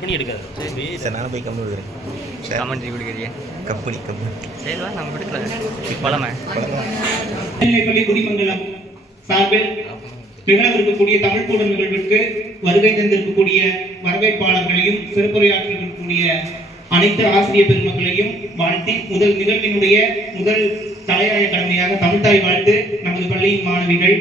பண்ணி எடுக்காது. சரி சார், நானும் போய் கம்மி கொடுக்குறேன். கமெண்ட் கொடுக்குறியா? கம்பெனி சரி வா, நம்ம எடுக்கலாம். பழமை பள்ளி குடிமங்கலம் சார்பில் நிகழவிருக்கக்கூடிய தமிழ் கூட நிகழ்விற்கு வருகை தந்திருக்கக்கூடிய வரவேற்பாளர்களையும் சிறப்புரையாற்றிருக்கக்கூடிய அனைத்து ஆசிரியர் பெருமக்களையும் வாழ்த்தி முதல் நிகழ்வினுடைய முதல் தலையாய கடமையாக தமிழ்தாய் வாழ்த்து நமது பள்ளியின் மாணவிகள்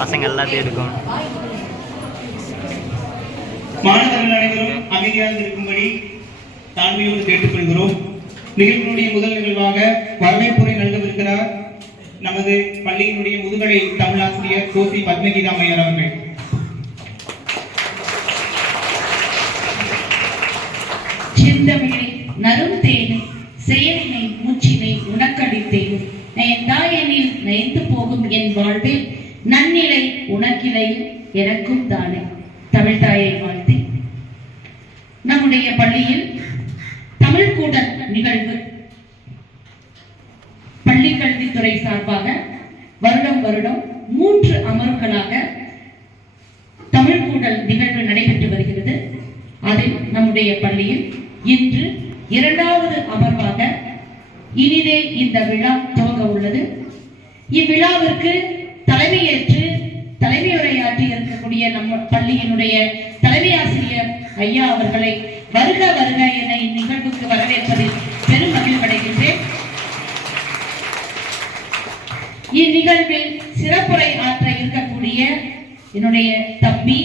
பசங்க எல்லாத்தையும் இருக்கும். மாணவர்கள் அனைவரும் அமைதியாக இருக்கும்படி தாழ்மையோடு கேட்டுக்கொள்கிறோம். நிகழ்ச்சியினுடைய முதல் நிகழ்வாக வரவேற்புரை நல்கவிருக்கிறார் நமது பள்ளியினுடைய முதுகலை தமிழாசிரியர் கோசி பத்மகீதா மையர் அவர்கள். சிந்தமிழை நரும் தேனை செயலினை மூச்சினை உனக்கடித்தேன் தாயனில் நயந்து போகும் என் வாழ்வில் நன்னிலை உனக்கிலையும் எனக்கும் தானே. தமிழ் தாயை வாழ்த்தி நம்முடைய பள்ளியில் தமிழ் கூடல் நிகழ்வு பள்ளி கல்வித்துறை சார்பாக வருடம் 3 அமர்வுகளாக தமிழ் கூடல் நிகழ்வு நடைபெற்று வருகிறது. அதில் நம்முடைய பள்ளியில் இன்று 2வது அமர்வாக இனிதே இந்த விழா துவங்க உள்ளது. இவ்விழாவிற்கு தலைமையேற்று தலைமையுரையாற்றி இருக்கக்கூடிய நம்ம பள்ளியினுடைய தலைமை ஆசிரியர் ஐயா அவர்களை வருக வருக என இந்நிகழ்வுக்கு வரவேற்பதில் பெரும் மகிழ்வடைகின்றேன். இந்நிகழ்வில் சிறப்புரை ஆற்ற இருக்கக்கூடிய என்னுடைய தம்பி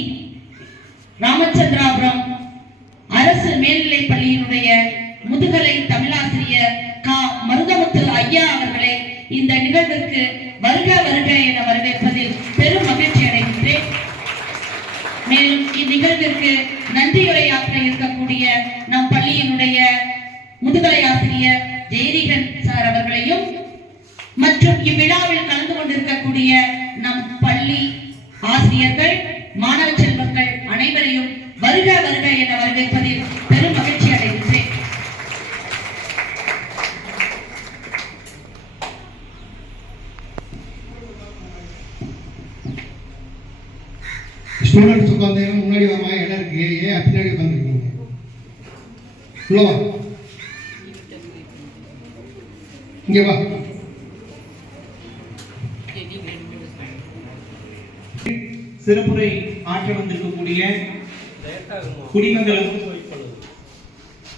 ராமச்சந்திராபுரம் அரசு மேல்நிலைப் பள்ளியினுடைய முதுகலை தமிழாசிரியர் கா மருதமுத்து ஐயா அவர்களை இந்த நிகழ்விற்கு வருக வருக என வரவேற்பதில் பெரும் மகிழ்ச்சி அடைகின்றேன். மேலும் இந்நிகழ்விற்கு நன்றியுரையாற்ற இருக்கக்கூடிய நம் பள்ளியினுடைய முதுகலை ஆசிரியர் ஜெயரீகன் சார் அவர்களையும் மற்றும் இவ்விழாவில் கலந்து கொண்டிருக்கக்கூடிய நம் பள்ளி ஆசிரியர்கள் மாணவ செல்வங்கள் அனைவரையும் வருக வருக என வரவேற்பதில் பெரும் மகிழ்ச்சி அடைகின்றேன். ஸ்டூடெண்ட்ஸ் உட்காந்து முன்னாடி வாமா, இடம் இருக்கு, ஏன் பின்னாடி உட்காந்துருக்கீங்க? உள்ளவா, இங்க வா. சிறப்புரை ஆற்ற வந்திருக்கக்கூடிய குடிமங்கலம்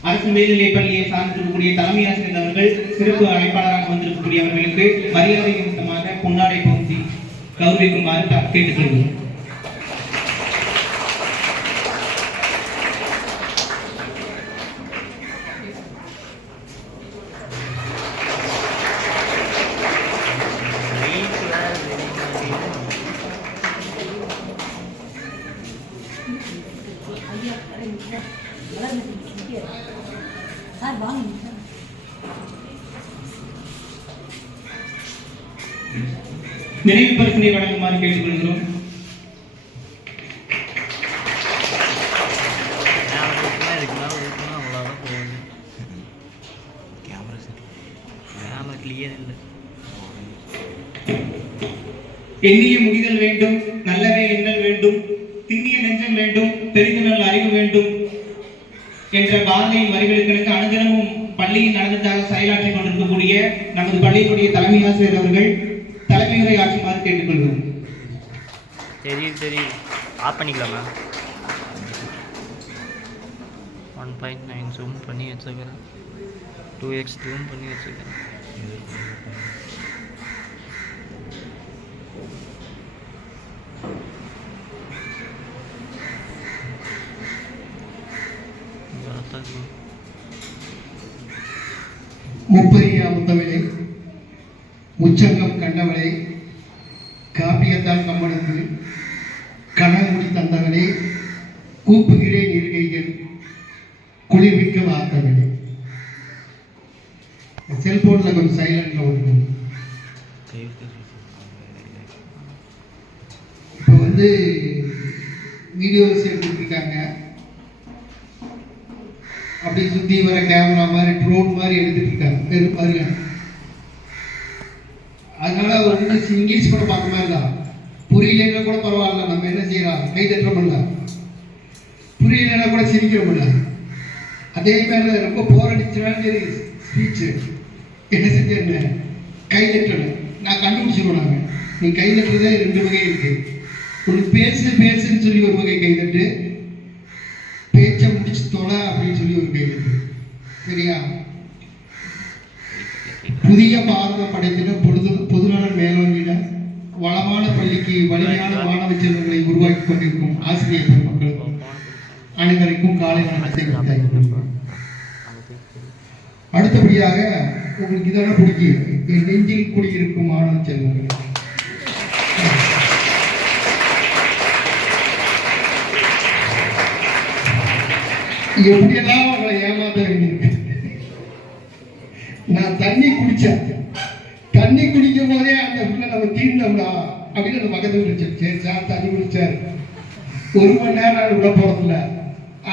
அரசு மேல்நிலைப் பள்ளியை சார்ந்திருக்கக்கூடிய தலைமை ஆசிரியர் அவர்கள் சிறப்பு அழைப்பாளராக வந்திருக்கக்கூடிய அவர்களுக்கு மரியாதை நிமித்தமாக பொன்னாடை பொருத்தி கௌரவிக்குமாறு கேட்டுக்கொள்கிறோம். நிறைவு பரிசினை வழங்குமாறு கேட்டுக்கொள்கிறோம். எண்ணிய முடிதல் வேண்டும், நல்லவே எண்ணல் வேண்டும், திண்ணிய நெஞ்சம் வேண்டும், தெரிந்து நல்ல அறிவு வேண்டும் என்ற பாரதியின் வரிகளுக்கு அனுதினமும் பள்ளியின் நலனுக்காக செயலாற்றிக் கொண்டிருக்கக்கூடிய நமது பள்ளியினுடைய தலைமை ஆசிரியர் அவர்கள் தலைமையுரை ஆற்றுமாறு கேட்டுக்கொள்கிறோம். சரி ஆஃப் பண்ணிக்கலாமா? 1.9 ஜூம் பண்ணி வச்சுக்கிறேன், 2x ஜூம் பண்ணி வச்சுக்கிறேன். முப்பரியா முத்தமிழை முச்சங்கம் கண்டவளை காப்பியத்தால் கம்பனுக்கு கனமுடி தந்தவளை கூப்புகிறேன் இருகைகள் குளிர்விக்க வார்த்தவளை. செல்போன்ல கொஞ்சம் சைலண்ட்ல ஓடுது. இப்போ வந்து வீடியோஸ் எடுத்துட்டு இருக்காங்க, அப்படி சுத்தி வர கேமரா மாதிரி ட்ரோன் மாதிரி எடுத்துட்டு இருக்காங்க பெரும் பாருங்க. அதனால வந்து இங்கிலீஷ் படம் பார்க்க மாதிரி தான், புரியலன்னா கூட பரவாயில்ல, நம்ம என்ன செய்யலாம், கை தட்டுறோம்ல, புரியலன்னா கூட சிரிக்கிறோம்ல. அதே மாதிரி ரொம்ப போர் அடிச்சுனாலும் சரி ஸ்பீச்சு என்ன செஞ்சேன்னு கை தட்டணும். நான் கண்டுபிடிச்சிருவோம், நாங்கள் நீ கை தட்டுறதே 2 வகை இருக்கு. ஒன்று பேசுன்னு சொல்லி ஒரு வகை கைதட்டு, பேச்சை முடிச்சு தொலை அப்படின்னு சொல்லி ஒரு கைதட்டு. சரியா? புதிய பாரதம் படைத்திட பொதுநலன் மேலோங்கிட வளமான பள்ளிக்கு வலிமையான மாணவ செல்வங்களை உருவாக்கி கொண்டிருக்கும் ஆசிரியர் பெருமக்களுக்கும் அனைவருக்கும் காலை வணக்கத்தை. அடுத்தபடியாக உங்களுக்கு இதெல்லாம் பிடிக்கும், என் நெஞ்சில் குடியிருக்கும் மாணவ செல்வங்கள். எப்படியெல்லாம் அவங்களை ஏமாத்த வேண்டியிருக்கு. நான் தண்ணி குடிச்சேன், தண்ணி குடிக்கும் போதே அந்த பிள்ளை நம்ம தீர்ந்தோம்டா அப்படின்னு அந்த பக்கத்தில் குடிச்சேன். சரி சார் தண்ணி குடிச்சார், 1 மணி நேரம் விட போறதில்ல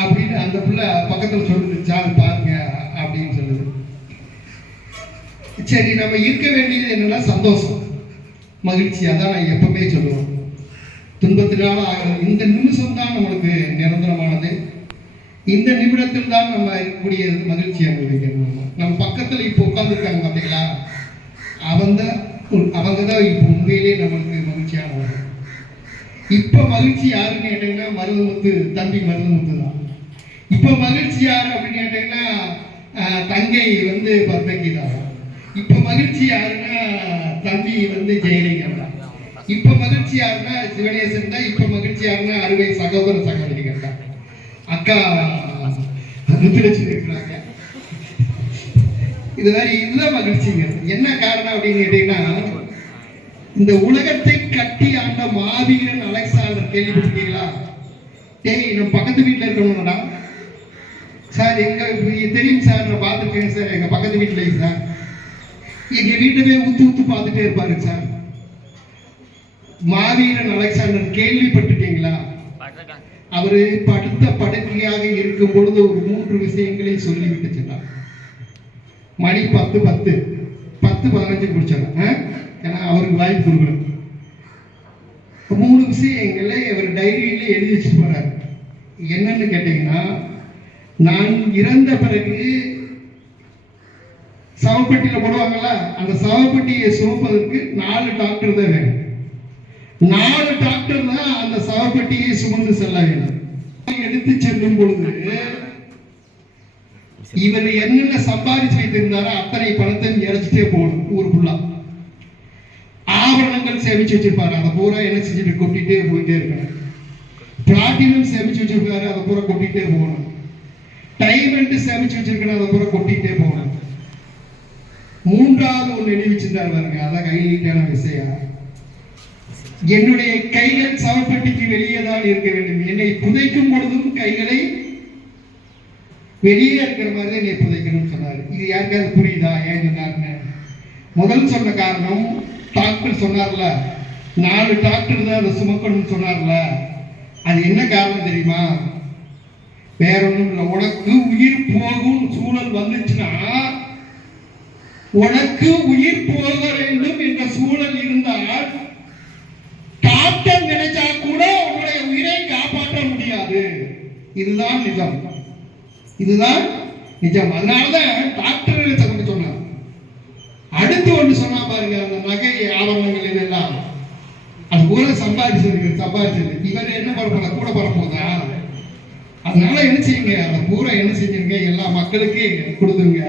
அப்படின்னு அந்த பிள்ளை பக்கத்தில் சொல்லுது, சார் பாருங்க அப்படின்னு சொல்லுது. சரி, நம்ம இருக்க வேண்டியது என்னன்னா சந்தோஷம், மகிழ்ச்சி. அதான் நான் எப்பவுமே சொல்லுவோம், துன்பத்தினால ஆகிறது இந்த நிமிஷம் தான் நம்மளுக்கு நிரந்தரமானது. இந்த நிமிடத்தில் தான் நம்ம இருக்கக்கூடிய மகிழ்ச்சி அனுபவிக்கணும். நம்ம பக்கத்தில் இப்போ உட்காந்துருக்காங்க பார்த்தீங்களா, அவங்க தான் இப்போ உண்மையிலேயே நம்மளுக்கு மகிழ்ச்சியானவங்க. இப்போ மகிழ்ச்சி யாருன்னு கேட்டீங்கன்னா மருதமுத்து, தம்பி மருதமுத்து தான். இப்போ மகிழ்ச்சி யாரு அப்படின்னு கேட்டீங்கன்னா தங்கை வந்து பர்பக்கி தான். இப்போ மகிழ்ச்சி யாருன்னா தம்பி வந்து ஜெயலிங்கம் தான். இப்போ மகிழ்ச்சி யாருன்னா சிவனேசன் தான். இப்போ மகிழ்ச்சி யாருன்னா அறுவை சகோதர சகோதரிகள் தான். அக்கா முத்துலட்சுமி இருக்கிறாங்க. இதுதான் மகிழ்ச்சிங்க. என்ன காரணம் அப்படின்னு கேட்டீங்கன்னா, இந்த உலகத்தை கட்டி ஆண்ட மாவீரன் அலெக்சாண்டர் கேள்விப்பட்டிருக்கீங்களா? நம்ம பக்கத்து வீட்டில் இருக்கணும்டா சார், எங்க தெரியும் சார், நான் பார்த்துருக்கேன் சார், எங்க பக்கத்து வீட்டில் சார், எங்க வீட்டவே ஊத்து பார்த்துட்டே இருப்பாரு சார். மாவீரன் அலெக்சாண்டர் கேள்விப்பட்டிருக்கீங்களா? அவரு படுத்த படுக்கையாக இருக்கும் பொழுது ஒரு 3 விஷயங்களை சொல்லிவிட்டு சென்றார். மணி 10:15 குடிச்சாங்க. ஏன்னா அவருக்கு வாய்ப்பு கொடுக்கணும். 3 விஷயங்களை அவர் டைரியில எழுதி வச்சுட்டு போறாரு. என்னன்னு கேட்டீங்கன்னா, நான் இறந்த பிறகு சவப்பெட்டியில போடுவாங்கல்ல, அந்த சவப்பெட்டியை சுமப்பதற்கு 4 டாக்டர் தான் வேணும். 4 டாக்டர் தான் அந்த சவப்பெட்டியை சுமந்து செல்ல வேண்டும். எடுத்து செல்லும் பொழுது இவர் என்னென்ன சம்பாதிச்சு வைத்திருந்தாரோ அத்தனை பணத்தை இறைச்சிட்டே போகணும். ஊர் ஃபுல்லா ஆபரணங்கள் சேமிச்சு வச்சிருப்பாரு, அதை பூரா என்ன செஞ்சுட்டு கொட்டிட்டே போயிட்டே இருக்கணும். பிளாட்டினம் சேமிச்சு வச்சிருக்காரு, அதை பூரா கொட்டிட்டே போகணும். டைமண்ட் சேமிச்சு வச்சிருக்கணும், அதை பூரா கொட்டிட்டே போகணும். 3வது ஒன்று எழுதி வச்சிருந்தாரு பாருங்க, அதான் கையிலான விஷயம். என்னுடைய கைகள் சவப்பெட்டிக்கு வெளியே தான் இருக்க வேண்டும். என்னை புதைக்கும் பொழுதும் கைகளை வெளியே இருக்கிற மாதிரி என்னை புதைக்கணும்னு சொன்னாரு. இது யாருக்காவது புரியுதா ஏன் சொன்னாருன்னு? முதல் சொன்ன காரணம், டாக்டர் சொன்னார்ல, 4 டாக்டர் தான் அதை சுமக்கணும்னு சொன்னார்ல, அது என்ன காரணம் தெரியுமா? வேற ஒன்றும் இல்லை. உனக்கு உயிர் போகும் சூழல் வந்துச்சுன்னா, உனக்கு உயிர் போக வேண்டும் என்ற சூழல் இருந்தால் இதுதான் நிஜம், இதுதான் நிஜம். அதனாலதான் டாக்டர் தகுந்த சொன்னார். அடுத்து ஒன்று சொன்னா பாருங்க, அந்த நகை ஆபரணங்கள் இதெல்லாம் அது கூட சம்பாதிச்சது இவர் என்ன பண்ண கூட பரப்போதா? அதனால என்ன செய்யுங்க, அந்த பூரா என்ன செஞ்சிருங்க, எல்லா மக்களுக்கு கொடுத்துருங்க,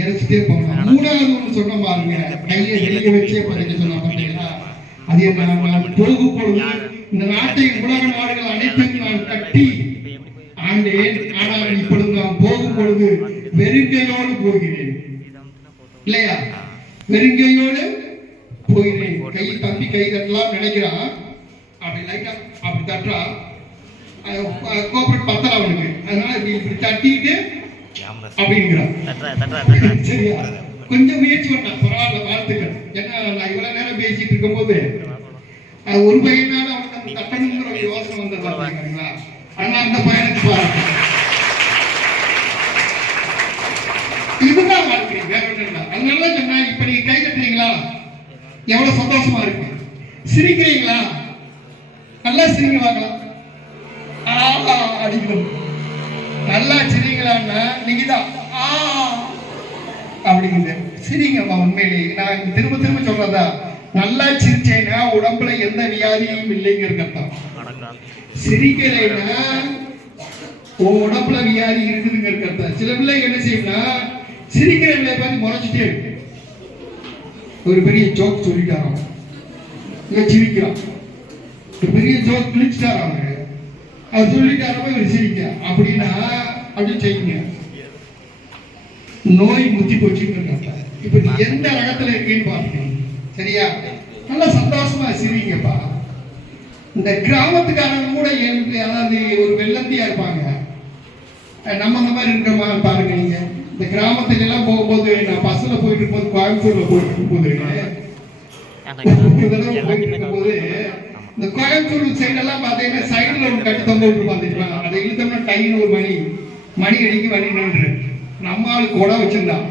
இறைச்சிட்டே போகணும். மூணாவது ஒன்று சொன்ன பாருங்க, கையை வெளியே வச்சே படைக்க சொன்னா பாத்தீங்களா? அது நான் போகும் பொழுது இந்த நாட்டை உலக நாடுகள் அனைத்தையும் நான் கட்டி ஆண்டேன், ஆனால் இப்பொழுது நான் போகும் பொழுது வெறுங்கையோடு போகிறேன். இல்லையா? வெறுங்கையோடு போகிறேன். கை தம்பி கை தட்டலாம் நினைக்கிறான், அப்படி லைட்டா அப்படி தட்டுறா, கோபரேட் பத்தல அவனுக்கு, அதனால இப்படி தட்டிட்டு அப்படிங்கிறான். சரியா? கொஞ்சம் முயற்சி பண்ணா பரவாயில்ல, வாழ்த்துக்கள். ஏன்னா நான் இவ்வளவு நேரம் பேசிட்டு இருக்கும் போது ஒரு பையனால அவனுக்கு அந்த தட்டணுங்கிற ஒரு யோசனை வந்தது பாத்தீங்களா? ஆனா அந்த பையனுக்கு பாருங்க, இதுதான் வாழ்க்கை, வேற ஒண்ணு இல்லை. அதனால சொன்னா இப்ப நீங்க கை தட்டுறீங்களா, எவ்வளவு சந்தோஷமா இருக்கு. சிரிக்கிறீங்களா, நல்லா சிரிங்க பார்க்கலாம். அடிக்கணும். நல்லா சிரிங்களான்னா நீங்க தான் அப்படிங்க சிரிங்கம்மா. உண்மையிலேயே நான் திரும்ப திரும்ப சொல்றதா, நல்லா சிரிச்சேன்னா உடம்புல எந்த வியாதியும் இல்லைங்கிறது அர்த்தம். சிரிக்கலைன்னா உன் உடம்புல வியாதி இருக்குதுங்கிறது அர்த்தம். சில பிள்ளை என்ன செய்யும்னா சிரிக்கிற பிள்ளை பார்த்து முறைச்சிட்டே இருக்கு. ஒரு பெரிய ஜோக் சொல்லிட்டாராம், இவன் சிரிக்கிறான். ஒரு பெரிய ஜோக் கிழிச்சிட்டாராம் அவரு, அவர் சொல்லிட்டாரோ இவர் சிரிக்க அப்படின்னா அப்படி செய்யுங்க, நோய் முத்தி போச்சுன்னு. இப்ப நீ எந்த ரகத்துல இருக்கேன்னு பாருங்க. சரியா? நல்லா சந்தோஷமா சிரிங்கப்பா. இந்த கிராமத்துக்காரங்க கூட அதாவது ஒரு வெள்ளந்தியா இருப்பாங்க. நம்ம அந்த மாதிரி இருக்கிற பாருங்க. நீங்க இந்த கிராமத்துல எல்லாம் போகும்போது, நான் பஸ்ல போயிட்டு இருக்கும்போது, கோயம்புத்தூர்ல போயிட்டு இருக்கும்போது, இந்த கோயம்புத்தூர் சைடு எல்லாம் பாத்தீங்கன்னா சைடுல ஒரு கட்டி தொங்க விட்டு பாத்தீங்களா? அதை இழுத்தோம்னா டைன்னு ஒரு மணி அடிக்கி வண்டி நின்று நம்ம ஆளு கொடை வச்சிருந்தான்.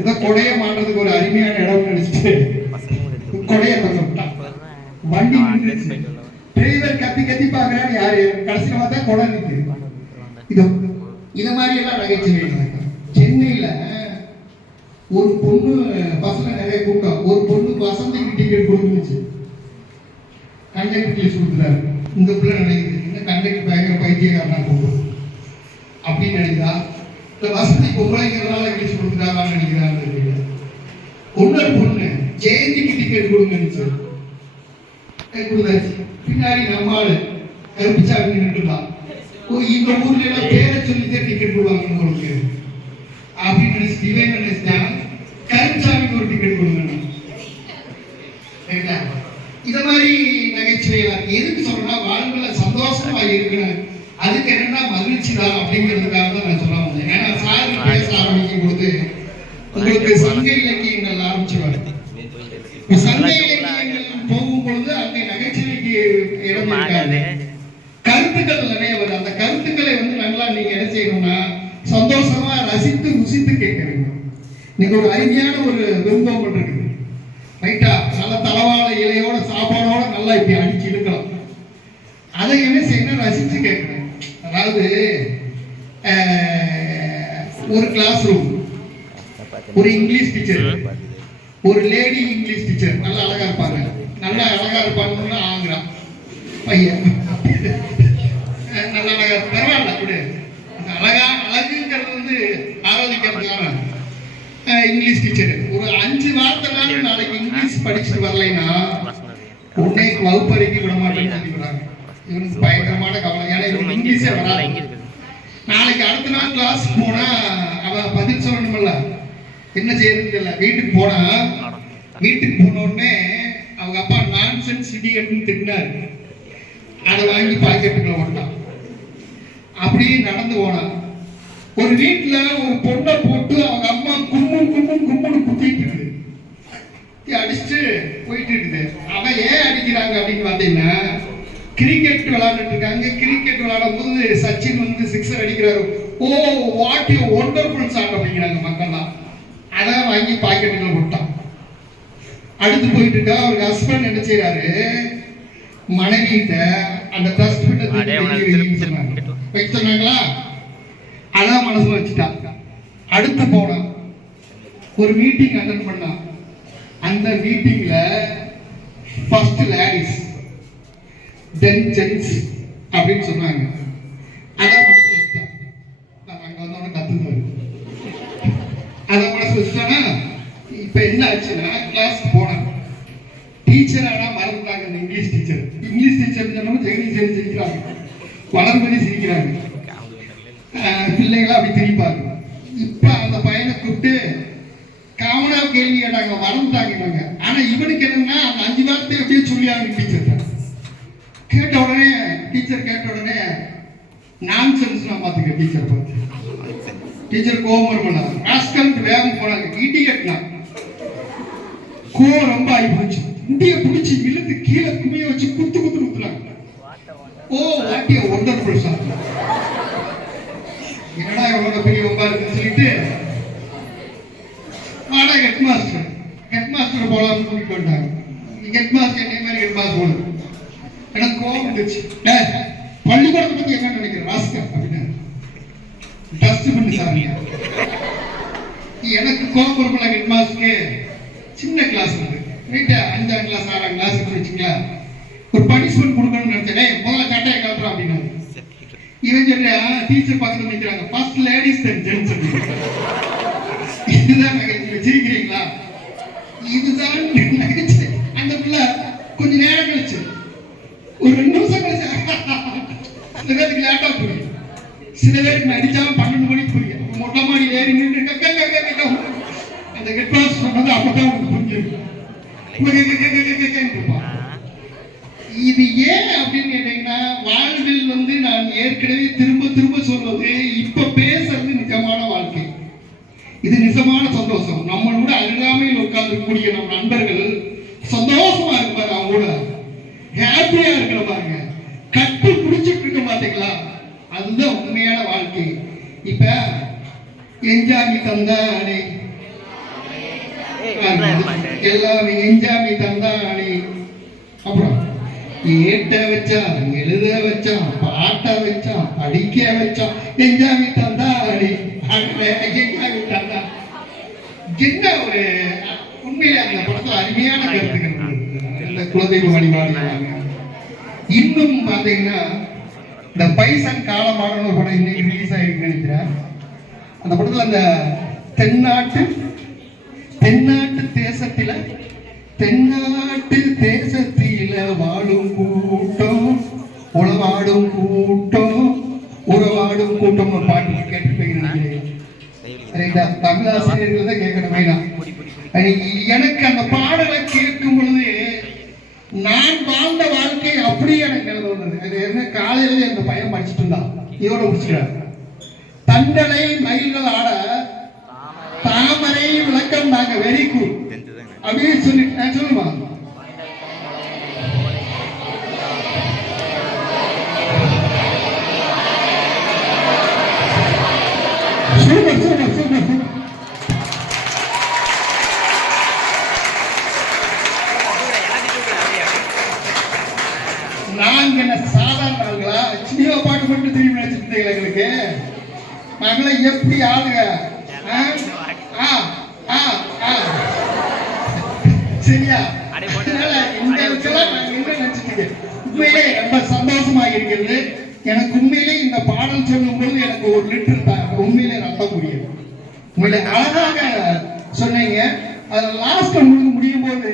ஏதோ கொடைய மாட்டுறதுக்கு ஒரு அருமையான இடம் நினைச்சிட்டு கொடைய தொங்க விட்டான். வண்டி நின்றுச்சு. டிரைவர் கத்தி கத்தி பாக்குறாரு, யாரு கடைசியில பார்த்தா கொடை நிற்குது. இத மாதிரி எல்லாம் நகைச்சுவை நடக்கும். சென்னையில ஒரு பொண்ணு, பசங்க நிறைய கூட்டம், ஒரு பொண்ணு வசந்திக்கு டிக்கெட் கொடுத்துச்சு. கண்டக்டர் கேஸ் கொடுத்துட்டாரு. இந்த பிள்ளை நினைக்குது, இந்த கண்டக்டர் பயங்கர பைத்தியக்காரனா போகும் அப்படின்னு நினைக்கிறா. இந்த வசதி பொம்பளைங்கிறதுனால கேஸ் கொடுத்துட்டாரான்னு நினைக்கிறான்னு தெரியல. இன்னொரு பொண்ணு ஜெயந்திக்கு டிக்கெட் கொடுங்கன்னு கொடுத்தாச்சு. பின்னாடி நம்மாளு கருப்பிச்சாமி நின்றுதான், இந்த ஊர்ல எல்லாம் பேரை சொல்லிதான் டிக்கெட் கொடுவாங்க உங்களுக்கு அப்படின்னு நினைச்சு இவன் நினைச்சான் கருப்பிச்சாமிக்கு ஒரு டிக்கெட் கொடுங்க. இத மாதிரி நகைச்சுவையெல்லாம் எதுக்கு சொல்றா, வாழ்வுல சந்தோஷமா இருக்கணும். அதுக்கு என்னன்னா மகிழ்ச்சி தான் அப்படிங்கிறதுக்காக தான் நான் சொல்ல வந்தேன். ஏன்னா சார் பேச ஆரம்பிக்கும் பொழுது உங்களுக்கு சங்க இலக்கியங்கள் ஆரம்பிச்சுவாரு. சங்க இலக்கியங்கள் போகும் பொழுது அங்கே நகைச்சுவைக்கு இடம் இருக்காது, கருத்துக்கள் நிறைய வருது. அந்த கருத்துக்களை நல்லா நீங்க என்ன செய்யணும்னா சந்தோஷமா ரசித்து ருசித்து கேட்க வேண்டும். நீங்க ஒரு அருமையான ஒரு விருப்பம் இருக்குது, ரைட்டா? நல்ல தலவாழ இலையோட சாப்பாடோட நல்லா இப்படி அடிச்சு இழுக்கலாம். அதை என்ன செய்யணும், ரசிச்சு கேட்கணும். அதாவது ஒரு கிளாஸ் ரூம், ஒரு இங்கிலீஷ் டீச்சர், ஒரு லேடி இங்கிலீஷ் டீச்சர் நல்லா அழகா இருப்பாங்க. நல்லா அழகா இருப்பாங்கன்னா ஆகுறான் பையன், நல்லா அழகா பரவாயில்ல கூட. அழகா அழகுங்கிறது ஆரோக்கியத்துக்கான இங்கிலீஷ் டீச்சர் ஒரு 5 வார்த்தை நாளைக்கு இங்கிலீஷ் படிச்சுட்டு வரலைன்னா உன்னை வகுப்பறைக்கு விட மாட்டேன்னு சொல்லிவிடுறாங்க. இவனுக்கு பயங்கரமான கவலை. ஏன்னா இவனுக்கு இங்கிலீஷே வராது. நாளைக்கு அடுத்த நாள் கிளாஸ் போனா அவன் பதில் சொல்லணும்ல, என்ன செய்யறதுன்னு தெரியல. வீட்டுக்கு போன உடனே அவங்க அப்பா நான்சென்ஸ் இடியட்னு திட்டினாரு. அதை வாங்கி பாக்கெட்டுக்குள்ள ஓட்டான். அப்படியே நடந்து போனான். ஒரு வீட்டுல ஒரு பொண்ணை போட்டு அவங்க அம்மா கும்முன்னு குத்திட்டு இருக்குது, அடிச்சுட்டு போயிட்டு இருக்குது. அவன் ஏன் அடிக்கிறாங்க அப்படின்னு பாத்தீங்கன்னா, கிரிக்கெட் விளையாண்டுட்டு இருக்காங்க. கிரிக்கெட் விளையாடும் போது சச்சின் சிக்ஸர் அடிக்கிறாரு. Oh what you wonderful shot அப்படிங்கிறாங்க மக்கள்லாம். அதான் வாங்கி பாக்கெட்டுக்குள்ள போட்டான். அடுத்து போயிட்டு இருக்கா. அவருக்கு ஹஸ்பண்ட் என்ன செய்யறாரு, மனைவிட்ட அந்த டஸ்ட்பின் சொன்னாங்க. வைக்க சொன்னாங்களா, அதான் மனசுல வச்சுட்டான். அடுத்து போனான், ஒரு மீட்டிங் அட்டென்ட் பண்ணான். அந்த மீட்டிங்ல ஃபர்ஸ்ட் லேடிஸ் தென் ஜென்ஸ் அப்படின்னு சொன்னாங்க. அதான் மனசு வச்சுட்டான். அங்க வந்தவன கத்துக்குவாரு. அதான் மனசு வச்சுட்டானா. இப்ப என்ன ஆச்சுன்னா, கிளாஸ் போனான். டீச்சர் ஆனா மறந்துட்டாங்க. இந்த இங்கிலீஷ் டீச்சர் சொன்னோம் ஜெகதீஷ் சிரிக்கிறாங்க, வளர்மதி சிரிக்கிறாங்க, பிள்ளைங்களா அப்படி திரிப்பாங்க. இப்ப அந்த பையனை கூப்பிட்டு காமனா கேள்வி கேட்டாங்க, மறந்துட்டாங்க இவங்க. ஆனா இவனுக்கு என்னன்னா அந்த 5 வார்த்தை அப்படியே சொல்லி அவங்க டீச்சர் கேட்ட உடனே நான்சென்ஸ் நான் பாத்துக்க டீச்சர் பார்த்து. டீச்சர் கோவம் பண்ணாங்க, ராஸ்கல் வேகம் போனாங்க, ஈட்டி கட்டினா. கோவம் ரொம்ப ஆகி போச்சு. முடிய பிடிச்சி இழுத்து கீழே குமிய வச்சு குத்து குத்துறாங்க. ஓ வாட்டிய ஒண்டர்ஃபுல் சார், என்னடா எவ்வளவு பெரிய ஒம்பா இருக்குன்னு சொல்லிட்டு வாடா ஹெட் மாஸ்டர் போலாம்னு கூட்டிட்டு வந்தாங்க. ஹெட் மாஸ்டர் என்ன மாதிரி ஹெட் மாஸ்டர் போடுது. எனக்கு கோவம் வந்துச்சு. பள்ளிக்கூடத்தை பத்தி என்ன நினைக்கிறேன் ராஸ்கல் அப்படின்னு டஸ்ட் பண்ணி சார். எனக்கு கோவம் வரப்பட ஹெட் மாஸ்டருக்கு சின்ன கிளாஸ் வந்து 5ஆம் கிளாஸ் 6ஆம் கிளாஸ் வச்சுங்களா, ஒரு பனிஷ்மெண்ட் கொடுக்கணும்னு நினைச்சேன். முதல்ல கட்டாய கலப்புறோம் அப்படின்னு இவன் சொல்ற டீச்சர் பக்கத்துல நிற்கிறாங்க, ஃபர்ஸ்ட் லேடிஸ் தென் ஜென்ஸ். இதுதான் சிரிக்கிறீங்களா? இதுதான் நினைச்சு அந்த பிள்ளை கொஞ்ச நேரம் கழிச்சு ஒரு 2 நிமிஷம் கழிச்சு சில பேருக்கு லேட்டா புரியும், சில பேருக்கு நடிச்சாலும் 12 மணிக்கு புரியும். மொட்டை மாடி ஏறி நின்று அந்த ஹெட் மாஸ்டர் சொன்னது அப்பதான் உங்களுக்கு புரிஞ்சிருக்கும். இது ஏன் அப்படின்னு கேட்டீங்கன்னா, வாழ்வில் வந்து நான் ஏற்கனவே திரும்ப சொல்வது, இப்ப பேசுறது நிஜமான வாழ்க்கை, இது நிஜமான சந்தோஷம். நம்மளோட அருகாமையில் உட்கார்ந்துக்கூடிய நம்ம நண்பர்கள் சந்தோஷமா இருப்பாரு, அவங்க கூட ஹாப்பியா இருக்கிற பாருங்க, கட்டி பிடிச்சிட்டு இருக்க பாத்தீங்களா, அதுதான் உண்மையான வாழ்க்கை. இப்ப என்ஜாமி தந்தானே, எல்லாமே என்ஜாமி தந்தானே, அப்புறம் ஏட்ட வச்சான், எழுத வச்சான், பாட்ட வச்சான், படிக்க வச்சான், என்ஜாமி தந்தானே, என்ஜாமி தந்தா. என்ன ஒரு உண்மையிலே அந்த படத்துல அருமையான கருத்துக்கள் குலதெய்வ வழிபாடு. இன்னும் பாத்தீங்கன்னா இந்த பைசன் காலமான ஒரு படம் இன்னைக்கு ரிலீஸ் ஆயிருக்கு நினைக்கிறேன். அந்த படத்துல அந்த தென்னாட்டு தேசத்தில வாழும் கூட்டம், உளவாடும் கூட்டம், உறவாடும் கூட்டம் ஒரு பாட்டு கேட்டுருப்பீங்க. தமிழாசிரியர்கள் தான் கேட்கணும். எனக்கு அந்த பாடலை கேட்கும் பொழுது நான் வாழ்ந்த வாழ்க்கை அப்படியே எனக்கு நிலவு. அது என்ன, காலையில அந்த பையன் படிச்சுட்டு இருந்தான், இதோட முடிச்சுக்கிறார். தண்டனை மயில்கள் ஆட தாமரை விளக்கம் நாங்க வெரி கூல் அப்படின்னு சொல்லிட்டு சொல்லுமா. நாங்க என்ன சாதாரணங்களா? சினிமா பாட்டு மட்டும் திரும்பி நினைச்சிட்டு எங்களுக்கு நாங்கள எப்படி ஆளுங்க சரியா? இந்த விஷயம் நாங்க என்ன நினைச்சிட்டு உண்மையிலே ரொம்ப சந்தோஷமாக இருக்கிறது. எனக்கு உண்மையிலே இந்த பாடல் சொல்லும் பொழுது எனக்கு ஒரு லிட்டர் உண்மையிலே ரத்தம் புரியுது. உண்மையிலே அழகாக சொன்னீங்க. அது லாஸ்ட் முடியும் போது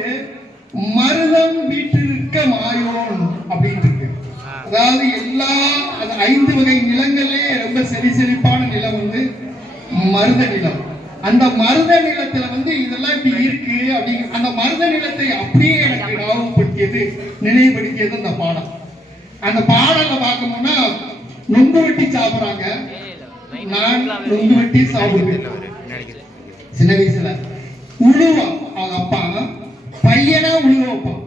மருதம் வீட்டிற்க மாயோன் அப்படின்னு இருக்கு. அதாவது எல்லா 5 வகை நிலங்களே ரொம்ப செழிப்பான நிலம் வந்து மருத நிலம். அந்த மருத நிலத்துல வந்து இதெல்லாம் இப்படி இருக்கு அப்படிங்க. அந்த மருத நிலத்தை அப்படியே எனக்கு ஞாபகப்படுத்தியது, நினைவுபடுத்தியது அந்த பாடம். அந்த பாடலை பார்க்கணும்னா நொங்கு வெட்டி சாப்பிடுறாங்க. நான் நொங்கு வெட்டி சாப்பிடுவேன் சின்ன வயசுல. உழுவான் அவங்க அப்பா, பையனா உழுவ வைப்பான்.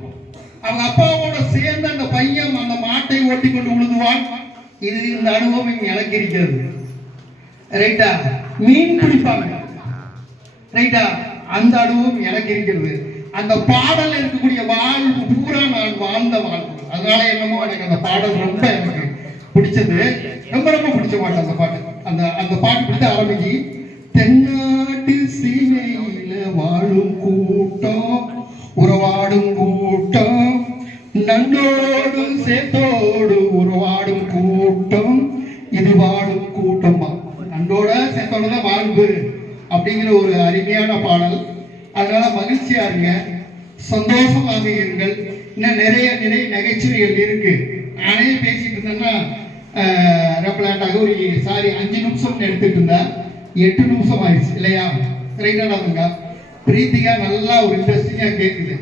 அவங்க அப்பாவோட சேர்ந்து அந்த பையன் அந்த மாட்டை ஓட்டி கொண்டு உழுதுவான். இது இந்த அனுபவம் எனக்கு இருக்கிறது. ரைட்டா? மீன் பிடிப்பாங்க. ரைட்டா? அந்த அனுபவம் எனக்கு இருக்கிறது. அந்த பாடல் இருக்கக்கூடிய வாழ்வு பூரா நான் வாழ்ந்த வாழ்வு. அதனால என்னமோ எனக்கு அந்த பாடல் ரொம்ப எனக்கு பிடிச்சது, ரொம்ப ரொம்ப பிடிச்ச பாட்டு அந்த பாட்டு. அந்த அந்த பாட்டு பிடிச்ச ஆரம்பிச்சு, தென்னாட்டு சீமையில வாழும் கூட்டம், உறவாடும் கூட்டம், நண்டோடு சேத்தோடு உறவாடும் கூட்டம், இது வாழும் கூட்டமா. நண்டோட சேத்தோட தான் வாழ்வு அப்படிங்கிற ஒரு அருமையான பாடல். அதனால மகிழ்ச்சியா இருங்க, சந்தோஷமாக இருங்கள். இன்னும் நிறைய நிறைய நகைச்சுவைகள் இருக்கு. நானே பேசிட்டு இருந்தேன்னா ரொம்ப லேட்டாக ஒரு 5 நிமிஷம் எடுத்துட்டு இருந்தா 8 நிமிஷம் ஆயிடுச்சு இல்லையா? ரைட்டாடாங்க. பிரீத்திகா நல்லா ஒரு இன்ட்ரெஸ்டிங்கா கேட்குது.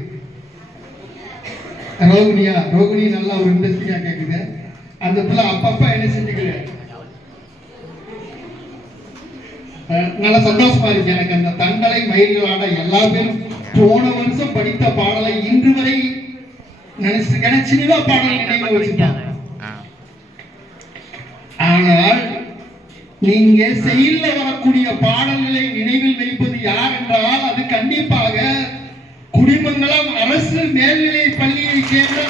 ரோகிணி நல்லா ஒரு இன்ட்ரெஸ்டிங்கா கேட்குது. அந்த பிள்ளை அப்பப்ப என்ன செஞ்சுக்கல, நல்ல சந்தோஷமா இருக்கு எனக்கு. அந்த தண்டலை மயில்களான எல்லா பேரும் போன வருஷம் படித்த பாடலை இன்று வரை நினைச்சிருக்கேன். சினிமா பாடலை நினைவு வச்சுட்டாங்க. ஆனால் நீங்க செயல்ல வரக்கூடிய பாடல்களை நினைவில் வைப்பது யார் என்றால் அது கண்டிப்பாக குடிமங்கலம் அரசு மேல்நிலை பள்ளியை சேர்ந்த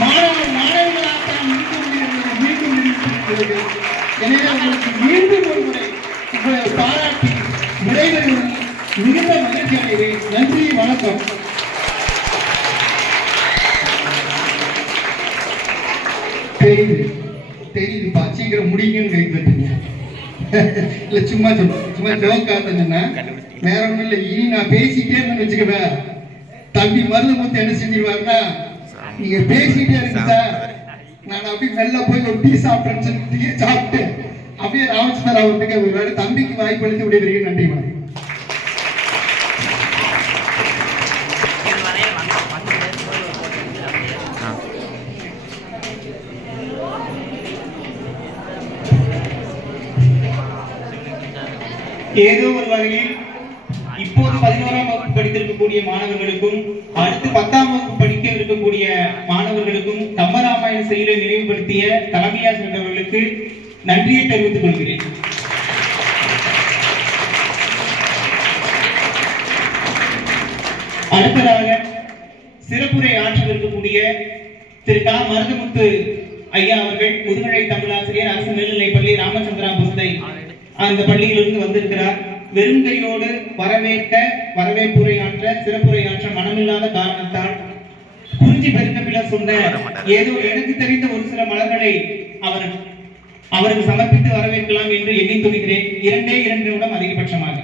மாணவர்களாகத்தான் மீண்டும் நினைத்திருக்கிறது. எனவே அவர்களுக்கு மீண்டும் ஒரு முறை உங்களை பாராட்டி விடைபெறுவது மிகுந்த மகிழ்ச்சி அடைகிறேன். நன்றி, வணக்கம். தெரியுதுப்பா, சீக்கிரம் முடியுங்கன்னு கை தட்டுங்க. இல்ல சும்மா ஜோக்கா சொன்னா வேற ஒண்ணும் இல்லை. இனி நான் பேசிட்டே இருந்தேன்னு வச்சுக்கவேன், தம்பி மருதமுத்து என்ன செஞ்சிருவாருன்னா, நீங்க பேசிட்டே இருக்கு சார், நான் அப்படியே மெல்ல போய் ஒரு டீ சாப்பிட்டேன்னு சொல்லி சாப்பிட்டு அப்படியே ராமச்சந்திர அவருக்கு தம்பிக்கு வாய்ப்பு அளித்து விடைபெறுகிறேன். நன்றி, வணக்கம். ஏதோ ஒரு வகையில் இப்போது 11ஆம் வகுப்பு படித்திருக்கக்கூடிய மாணவர்களுக்கும் அடுத்து 10ஆம் வகுப்பு படிக்க இருக்கக்கூடிய மாணவர்களுக்கும் கம்பராமாயண செயலை நினைவுபடுத்திய தலைமையாசிரியர் அவர்களுக்கு நன்றியை தெரிவித்துக் கொள்கிறேன். அடுத்ததாக சிறப்புரை ஆற்ற இருக்கக்கூடிய திரு க. மருதமுத்து ஐயா அவர்கள் முதுகலை தமிழாசிரியர், அரசு மேல்நிலைப்பள்ளி ராமச்சந்திராபுரத்தை அந்த பள்ளியிலிருந்து வந்திருக்கிறார். வெறுங்கையோடு வரவேற்புரை ஆற்ற சிறப்புரை ஆற்ற மனமில்லாத காரணத்தால் குறிஞ்சி பெருங்கபில சொன்ன ஏதோ எனக்கு தெரிந்த ஒரு சில மலர்களை அவருக்கு சமர்ப்பித்து வரவேற்கலாம் என்று எண்ணி துணிகிறேன். 2 நிமிடம் அதிகபட்சமாக.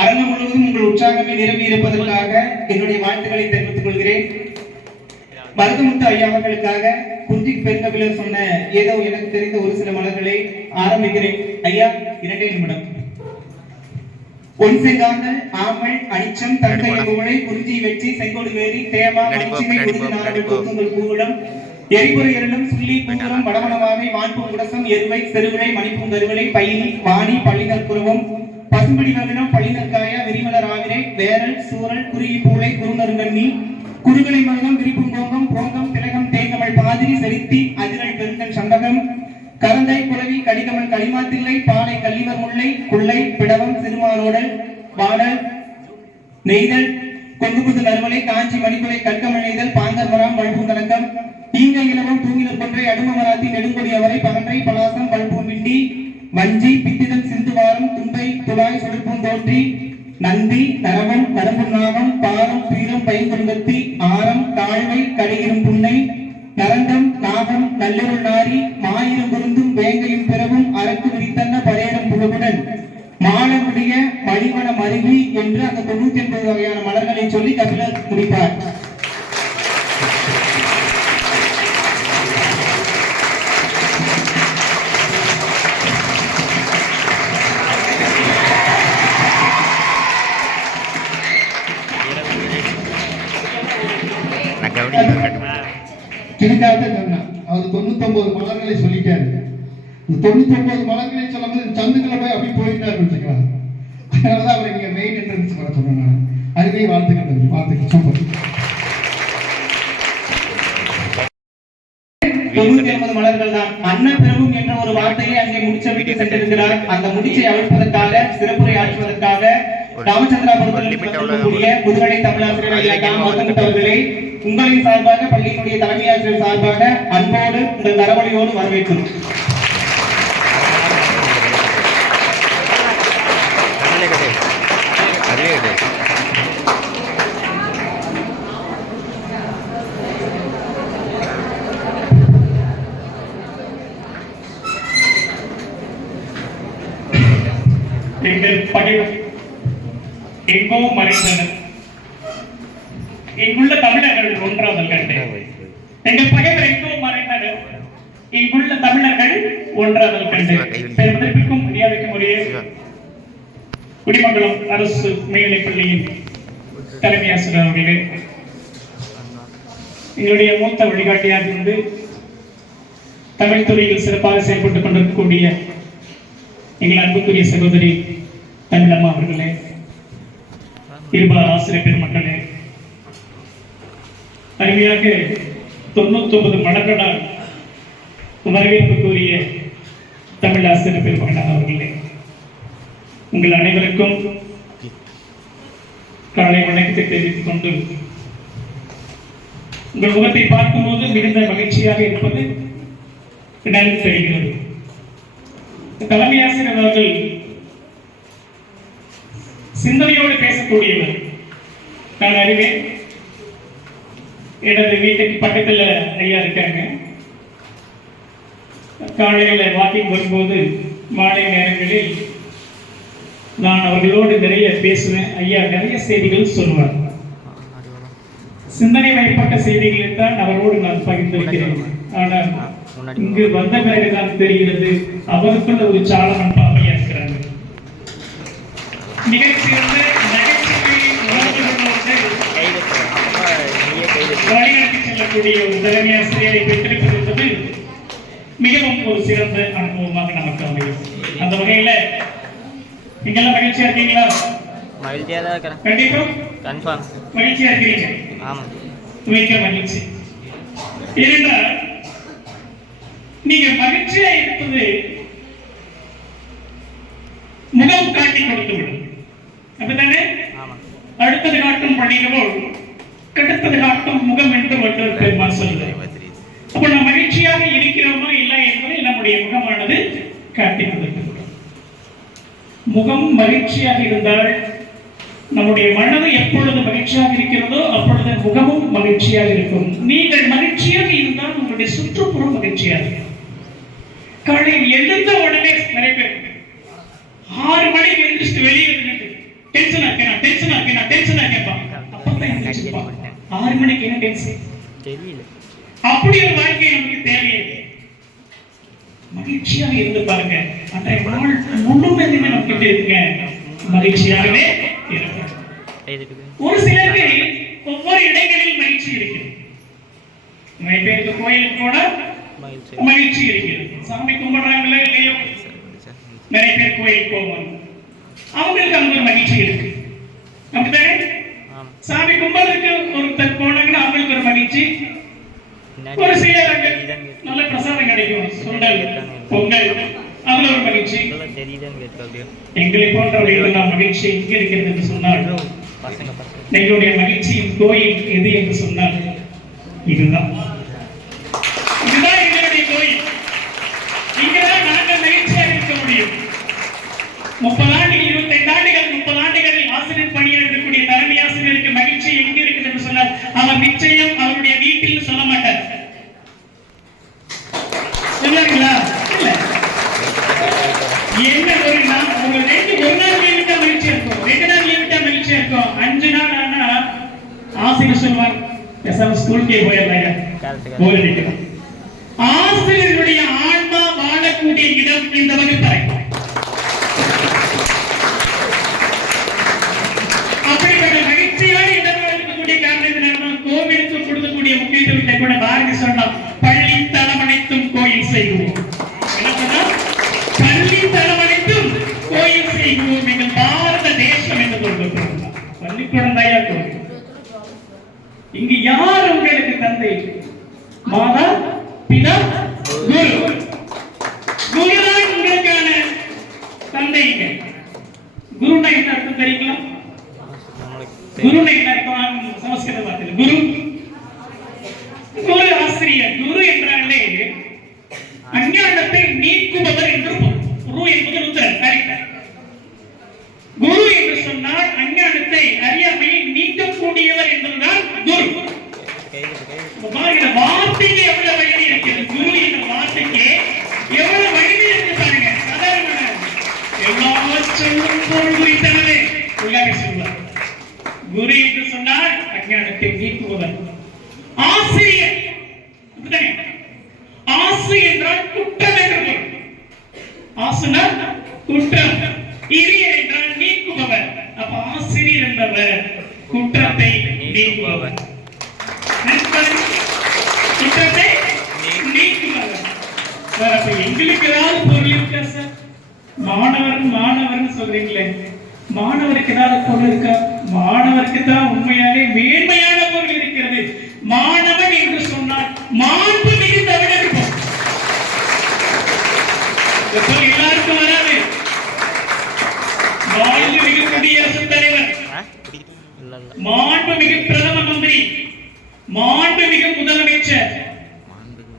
அரங்கம் முழுவதும் உங்கள் உற்சாகமே நிரம்பி இருப்பதற்காக என்னுடைய வாழ்த்துக்களை தெரிவித்துக் கொள்கிறேன். மருதமுத்து ஐயா அவர்களுக்காக குறிஞ்சி பெருங்கபிலர் சொன்ன ஏதோ எனக்கு தெரிந்த ஒரு சில மலர்களை ஆரம்பிக்கிறேன். ஐயா, 2 நிமிடம். ஒன்செங்காந்தல் ஆமல் அனிச்சம் தந்தை புகழை குறிஞ்சி வெற்றி செங்கோடு வேரி தேமா மணிச்சிமை குறிஞ்சி நாரங்கள் கொத்துங்கள் பூவுடம் எரிபுரை இரண்டும் சுள்ளி பூங்குரம் வடமணவாகை வான்பூங்குடசம் எருவை செருவிலை மணிப்பூங்கருவிலை பயிலி வாணி பள்ளினர் புருவம் பசும்படி வகனம் பள்ளினற்காய விரிமலர் ஆவிரை வேரல் சூரல் குறியி பூளை குறுநருங்கண்ணி குறுகலை மருகம் விரிப்புங்கோங்கம் போங்கம் திலகம் தேங்கமல் பாதிரி செலுத்தி அதிரல் பெருங்கன் சந்தகம் கரந்தை குளவி கடிகமல் களிமாத்தில்லை பாலை கல்லிவர் முல்லை குள்ளை பிடவம் சிறுமாரோடல் பாடல் நெய்தல் கொங்குபுது நறுமலை காஞ்சி மணிக்குலை கற்கமல் நெய்தல் பாங்கர் மரம் வல்பூந்தனக்கம் ஈங்க இலவம் தூங்கினர் கொன்றை அடும மராத்தி நெடுங்கொடி அவரை பகன்றை பலாசம் வல்பூன் விண்டி வஞ்சி பித்திதன் சிந்துவாரம் தும்பை துளாய் சொடுப்பூன் தோன்றி நந்தி நரவம் நரம்பு நாகம் பாரம் பீரம் பைங்குருங்கத்தி ஆரம் தாழ்வை கடிகிரும் புன்னை நரண்டம் நாகம் நல்லொருள் நாரி மாயிரம் குருந்தும் வேங்கையும் பிறவும் அரக்கு விரித்தன்ன பரேரம் புழுவுடன் மாலமுடைய மணிவனம் அருவி என்று அந்த 99 வகையான மலர்களை சொல்லி கபிலர் முடிப்பார். அவர் 99 மலர்களை சொல்லிட்டாரு. இந்த 99 மலர்களை சொல்லும் போது சந்துக்களை அப்படி போயிட்டாரு வச்சுக்கலாம். அதனாலதான் அவரை நீங்க மெயின் என்ட்ரன்ஸ் வர சொன்னாங்க. அதுவே வாழ்த்துக்கள். 99 மலர்கள் தான். அன்னப்பிரபும் என்ற ஒரு வார்த்தையை அங்கே முடிச்சவிட்டு சென்றிருக்கிறார். அந்த முடிச்சை அவிழ்ப்பதற்காக, சிறப்புரை ஆற்றுவதற்காக ராமச்சந்திராபுரத்தில் இருக்கக்கூடிய முதுகலை தமிழாசிரியர் அவர்களை உங்களின் சார்பாக, பள்ளியினுடைய தலைமை ஆசிரியர் சார்பாக அன்போடு உங்கள் தரவழியோடு வரவேற்கிறோம். எங்கள் படிவம் எங்கோ மறைந்தனர், இங்குள்ள தமிழர்கள் ஒன்றாதல் கண்டு. எங்கள் பகைவர் எங்கோ மறைந்தனர், இங்குள்ள தமிழர்கள் ஒன்றாதல் கண்டு. பெருமதிப்பிற்கும் மரியாதைக்கும் உரிய குடிமங்கலம் அரசு மேல்நிலைப் பள்ளியின் தலைமை ஆசிரியர் அவர்களே, எங்களுடைய மூத்த வழிகாட்டியாக இருந்து தமிழ் துறையில் சிறப்பாக செயல்பட்டுக் கொண்டிருக்கக்கூடிய எங்கள் அன்புக்குரிய சகோதரி தமிழம்மா அவர்களே, இருபால் ஆசிரியர் பெருமக்களே, அருமையாக 99 மடங்களால் வரவேற்புக்குரிய தமிழ் ஆசிரியர் பெருமகனார் அவர்களே, உங்கள் அனைவருக்கும் காலை வணக்கத்தை தெரிவித்துக் கொண்டு உங்கள் முகத்தை பார்க்கும்போது மிகுந்த மகிழ்ச்சியாக இருப்பது நன்கு தெரிகிறது. தலைமை ஆசிரியர் அவர்கள் சிந்தனையோடு பேசக்கூடியவர். நான் அறிவேன், எனது வீட்டுக்கு பக்கத்தில் ஐயா இருக்காங்க. காலையில் வாக்கிங் வரும்போது மாலை நேரங்களில் நான் அவர்களோடு நிறைய பேசுவேன். ஐயா நிறைய செய்திகள் சொல்வார். சிந்தனை வயப்பட்ட செய்திகளை தான் அவரோடு நான் பகிர்ந்திருக்கிறேன். ஆனால் இங்கு வந்த பிறகுதான் தெரிகிறது அவருக்குள்ள ஒரு சாலமன் பாவையா இருக்கிறாங்க. நிகழ்ச்சியிலிருந்து நகைச்சுவையின் உணர்வுகளோடு வழிநடத்தி செல்லக்கூடிய ஒரு தலைமை ஆசிரியரை பெற்றிருப்பது என்பது மிகவும் ஒரு சிறந்த அனுபவமாக நமக்கு அமையும். அந்த வகையில நீங்கெல்லாம் மகிழ்ச்சியா இருக்கீங்களா? மகிழ்ச்சியா தான் இருக்கிறேன். கண்டிப்பா கன்ஃபார்ம் மகிழ்ச்சியா இருக்கிறீங்க. ஆமா, மிக்க மகிழ்ச்சி. ஏனென்றால் நீங்க மகிழ்ச்சியா இருப்பது முகம் காட்டி கொடுத்து விடும். அப்படித்தானே? அடுத்தது காட்டும் பணிகளோடு கடுத்தது காட்டும் முகம் என்று வள்ளுவர் பெருமாள் சொல்லுவார். அப்ப நாம் மகிழ்ச்சியாக இருக்கிறோமா இல்லை என்பதை நம்முடைய முகமானது காட்டி கொடுத்து. முகம் மகிழ்ச்சியாக இருந்தால் நம்முடைய மனது எப்பொழுது மகிழ்ச்சியாக இருக்கிறதோ அப்பொழுது முகமும் மகிழ்ச்சியாக இருக்கும். நீங்கள் மகிழ்ச்சியாக இருந்தால் உங்களுடைய சுற்றுப்புறம் மகிழ்ச்சியாக இருக்கும். காலையில் எழுந்த உடனே நிறைய பேர் 6 மணிக்கு எழுந்திரிச்சு வெளியே டென்ஷனா இருக்கேன் அப்பதான் எழுந்திரிச்சுப்பான். 6 மணிக்கு என்ன டென்ஷன் தெரியல. அப்படி ஒரு வாழ்க்கை நமக்கு தேவையில்லை. மகிழ்ச்சியாக இருந்து பாருங்க. அன்றைய நாள் முழுவதுமே நமக்கு இருக்குங்க மகிழ்ச்சியாகவே இருக்கும். ஒரு சிலருக்கு ஒவ்வொரு இடங்களில் மகிழ்ச்சி இருக்கிறது. நிறைய பேருக்கு கோயிலுக்கு போனா மகிழ்ச்சி இருக்கிறது. சாமி கும்பிடுறாங்களோ இல்லையோ நிறைய பேர் கோயிலுக்கு போவாங்க. அவங்களுக்கு அங்க ஒரு மகிழ்ச்சி இருக்கு. அப்படித்தானே? சாமி கும்பிடுறதுக்கு ஒருத்தர் போனாங்கன்னா அவங்களுக்கு ஒரு மகிழ்ச்சி. ஒரு சிலர் அங்க நல்ல பிரசாதம் கிடைக்கும், சுண்டல் பொங்கல், அதுல ஒரு மகிழ்ச்சி. எங்களை போன்றவர்கள் மகிழ்ச்சி எங்க இருக்கிறது என்று சொன்னால் எங்களுடைய மகிழ்ச்சியின் கோயில் எது என்று சொன்னால் இதுதான் எங்களுடைய கோயில். இங்கதான் நாங்கள் மகிழ்ச்சியாக இருக்க முடியும். 30 ஆண்டுகள் 25 ஆண்டுகள் 30 ஆண்டுகளில் ஆசிரியர் பணியாக இருக்கக்கூடிய தலைமை ஆசிரியருக்கு மகிழ்ச்சி எங்க இருக்குது என்று சொன்னால் அவர் நிச்சயம் அவருடைய வீட்டில் சொல்ல மாட்டார். சொல்லுங்களா? இல்ல. என்ன ஒரு நாள் ஒரு நாள் லீவ் விட்டா மகிழ்ச்சியா இருக்கும், 2 நாள் லீவ் விட்டா மகிழ்ச்சியா இருக்கும், 5 நாள் ஆனா ஆசிரியர் சொல்வார் பேசாம ஸ்கூலுக்கே போயிடலாங்க. ஆசிரியர்களுடைய ஆன்மா வாழக்கூடிய இடம் இந்த வகுப்பறை. அப்படிப்பட்ட மகிழ்ச்சியான இடமாக இருக்கக்கூடிய காரணத்தினால கோவிலுக்கு கொடுக்கக்கூடிய முக்கியத்துவத்தை கூட பாரதி சொன்னார். பள்ளி தளமனைத்தும் கோயில் செய்வோம். என்ன சொன்னா? பள்ளி தளமனைத்தும் கோயில் செய்வோம். எங்கள் பாரத தேசம் என்று சொல்லுகிறோம். பள்ளிக்கூடம் தாயா கோயில். இங்கு யார் உங்களுக்கு தந்தை? மாதா, பிதா, குரு ஆசிரியர். குரு என்றாலே அஞ்ஞானத்தை நீக்குபவர் என்று பொருள். குரு என்பது ருத்ரன். குரு என்று சொன்னால் அஞ்ஞானத்தை அறியாமையை நீக்கக்கூடியவர் என்பதுதான் குரு. வார்த்தைக்கு எவ்வளவு வலிமை இருக்கிறது. குரு என்ற வார்த்தைக்கு எவ்வளவு வலிமை இருக்கு பாருங்க. சாதாரண எல்லா சொல்லும் பொருள் குறித்தனவே உள்ளாக சொல்வார். குரு என்று சொன்னால் அஞ்ஞானத்தை நீக்குபவர். ஆசிரியர். ஆசு என்றால் குற்றம் என்று பொருள். ஆசுனா குற்றம். இரியர் என்றால் நீக்குபவர். அப்ப ஆசிரியர் என்பவர் குற்றத்தை நீக்குபவர். குற்றத்தை நீக்குபவர். அப்ப எங்களுக்கு ஏதாவது பொருள் இருக்கா சார்? மாணவர் சொல்றீங்களே, மாணவருக்கு ஏதாவது பொருள் இருக்கா? மாணவருக்கு தான் உண்மையாலே மேன்மையான பொருள் இருக்கிறது. மாணவன் என்று சொன்னால் மாண்பு மிகுந்தவன் இருப்போம். எல்லாருக்கும் வராது. வாழ்ந்து மிகு குடியரசுத் தலைவர், மாண்புமிகு பிரதம மந்திரி, மாண்புமிகு முதலமைச்சர்,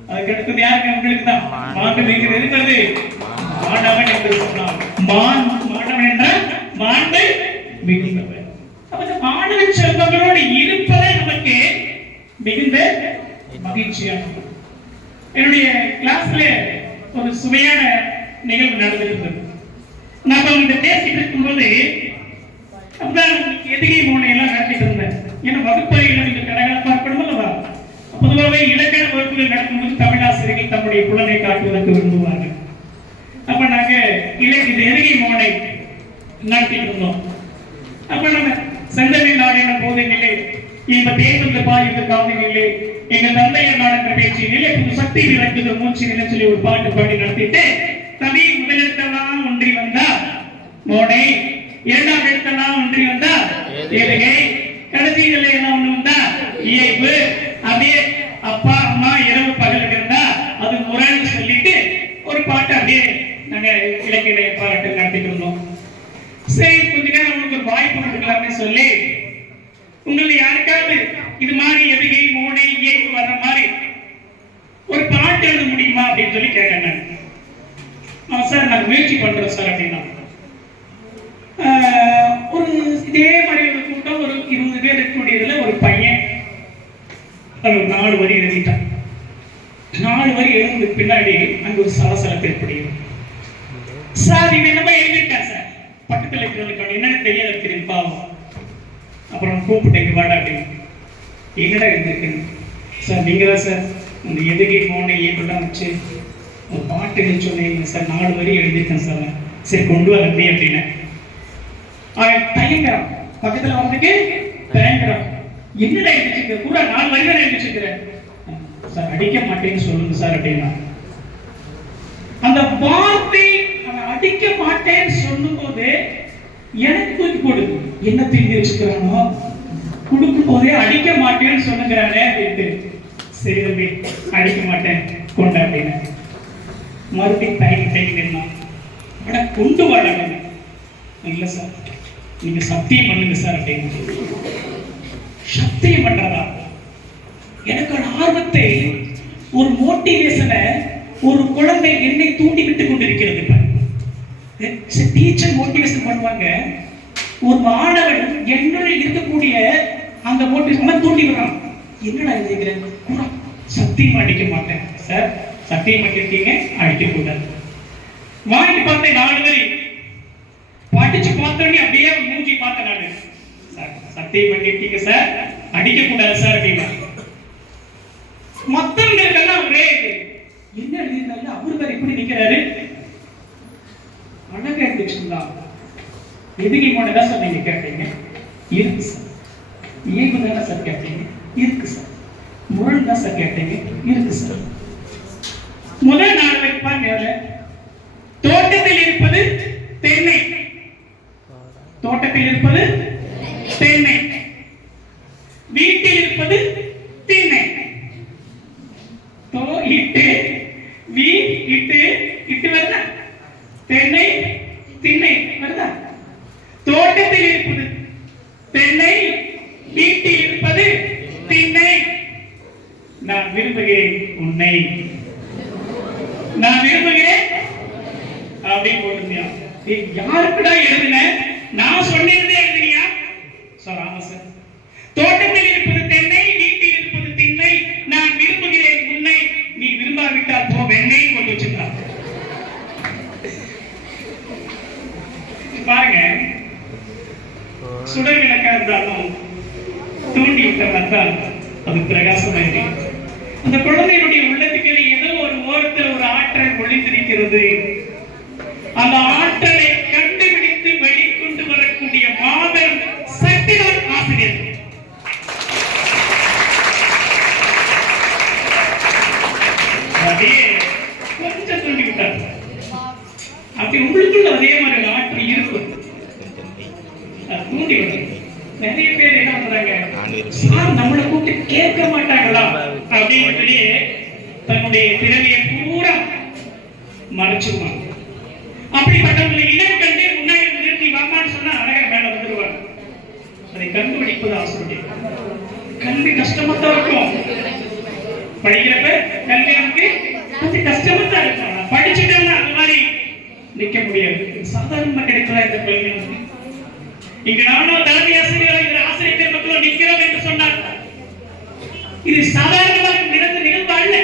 அதுக்கு அடுத்தது யாருக்கு? உங்களுக்கு தான். மாண்புமிகு இருக்கிறது மாணவன் என்று சொன்னால் மாணவன் என்றால் மாண்பு மிகுந்தவர். மாணவ செல்வங்களோடு இருப்பதை நமக்கு மிகுந்த மகிழ்ச்சியானது. என்னுடைய கிளாஸ்ல ஒரு சுவையான நிகழ்வு நடந்திருந்தது. நான் அவங்க பேசிட்டு இருக்கும்போது அப்பதான் எதிரி மோனை எல்லாம் நடத்திட்டு இருந்தேன். ஏன்னா வகுப்பறையில நீங்க கடகளை பார்க்கணும் அல்லவா? பொதுவாகவே இலக்கண வகுப்புகள் நடக்கும்போது தமிழாசிரியர்கள் தம்முடைய புலனை காட்டுவதற்கு விரும்புவார்கள். அப்ப நாங்க இது எதிரி மோனை நடத்திட்டு இருந்தோம். அப்ப நம்ம செந்தமிழ் நாடின போதினிலே இப்ப தேவந்த பாயுது காவலிலே எங்கள் தந்தையர் நாடன்ற பேச்சினிலே புது சக்தி விளக்குது மூச்சினில சொல்லி ஒரு பாட்டு பாடி நடத்திட்டு தவி முதலெழுத்தெல்லாம் ஒன்றி வந்தா மோனை, இரண்டாம் எழுத்தெல்லாம் ஒன்றி வந்தா ஏழுகை, கடைசி எல்லாம் ஒண்ணு வந்தா இயைபு, அப்படியே அப்பா அம்மா இரவு பகல் இருந்தா அது முறைன்னு சொல்லிட்டு ஒரு பாட்டு அப்படியே நாங்க இலக்கிய பாராட்டு நடத்திட்டு இருந்தோம். சரி, கொஞ்ச நேரம் உங்களுக்கு ஒரு வாய்ப்பு கொடுக்கலாம்னு சொல்லி உங்களை யாருக்காவது இது மாதிரி எதுகை மோனை இயைபு வர்ற மாதிரி ஒரு பாட்டு எழுத முடியுமா அப்படின்னு சொல்லி கேட்டேன். சார் நான் முயற்சி பண்றேன் சார் அப்படின்னா ஒரு இதே மாதிரி ஒரு கூட்டம் ஒரு 20 பேர் இருக்கக்கூடியதுல ஒரு பையன் ஒரு 4 வரி எழுதிட்டான். 4 வரி எழுதுறதுக்கு பின்னாடி அங்க ஒரு சலசலப்பு ஏற்படுகிறது. சார் இவன் என்னமா எழுதிட்டான் சார், பக்கத்துல இருக்கிறவனுக்கு என்னன்னு தெரியாது இருக்கிறேன் பாவம். அப்புறம் கூப்பிட்டேங்க வாடா அப்படின்னு. என்னடா எழுதிருக்கேன் சார்? நீங்க தான் சார் இந்த எதுகை மோனை ஏற்பட்டான் வச்சு ஒரு பாட்டு எழுதி சொன்னீங்க சார். 4 வரி எழுதியிருக்கேன் சார். சரி கொண்டு வர அப்படி அப்படின்னு அவன் தயங்குறான். பக்கத்துல வந்துட்டு தயங்குறான். என்னடா எழுதிச்சிருக்க? கூட 4 வரி தான் எழுதிச்சிருக்கிறேன் சார். அடிக்க மாட்டேன்னு சொல்லுங்க சார் அப்படின்னா அந்த வார்த்தை அவன் அடிக்க மாட்டேன்னு சொல்லும் போது எனக்கு தூக்கி போடுது. என்ன தூக்கி வச்சுக்கிறானோ கொடுக்கும் போதே அடிக்க மாட்டேன்னு சொல்லுங்கிறானே அப்படின்ட்டு சரி தம்பி அடிக்க மாட்டேன் கொண்ட அப்படின்னு மறுபடியும் தயங்கி நின்னான். ஆனா கொண்டு வாடாங்க. இல்ல சார் நீங்க சத்தியம் பண்ணுங்க சார் அப்படின்னு. சத்தியம் பண்றதா? எனக்கான ஆர்வத்தை ஒரு மோட்டிவேஷனை ஒரு குழந்தை என்னை தூண்டி விட்டு கொண்டிருக்கிறது. டீச்சர் மோட்டிவேஷன் பண்ணுவாங்க, ஒரு மாணவன் என்னுடைய இருக்கக்கூடிய அந்த மோட்டிவேஷன் தூண்டி விடுறான். என்னடா எழுதிக்கிறேன்? சத்தியம் அடிக்க மாட்டேன் சார். சத்தியம் பண்ணிருக்கீங்க, அடிக்க கூடாது. வாங்கி பார்த்தேன் 4 வரி படிச்சு பார்த்தோன்னே அப்படியே மூஞ்சி பார்த்தேன் நானு. சார் சத்தியம் பண்ணிருக்கீங்க சார், அடிக்க கூடாது சார் அப்படின்னா மத்தவங்களுக்கெல்லாம் ஒரே என்ன எழுதியிருந்தாரு அவரு பேர் எப்படி நிக்கிறாரு அழகா இருந்துச்சுங்களா? எதுகை மோனை தான் சார் நீங்க கேட்டீங்க? இருக்கு சார். இயல்பு தானே சார் கேட்டீங்க? இருக்கு சார். முரண் தான் சார் கேட்டீங்க? இருக்கு சார். முதல் 4 வைப்பாங்க. தோட்டத்தில் இருப்பது தென்னை, தோட்டத்தில் இருப்பது தென்னை, வீட்டில் இருப்பது திண்ணை. இட்டு வீ இட்டு இட்டு வருதா? தென்னை திண்ணை வருதா? தோட்டத்தில் இருப்பது தென்னை, வீட்டில் இருப்பது திண்ணை. நான் விரும்புகிறேன் உன்னை, நான் விரும்புகிறேன் அப்படின்னு போட்டிருந்தியா? யாருக்குடா எழுதுன? நான் சொன்னதே எழுதுனியா? சார் ஆமா சார். தோட்டத்தில் இருப்பது தென்னை, வீட்டில் இருப்பது திண்ணை, நான் விரும்புகிறேன் உன்னை, நீ விரும்பாவிட்டால் போ வெண்ணை கொண்டு வச்சிருக்கான். பாருங்க, சுடர் விளக்கா இருந்தாலும் தூண்டி விட்டால் அது பிரகாசமாக. அந்த குழந்தையினுடைய உள்ளத்துக்களை ஏதோ ஒரு ஓரத்தில் ஒரு ஆற்றல் ஒளிந்திருக்கிறது. அந்த ஆற்றலை கண்டுபிடித்து வெளிக்கொண்டு வரக்கூடிய மாபெரும் சக்திதான் ஆசிரியர். அப்படியே கொஞ்சம் தூண்டி விட்டார். அப்படி உங்களுக்குள்ள அதே மாதிரி ஆற்றல் இருக்கும். தூண்டி விட்டார். நிறைய பேர் என்ன பண்றாங்க, சார் நம்மளை கூப்பிட்டு கேட்க மாட்டாங்களா அப்படின்னு சொல்லி தன்னுடைய திறமையை பூரா மறைச்சிருவாங்க. அப்படிப்பட்டவங்களை இனம் கண்டு முன்னாடி நிறுத்தி வாமான்னு சொன்னா அழகா மேல வந்துடுவாங்க. அதை கண்டுபிடிப்பது ஆசிரியர். கல்வி கஷ்டமாத்தான் இருக்கும். படிக்கிறப்ப கல்வி நமக்கு கொஞ்சம் கஷ்டமாத்தான் இருக்கும். படிச்சுட்டோம்னா அந்த மாதிரி நிக்க முடியாது. சாதாரணமா கிடைக்கிறா இந்த கல்வி. இங்கு நானும் தலைமை ஆசிரியர் ஆசிரியர் பெருமக்களும் நிற்கிறோம் என்று சொன்னார். இது சாதாரணமாக நடந்த நிகழ்வு அல்ல.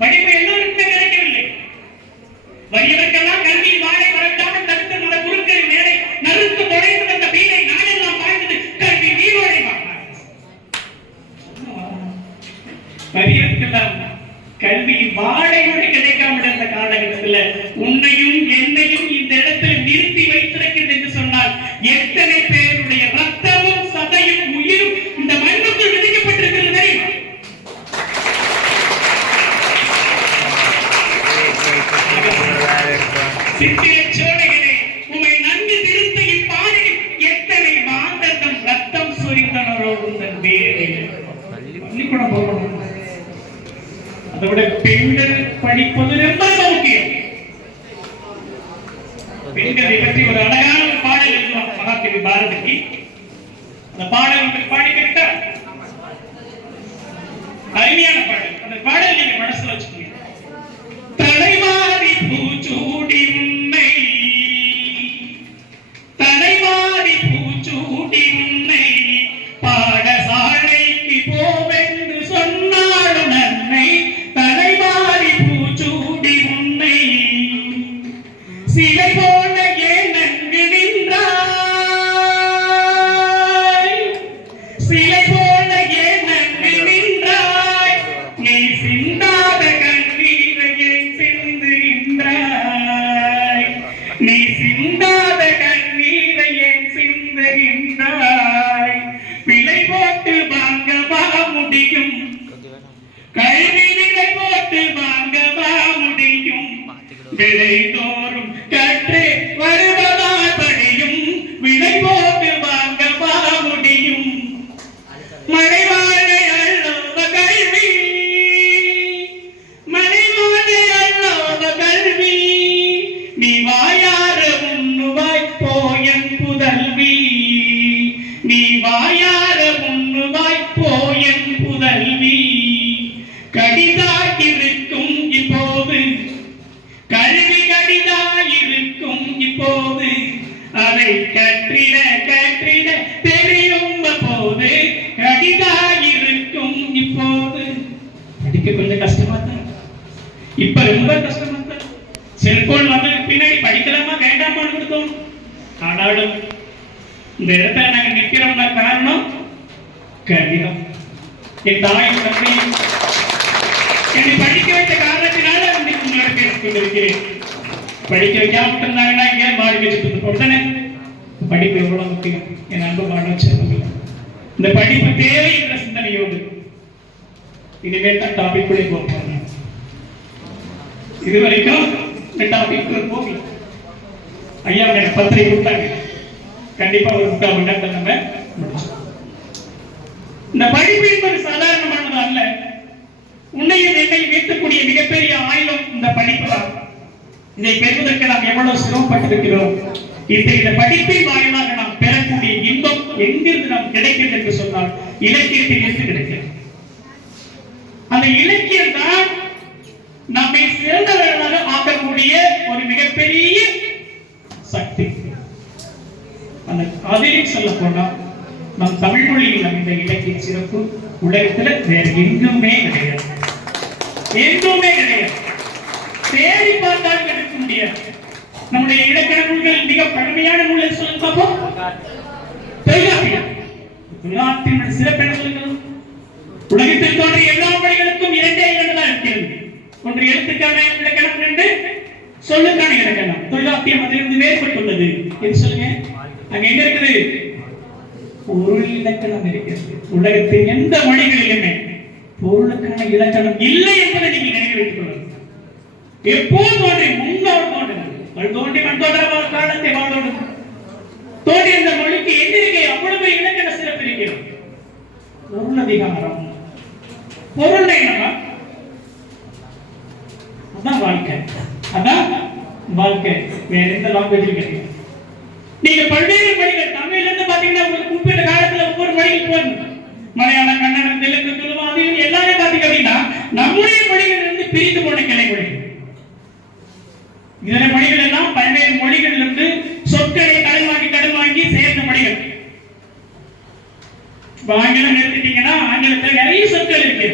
படிப்பு எல்லோருக்குமே கிடைக்கவில்லை. வறியவர்க்கெல்லாம் கல்வி வாழை வளர்த்தாமல் தடுத்த மத குருக்களின் மேலே நறுக்கு தொலைந்து வந்த வீரை நாடெல்லாம் வாழ்ந்தது கல்வி நீரோடை. வறியவர்க்கெல்லாம் கல்வி வாழையோடு கிடைக்காமல் இருந்த காலகட்டத்தில் உன்னையும் என்னையும் இந்த இடத்தில் நிறுத்தி வைத்திருக்கிறது என்று சொன்னால் எத்தனை பேருடைய ரத்தமும் சதையும் உயிரும் இந்த மண்ணுக்குள் விதிக்கப்பட்டிருக்கிறது. சித்திரச்சோலைகளே, உமை நன்கு திருத்த இப்பாதையில் எத்தனை மாந்தர்கள் ரத்தம் சொரிந்தனரோ உங்கள் வேலையில். பள்ளிக்கூடம் போகணும். அதை விட பெண்கள் படிப்பது ரொம்ப முக்கியம். பெண்களை பற்றி ஒரு அழகான ஒரு பாடல் எழுதுவார் மகாகவி பாரதி. அந்த பாடல் உங்களுக்கு பாடி கேட்டா அருமையான பாடல். அந்த பாடல் நீங்க மனசுல வச்சுக்கோங்க. தலைமாறி பூச்சூடி உன்னை, தலைமாறி பூச்சூடி உன்னை பாடசாலைக்கு போவென்று சொன்னாலும் நன்மை. தலைமாறி பூச்சூடி உன்னை சிலை போல ஏன் நன்கு நின்றாய், சிலை போல ஏன் நன்கு நின்றாய், நீ சிந்தாத கண்ணீரை ஏன் சிந்துகின்றாய், நீ சிந்தாத கண்ணீரை ஏன் சிந்துகின்றாய். விலை போட்டு வாங்கவா முடியும், கல்வி விலை போட்டு வாங்கவா முடியும், விலை தோறும் கற்று வருவதால் படியும், விலை போட்டு வாங்கவா முடியும். மலைவாழை அல்லோத கல்வி, மலைவாழை அல்லோத கல்வி, நீ வாயார உண்ணுவாய் போயன் புதல்வி, நீ வாயார உண்ணுவாய் போயன் புதல்வி. கடிதாயிருக்கும் இப்போது, கல்வி கடிதாயிருக்கும் இப்போது, அதை கற்றிட கற்றிட தெரியும் போது, கடிதாயிருக்கும் இப்போது. படிக்க கொஞ்சம் கஷ்டமா தான், இப்ப ரொம்ப கஷ்டமா தான். செல்போன் வந்ததுக்கு பின்னாடி படிக்கலாமா வேண்டாமான்னு கொடுத்தோம். ஆனாலும் இந்த இடத்துல நாங்க நிக்கிறோம்னா காரணம் கடிதம். என் தாயும் தந்தையும் என்னை படிக்க வைத்த காரணத்தினால உங்களோட பேசிக் கொண்டிருக்கிறேன். படிக்க வைக்காம இருந்தாங்கன்னா இங்கே மாறி வச்சுட்டு உடனே படிப்பு எவ்வளவு முக்கியம். என் அன்பு மாணவ செல்வங்கள், இந்த படிப்பு தேவை என்ற சிந்தனையோடு இனிமேல் தான் டாபிக் கூட போவாங்க. இதுவரைக்கும் இந்த டாபிக் போகல. ஐயா எனக்கு பத்திரிகை கொடுத்தாங்க. கண்டிப்பா ஒரு 3/4 மணி நேரத்தில் நம்ம முடிச்சோம். இந்த படிப்பு என்பது சாதாரணமானது அல்ல. உன்னையும் என்னையும் வீழ்த்தக்கூடிய மிகப்பெரிய ஆயுதம் இந்த படிப்பு தான். இதை பெறுவதற்கு நாம் எவ்வளவு சிரமப்பட்டிருக்கிறோம். இந்த படிப்பின் வாயிலாக நாம் பெறக்கூடிய இன்பம் எங்கிருந்து நாம் கிடைக்கிறது என்று சொன்னால் இலக்கியத்தில் இருந்து கிடைக்கிறது. இலக்கியம் தான் நம்மை சிறந்தவர்களாக ஆக்கக்கூடிய ஒரு மிகப்பெரிய சக்தி. அந்த அதிலும் சொல்ல போனா நம் தமிழ் மொழியில் அமைந்த இலக்கிய சிறப்பு உலகத்துல வேற எங்குமே கிடையாது, எங்குமே கிடையாது. தேடி பார்த்தால் கிடைக்க முடியாது. நம்முடைய இலக்கண நூல்கள் மிக பழமையான நூல்கள் சொல்லுங்க பார்ப்போம். தொல்காப்பியம். தொல்காப்பியத்தின் சிறப்பு என்ன சொல்லுங்கள்? உலகத்தில் தோன்றிய எல்லா மொழிகளுக்கும் இரண்டே இரண்டு தான் இருக்கிறது. ஒன்று எழுத்துக்கான இலக்கணம், ரெண்டு சொல்லுக்கான இலக்கணம். தொல்காப்பியம் அதிலிருந்து வேறுபட்டுள்ளது. எது சொல்லுங்க? அங்க எங்க இருக்குது? பொருள் இலக்கணம் இருக்கிறது. உலகத்தின் எந்த மொழிகளிலுமே பொருளுக்கான இலக்கணம் இல்லை என்பதை நீங்க நினைவு வைத்துக் கொள்ளுங்கள். எப்போது தோன்றி முன்னோர் தோன்றி மண் தோன்ற காலத்தை வாழ்ந்தோடு தோன்றி இந்த மொழிக்கு எதிர்கை அவ்வளவு இலக்கண சிறப்பு இருக்கிறது. பொருள் அதிகாரம். பொருள் என்னன்னா அதான் வாழ்க்கை, அதான் வாழ்க்கை. வேற எந்த லாங்குவேஜிலும் கிடையாது. நீங்க பல்வேறு மொழிகள் தமிழ்ல இருந்து பாத்தீங்கன்னா உங்களுக்கு குறிப்பிட்ட காலத்துல ஒவ்வொரு மொழிகள் போகணும். மலையாளம், கன்னடம், தெலுங்கு, துளுவ அது எல்லாமே பாத்தீங்க அப்படின்னா நம்முடைய மொழிகள் இருந்து பிரிந்து போன கிளை மொழிகள். இதர மொழிகள் எல்லாம் பல்வேறு மொழிகள் இருந்து சொற்களை கடன் வாங்கி சேர்ந்த மொழிகள். ஆங்கிலம் எடுத்துட்டீங்கன்னா ஆங்கிலத்தில் நிறைய சொற்கள் இருக்கு.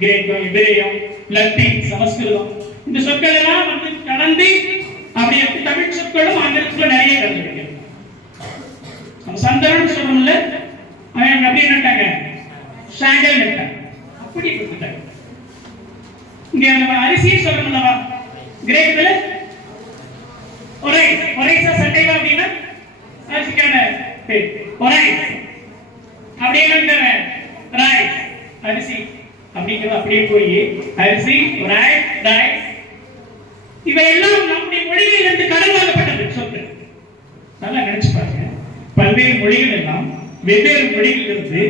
கிரேக்கம், எபிரேயம், லத்தீன், சமஸ்கிருதம், இந்த சொற்கள் எல்லாம் வந்து கடந்து அப்படி தமிழ் சொற்களும் ஆங்கிலத்துல நிறைய கலந்துருக்கு. சந்திரன் சொல்றோம்ல, அவன் அப்படி நட்டாங்க, சாங்கல் நட்டாங்க, அப்படி கொடுத்துட்டாங்க. இங்க அரிசியை சொல்றோம்லவா, கிரேக்கத்துல ஒரேசா சண்டைவா அப்படின்னா அரிசிக்கான பேர் ஒரே அப்படியே ரைஸ் அரிசி அப்படிங்கிறது அப்படியே போய் அரிசி ரைஸ் இவையெல்லாம் நம்முடைய மொழியில் இருந்து கடன் வாங்கப்பட்டது சொற்கள். நல்லா நினைச்சு பாருங்க. பல்வேறு மொழிகள் எல்லாம் வெவ்வேறு மொழிகளில் இருந்து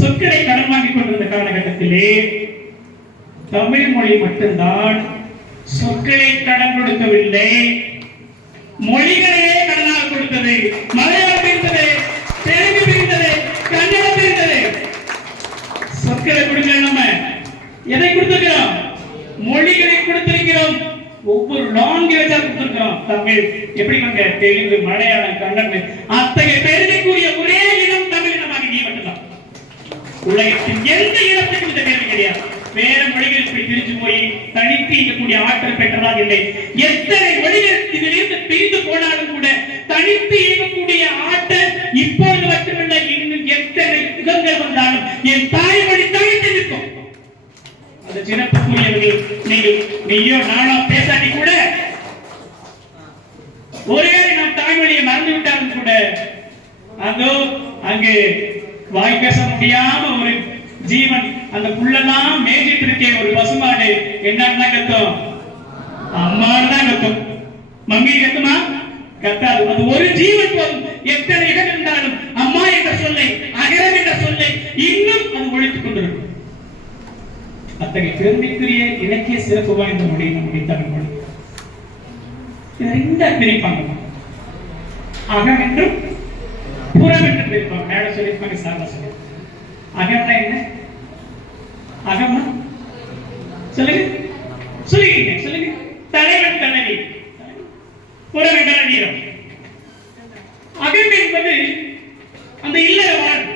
சொற்களை கடன் வாங்கி கொண்டிருந்த காலகட்டத்திலே தமிழ் மொழி மட்டும்தான் சொற்களை கடன் கொடுக்கவில்லை, மொழிகளையே கடனாக கொடுத்தது. மலையாளம் பிரிந்தது, தெலுங்கு பிரிந்தது, கன்னடம் பிரிந்தது. சொற்களை கொடுக்கல, நம்ம எதை கொடுத்திருக்கிறோம்? மொழிகளை கொடுத்திருக்கிறோம். ஒவ்வொரு லாங்குவேஜா கொடுத்திருக்கிறோம். தமிழ் எப்படி வந்து தெலுங்கு, மலையாளம், கன்னடம் அத்தகைய பெருமைக்குரிய ஒரே இனம் தமிழ் இனமாக நீ மட்டும்தான். உலகத்தின் எந்த இனத்துக்கும் இந்த பெருமை கிடையாது. வேற மொழிகள் இப்படி பிரிஞ்சு போய் தனித்து இயக்கக்கூடிய ஆற்றல் பெற்றதாக இல்லை. எத்தனை மொழிகள் இதிலிருந்து பிரிந்து போனாலும் கூட தனித்து இயக்கக்கூடிய ஆற்றல் இப்பொழுது மட்டுமல்ல, இன்னும் எத்தனை யுகங்கள் வந்தாலும் என் தாய்மொழி தனித்து நிற்கும். அந்த சிறப்புக்குரியவர்கள் நீயோ நானோ பேசாட்டி கூட ஒருவேளை நாம் தாய்மொழியை மறந்து விட்டாலும் கூட அதோ அங்கு வாய் பேச முடியாம ஒரு ஜீவன் அந்த புள்ளெல்லாம் மேய்ச்சிட்டு இருக்கே ஒரு பசுமாடு என்னன்னா கத்தும், அம்மான்னு தான் கத்தும். மம்மி கத்துமா? கத்தாது. அது ஒரு ஜீவன் போதும். எத்தனை இடம் இருந்தாலும் அம்மா என்ற சொல்லை, அகரம் என்ற சொல்லை இன்னும் அது ஒழித்துக் கொண்டிருக்கும். அத்தகைய பெருமைக்குரிய இலக்கிய சிறப்பு வாய்ந்த மொழி நம்முடைய தமிழ் மொழி. இதை ரெண்டா பிரிப்பாங்க. அகம் என்றும் புறம் என்று பிரிப்பாங்க. மேல சொல்லியிருப்பாங்க, சார்பா சொல்லி. அகம்னா என்ன? அகம்னா சொல்லுங்க, சொல்லுங்க. தலைவன் தலைவி, புறம் என்றால் வீரம். அகம் என்பது அந்த இல்லற வாழ்வு,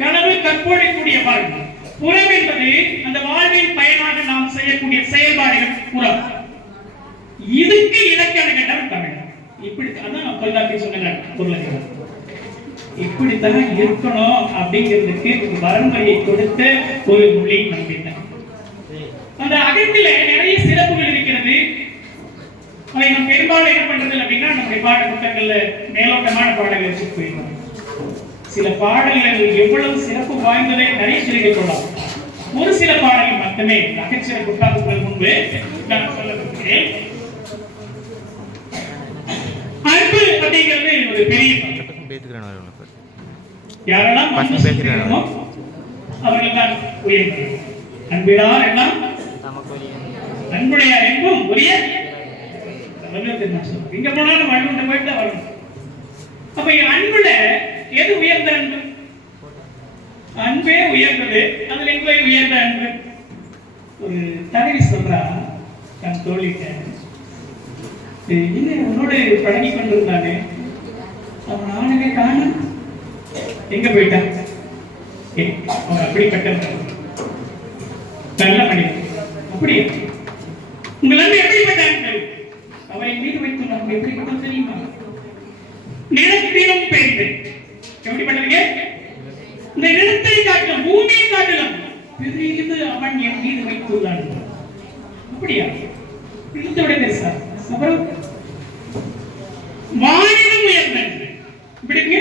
கனவு கற்போடக்கூடிய வாழ்வு. புறம் என்பது அந்த வாழ்வின் பயனாக நாம் செய்யக்கூடிய செயல்பாடுகள் புறம். இதுக்கு இலக்கண கட்டம் தமிழ். இப்படி அதான் தொல்காப்பியம் சொன்ன பொருள் இப்படித்தான் இருக்கணும் அப்படிங்கிறதுக்கு வரன்முறையை கொடுத்த ஒரு மொழி நம்பிக்கை. அந்த அகத்தில நிறைய சிறப்புகள் இருக்கிறது. அதை நம்ம பெரும்பாலும் என்ன பண்றது அப்படின்னா நம்முடைய பாட புத்தகங்கள்ல மேலோட்டமான பாடல்களை வச்சு போயிடலாம். சில பாடல்கள் எவ்வளவு சிறப்பு வாய்ந்ததை நிறைய சொல்லிக் கொள்ளலாம். ஒரு சில பாடல்கள் மட்டுமே நகைச்சுவை புத்தாக்குகள் முன்பு நான் சொல்ல விரும்புகிறேன். அன்பு அப்படிங்கிறது ஒரு பெரிய யாரெல்லாம் பேசுகிறோமோ அவர்கள் தான் உயர்ந்தவர். அன்பிடார் எல்லாம் அன்புடையார் என்பும் உரிய. இங்க போனாலும் அன்புண்ட போயிட்டு தான் வரணும். அப்ப அன்புல எது உயர்ந்த அன்பு? அன்பே உயர்ந்தது. அதுல எங்க உயர்ந்த அன்பு? ஒரு தலைவி சொல்றா தன் தோழிட்டேன், என்ன உன்னோடு பழகி கொண்டிருந்தானே அவன் ஆணுமே காணும், எங்க போயிட்டான்? அவன் அப்படிப்பட்ட நல்ல மனிதன். அப்படியே உங்கள் அன்பு எப்படிப்பட்டார்கள்? அவரை மீது வைத்து நமக்கு எப்படிப்பட்டது தெரியுமா? நிலத்திலும் பெய்து எப்படிப்பட்டதுங்க? இந்த நிலத்தை காட்டிலும் பூமியை காட்டிலும் பெரியது அவன் என் மீது வைத்துள்ளான். அப்படியா? நிலத்தை விட பெருசா? அப்புறம் வானிலும் உயர்ந்தன். இப்படிங்க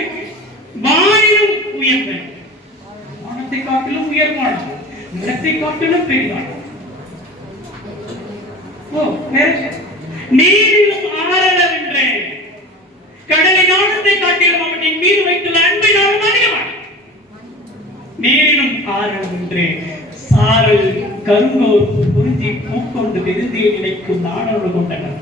வானிலும் உயர்ந்தன். வானத்தை காட்டிலும் உயர்வான, நிலத்தை காட்டிலும் பெரியவான். ஓ வேற நீரிலும் ஆறளவென்றே கடலை நாணத்தை காட்டிலும் அவனின் மீது வைத்துள்ள அன்பினாலும் அதிகமான நீரிலும் ஆறளவென்றே சாரல் கருங்கோர் குறிஞ்சி பூக்கொண்டு விருந்தியை நினைக்கும் நாணோடு கொண்டனர்.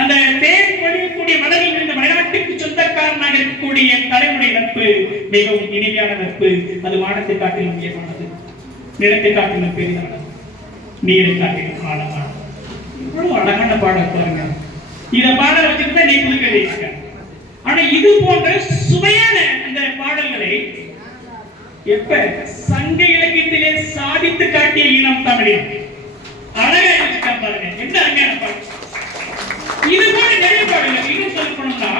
அந்த தேன் பொழியக்கூடிய மலரில் இருந்த மலைநாட்டுக்கு சொந்தக்காரனாக இருக்கக்கூடிய தலைமுறை நட்பு மிகவும் இனிமையான நட்பு. அது வானத்தை காட்டிலும் உயர்வானது, நிலத்தை காட்டிலும் பெரிதானது, நீரை காட்டிலும் ஆழமானது. இவ்வளவு அழகான பாடல் பாருங்க. இத பாடல் வச்சுட்டு நீ குளிக்க வைக்க. ஆனா இது போன்ற சுவையான அந்த பாடல்களை எப்ப சங்க இலக்கியத்திலே சாதித்து காட்டிய இனம் தமிழ். அழகா இருந்துட்டா பாருங்க, என்ன அருமையான பாடல். இது போல நிறைய பாடல்கள் இன்னும் சொல்ல போனோம்னா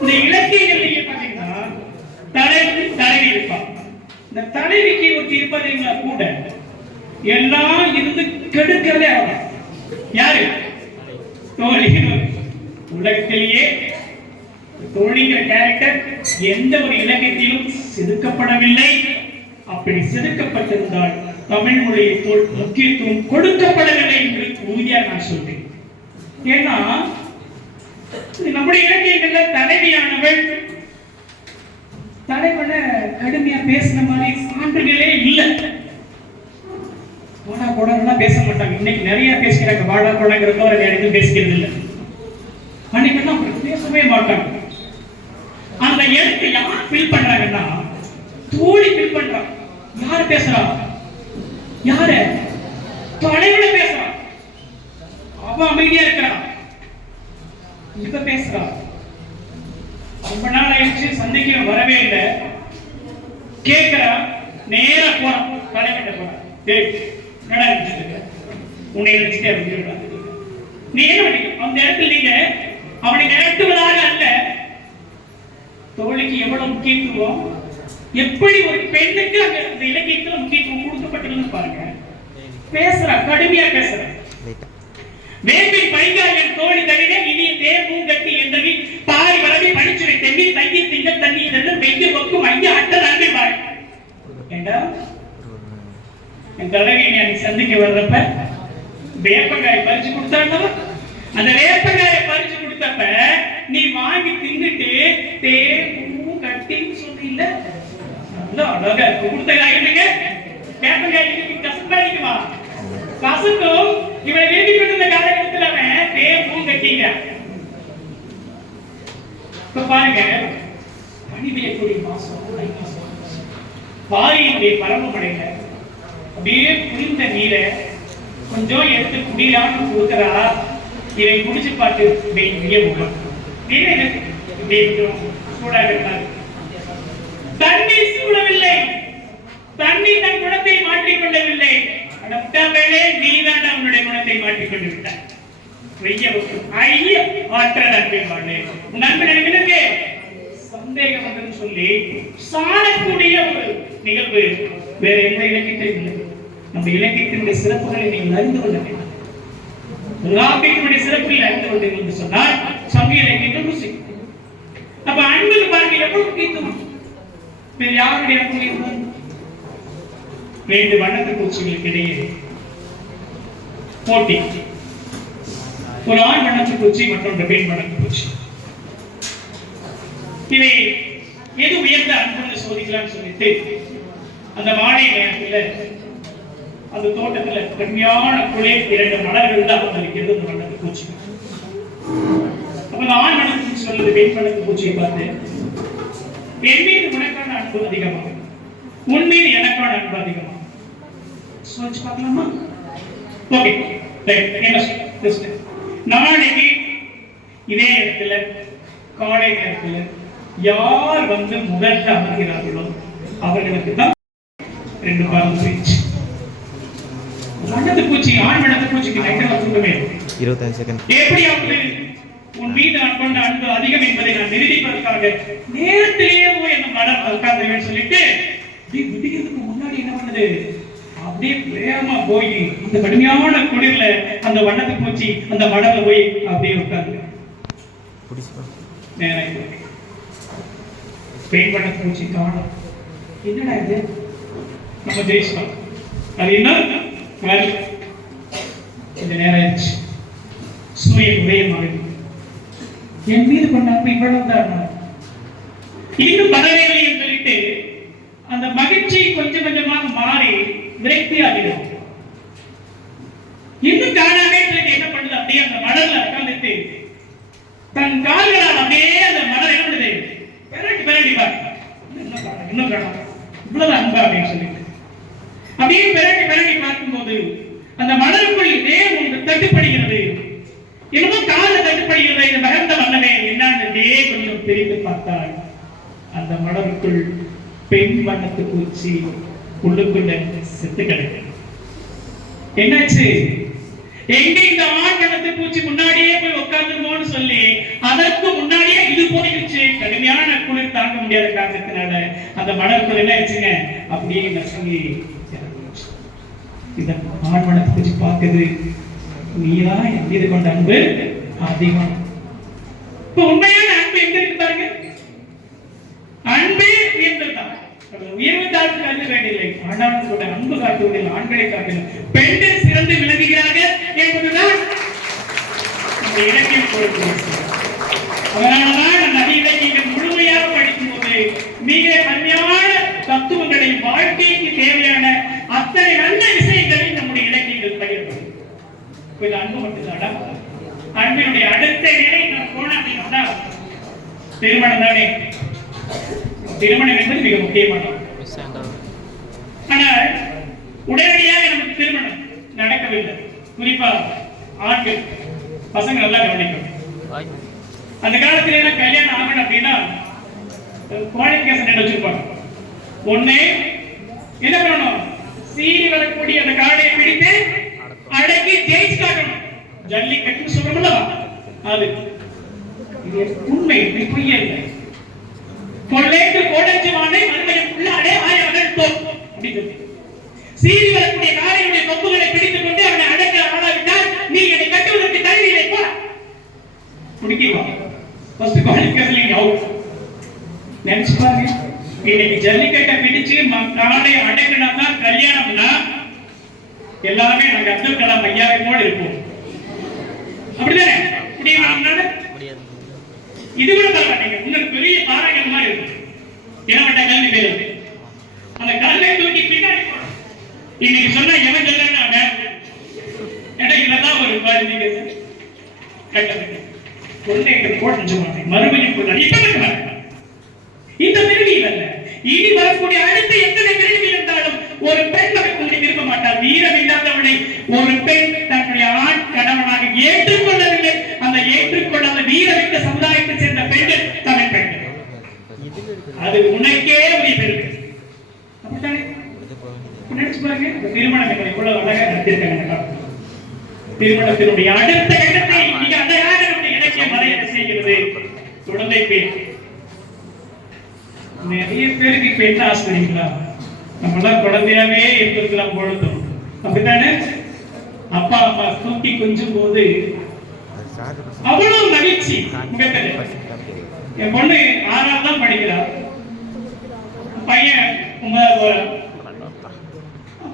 இந்த இலக்கியங்கள்லயே பாத்தீங்கன்னா தலைவி இருப்பான். இந்த தலைவிக்கு ஒரு இருப்பதுங்களா கூட எல்லாம் இருந்து கெடுக்கிறதே அவன். யாரு? தோழி. உலகத்திலேயே தோழிங்கிற கேரக்டர் எந்த ஒரு இலக்கியத்திலும் செதுக்கப்படவில்லை. அப்படி செதுக்கப்பட்டிருந்தால் தமிழ் மொழிக்கு முக்கியத்துவம் கொடுக்கப்படவில்லை என்று உறுதியாக நான் சொல்றேன். ஏன்னா நம்முடைய இலக்கியங்கள்ல தலைவியானவள் தலைவனை கடுமையா பேசுன மாதிரி சான்றுகளே இல்லை. வாடா போடாலாம் பேச மாட்டாங்க. இன்னைக்கு நிறைய பேசுகிறாங்க. வாடா போடாங்கிறத வேற எதுவும் பேசிக்கிறது இல்லை. அன்னைக்கு அப்படி பேசவே மாட்டாங்க. அந்த எழுத்து யார் ஃபில் பண்றாங்கன்னா தோழி ஃபில் பண்றாங்க. யாரு பேசுறா? யாரு? தலைவன பேசுறா. அவ அமைதியா இருக்கிறா, இவ பேசுறா. ரொம்ப நாள் ஆயிடுச்சு, சந்தைக்கு வரவே இல்லை. கேட்கிறா, நேரா போறான் தலைவன் போறான். உன்னை நினைச்சிட்டே நீ என்ன பண்ணீங்க? அந்த இடத்துல நீங்க அவனை நிறுத்துவதாக அல்ல, தோழிக்கு எவ்வளவு முக்கியத்துவம், எப்படி ஒரு பெண்ணுக்கு அந்த இலக்கியத்துல முக்கியத்துவம் கொடுக்கப்பட்டிருந்து பாருங்க. பேசுற, கடுமையா பேசுற. வேம்பின் பைங்காயன் தோழி தவிர இனிய தேர்வும் கட்டி என்றவி பாரி வரவி படிச்சுரை தென்னி தைய திங்க தண்ணி இதெல்லாம் வெய்ய ஒக்கும் ஐயா அட்ட நன்மை பாரு. ஏண்டா என் தலைவி நீ சந்திக்க வர்றப்ப வேப்பங்காய் பறிச்சு கொடுத்தாங்க. அந்த வேப்பங்காயை பறிச்சு கொடுத்தப்ப நீ வாங்கி தின்னுட்டு தேவும் கட்டின்னு சொன்னீங்க. அழகா கொடுத்த என்னங்க வேப்பங்காய் கசப்பாடிக்குமா? கசக்கும். இவனை விரும்பி கொண்டிருந்த காலகட்டத்தில் அவன் தேவும் கட்டிங்க. இப்ப பாருங்க, பனி பெய்யக்கூடிய மாசம் பாரியினுடைய பரமமடையில அப்படியே புரிந்த நீரை கொஞ்சம் எடுத்து குடிலான்னு கொடுக்கிறா. இதை குடிச்சு பார்த்து சூடாக இருந்தார். தண்ணீர் சூடவில்லை, தண்ணீர் தன் குணத்தை மாற்றிக்கொள்ளவில்லை. நீதான் அவனுடைய குணத்தை மாற்றிக்கொண்டு விட்டார். சந்தேகம் என்று சொல்லி சாடக்கூடிய ஒரு நிகழ்வு வேற எந்த இலக்கியத்திலும் இல்லை. நம்ம இலக்கியத்தினுடைய சிறப்புகளை நீங்கள் அறிந்து கொள்ள வேண்டும். சிறப்பில் அறிந்து கொண்டீர்கள் என்று சொன்னால் சங்க இலக்கியத்தில் ருசி. அப்ப அன்புக்கு பாருங்க எவ்வளவு முக்கியத்துவம். வேறு யாருடைய முக்கியத்துவம்? ரெண்டு வண்ணத்து பூச்சிகளுக்கு இடையே போட்டி. ஒரு ஆண் வண்ணத்து பூச்சி, மற்றொன்று பெண் வண்ணத்து பூச்சி. இதை எது உயர்ந்த அன்புன்னு சோதிக்கலாம்னு சொல்லிட்டு அந்த மாலை நேரத்தில் அந்த தோட்டத்துல கடுமையான குளிர், இரண்டு மலர்கள் தான் வந்திருக்கிறது. அந்த வண்ணத்து பூச்சி. அப்ப அந்த ஆண் வண்ணத்து பூச்சி சொல்லுது பெண் வண்ணத்து பூச்சியை பார்த்து, என் மீது உனக்கான அன்பு அதிகமாக, உன் மீது எனக்கான அன்பு அதிகமாக. சோதிச்சு பார்க்கலாமா? Okay right. என்ன ஜஸ்ட் நாளைக்கு இதே இடத்துல காலை நேரத்தில் யார் வந்து முதல்ல அமர்கிறார்களோ அவர்களுக்கு தான் 2 பாகம் போயிடுச்சு. வண்ணத்து பூச்சி, ஆண் வண்ணத்து பூச்சிக்கு நைட்டு சொல்லுமே 25 செகண்ட். எப்படியாவது உன் மீது நான் கொண்ட அன்பு அதிகம் என்பதை நான் நிரூபிப்பதற்காக நேரத்திலேயே போய் அந்த மடம் உட்கார்ந்து சொல்லிட்டு விடிக்கிறதுக்கு முன்னாடி என்ன பண்ணுது, அப்படியே வேகமா போய் அந்த கடுமையான குளிர்ல அந்த வண்ணத்து பூச்சி அந்த மடல போய் அப்படியே உட்கார்ந்து நேரம் பெண் வண்ணத்து பூச்சி காணும். என்னடா இது, நம்ம ஜெயிச்சிட்டோம். அது என்ன கொஞ்ச நேரம் ஆயிடுச்சு. சூரியன் உதயமாகுது. என் மீது கொண்ட அன்பு இவ்வளவு தான், இன்னும் பரவேலை என்று சொல்லிட்டு அந்த மகிழ்ச்சி கொஞ்சம் கொஞ்சமாக மாறி விரக்தி ஆகிறது. இன்னும் காணாமே என்ன பண்ணுது, அப்படியே அந்த மணல்ல உட்கார்ந்துட்டு தன் கால்களால் அப்படியே அந்த மணல் என்ன பண்ணுது, பெரட்டி பெரட்டி பார்க்க இன்னும் காணும் இவ்வளவு அன்பா அப்படின்னு சொல்லிட்டு அப்படியே பெரட்டி பெரட்டி பார்க்கும்போது அந்த மணலுக்குள் இதே ஒன்று தட்டுப்படுகிறது. என்னமோ கால தட்டுப்படுகிறது. இந்த மகர்ந்த மன்னனே என்னன்னு கொஞ்சம் பிரித்து பார்த்தால் அந்த மணலுக்குள் பெண் வண்ணத்து பூச்சி உள்ளுக்குள்ள செத்து கிடக்கு. என்னாச்சு, எங்க இந்த ஆண் வண்ணத்து பூச்சி முன்னாடியே போய் உட்கார்ந்துருமோன்னு சொல்லி அதற்கு முன்னாடியே இது போயிடுச்சு. கடுமையான குளிர் தாங்க முடியாத காரணத்தினால அந்த மணலுக்குள் என்ன ஆச்சுங்க, அப்படியே நசுங்கி இந்த ஆண் வண்ணத்து பூச்சி பார்க்குது, நீதான் என் மீது கொண்ட அன்பு அதிகம். இப்ப உண்மையான அன்பு எங்க இருக்கு பாருங்க. அன்பே உயர்ந்ததுதான். உயர்வு தாழ்வு கருத வேண்டியதில்லை. ஆண்டாலும் கூட அன்பு காட்டுவதில் ஆண்களை காட்டிலும் பெண்கள் சிறந்து விளங்குகிறார்கள் என்பதுதான் இந்த இலக்கியம் கொடுக்கிறது. அதனாலதான் நதி இலக்கியங்கள் முழுமையாக படிக்கும் போது மிக அருமையான தத்துவங்களை, வாழ்க்கைக்கு தேவையான அத்தனை நல்ல விஷயங்களை நம்முடைய இலக்கியங்கள் பகிர்ந்தது. இது அன்பு மட்டும்தாடா. அன்பினுடைய அடுத்த நிலை நம்ம போன அப்படின்னா திருமணம் தானே. திருமணம் என்பது மிக முக்கியமானது. ஆனால் உடனடியாக நமக்கு திருமணம் நடக்கவில்லை. குறிப்பா ஆண்கள் பசங்க நல்லா கவனிக்கணும். அந்த காலத்துல எல்லாம் கல்யாணம் ஆகணும் அப்படின்னா குவாலிஃபிகேஷன் வச்சிருப்பாங்க. ஒண்ணு என்ன பண்ணணும், சீறி வரக்கூடிய அந்த காடையை பிடித்து அடக்கி ஜெயிச்சு காட்டணும். ஜல்லிக்கட்டுன்னு சொல்றோம்ல, அது உண்மை, பொய் அல்ல. கொள்ளைக்கு கோடஞ்சுவானை மறுமையும் உள்ளாடே ஆயவர்கள் தோல் அப்படி சொல்லி சீறி வரக்கூடிய காடையுடைய கொம்புகளை பிடித்துக் கொண்டு அவனை அடக்க ஆளாவிட்டால் நீ என்னை கட்டுவதற்கு தகுதியில்லை போ முடிக்கவா. First qualification out. நினைச்சு பாருங்க, இன்னைக்கு ஜல்லிக்கட்டை பிடிச்சு காடையை அடக்கினா தான் கல்யாணம்னா எல்லாமே நாங்க அப்துல் கலாம் ஐயாவை போல இருப்போம். அப்படிதானே? இது கூட பரவாயில்லைங்க, உங்களுக்கு பெரிய பாராங்கல் மாதிரி இருக்கும். ஏகப்பட்ட கல்வி பேரு அந்த கல்லை தூக்கி பின்னாடி இன்னைக்கு சொன்னா எவன் சொல்றேன்னா இதெல்லாம் ஒரு குவாலிஃபிகேஷன் மறுபடியும் இந்த பிரிவில் அல்ல, இனி வரக்கூடிய அடுத்த எத்தனை பிரிவில் இருந்தாலும் ஒரு பெண் அவர்களுடைய விரும்ப மாட்டார். வீரம் இல்லாதவனை ஒரு பெண் தன்னுடைய ஆண் கணவனாக ஏற்றுக்கொள்ளவில்லை. அந்த ஏற்றுக்கொள்ளாத வீரமிக்க சமுதாயத்தை சேர்ந்த பெண்கள் தமிழ் பெண்கள். அது உனக்கே உரிய பெருமை. அப்படித்தானே? நினைச்சு பாருங்க, திருமணம் எவ்வளவு அழகா நடத்திருக்காங்க. திருமணத்தினுடைய அடுத்த கட்டத்தை மிக அழகாக நம்முடைய இலக்கியம் வரையறை செய்கிறது. குழந்தை பேர் நிறைய பேருக்கு இப்ப என்ன ஆசைங்களா, நம்மளாம் குழந்தையாவே இருந்திருக்கலாம் பொழுதும். அப்படித்தானே? அப்பா அம்மா தூக்கி கொஞ்சும் போது அவ்வளவு மகிழ்ச்சி முகத்தில். என் பொண்ணு 6ஆவது தான் படிக்கிறா, பையன் 9வது போறான்.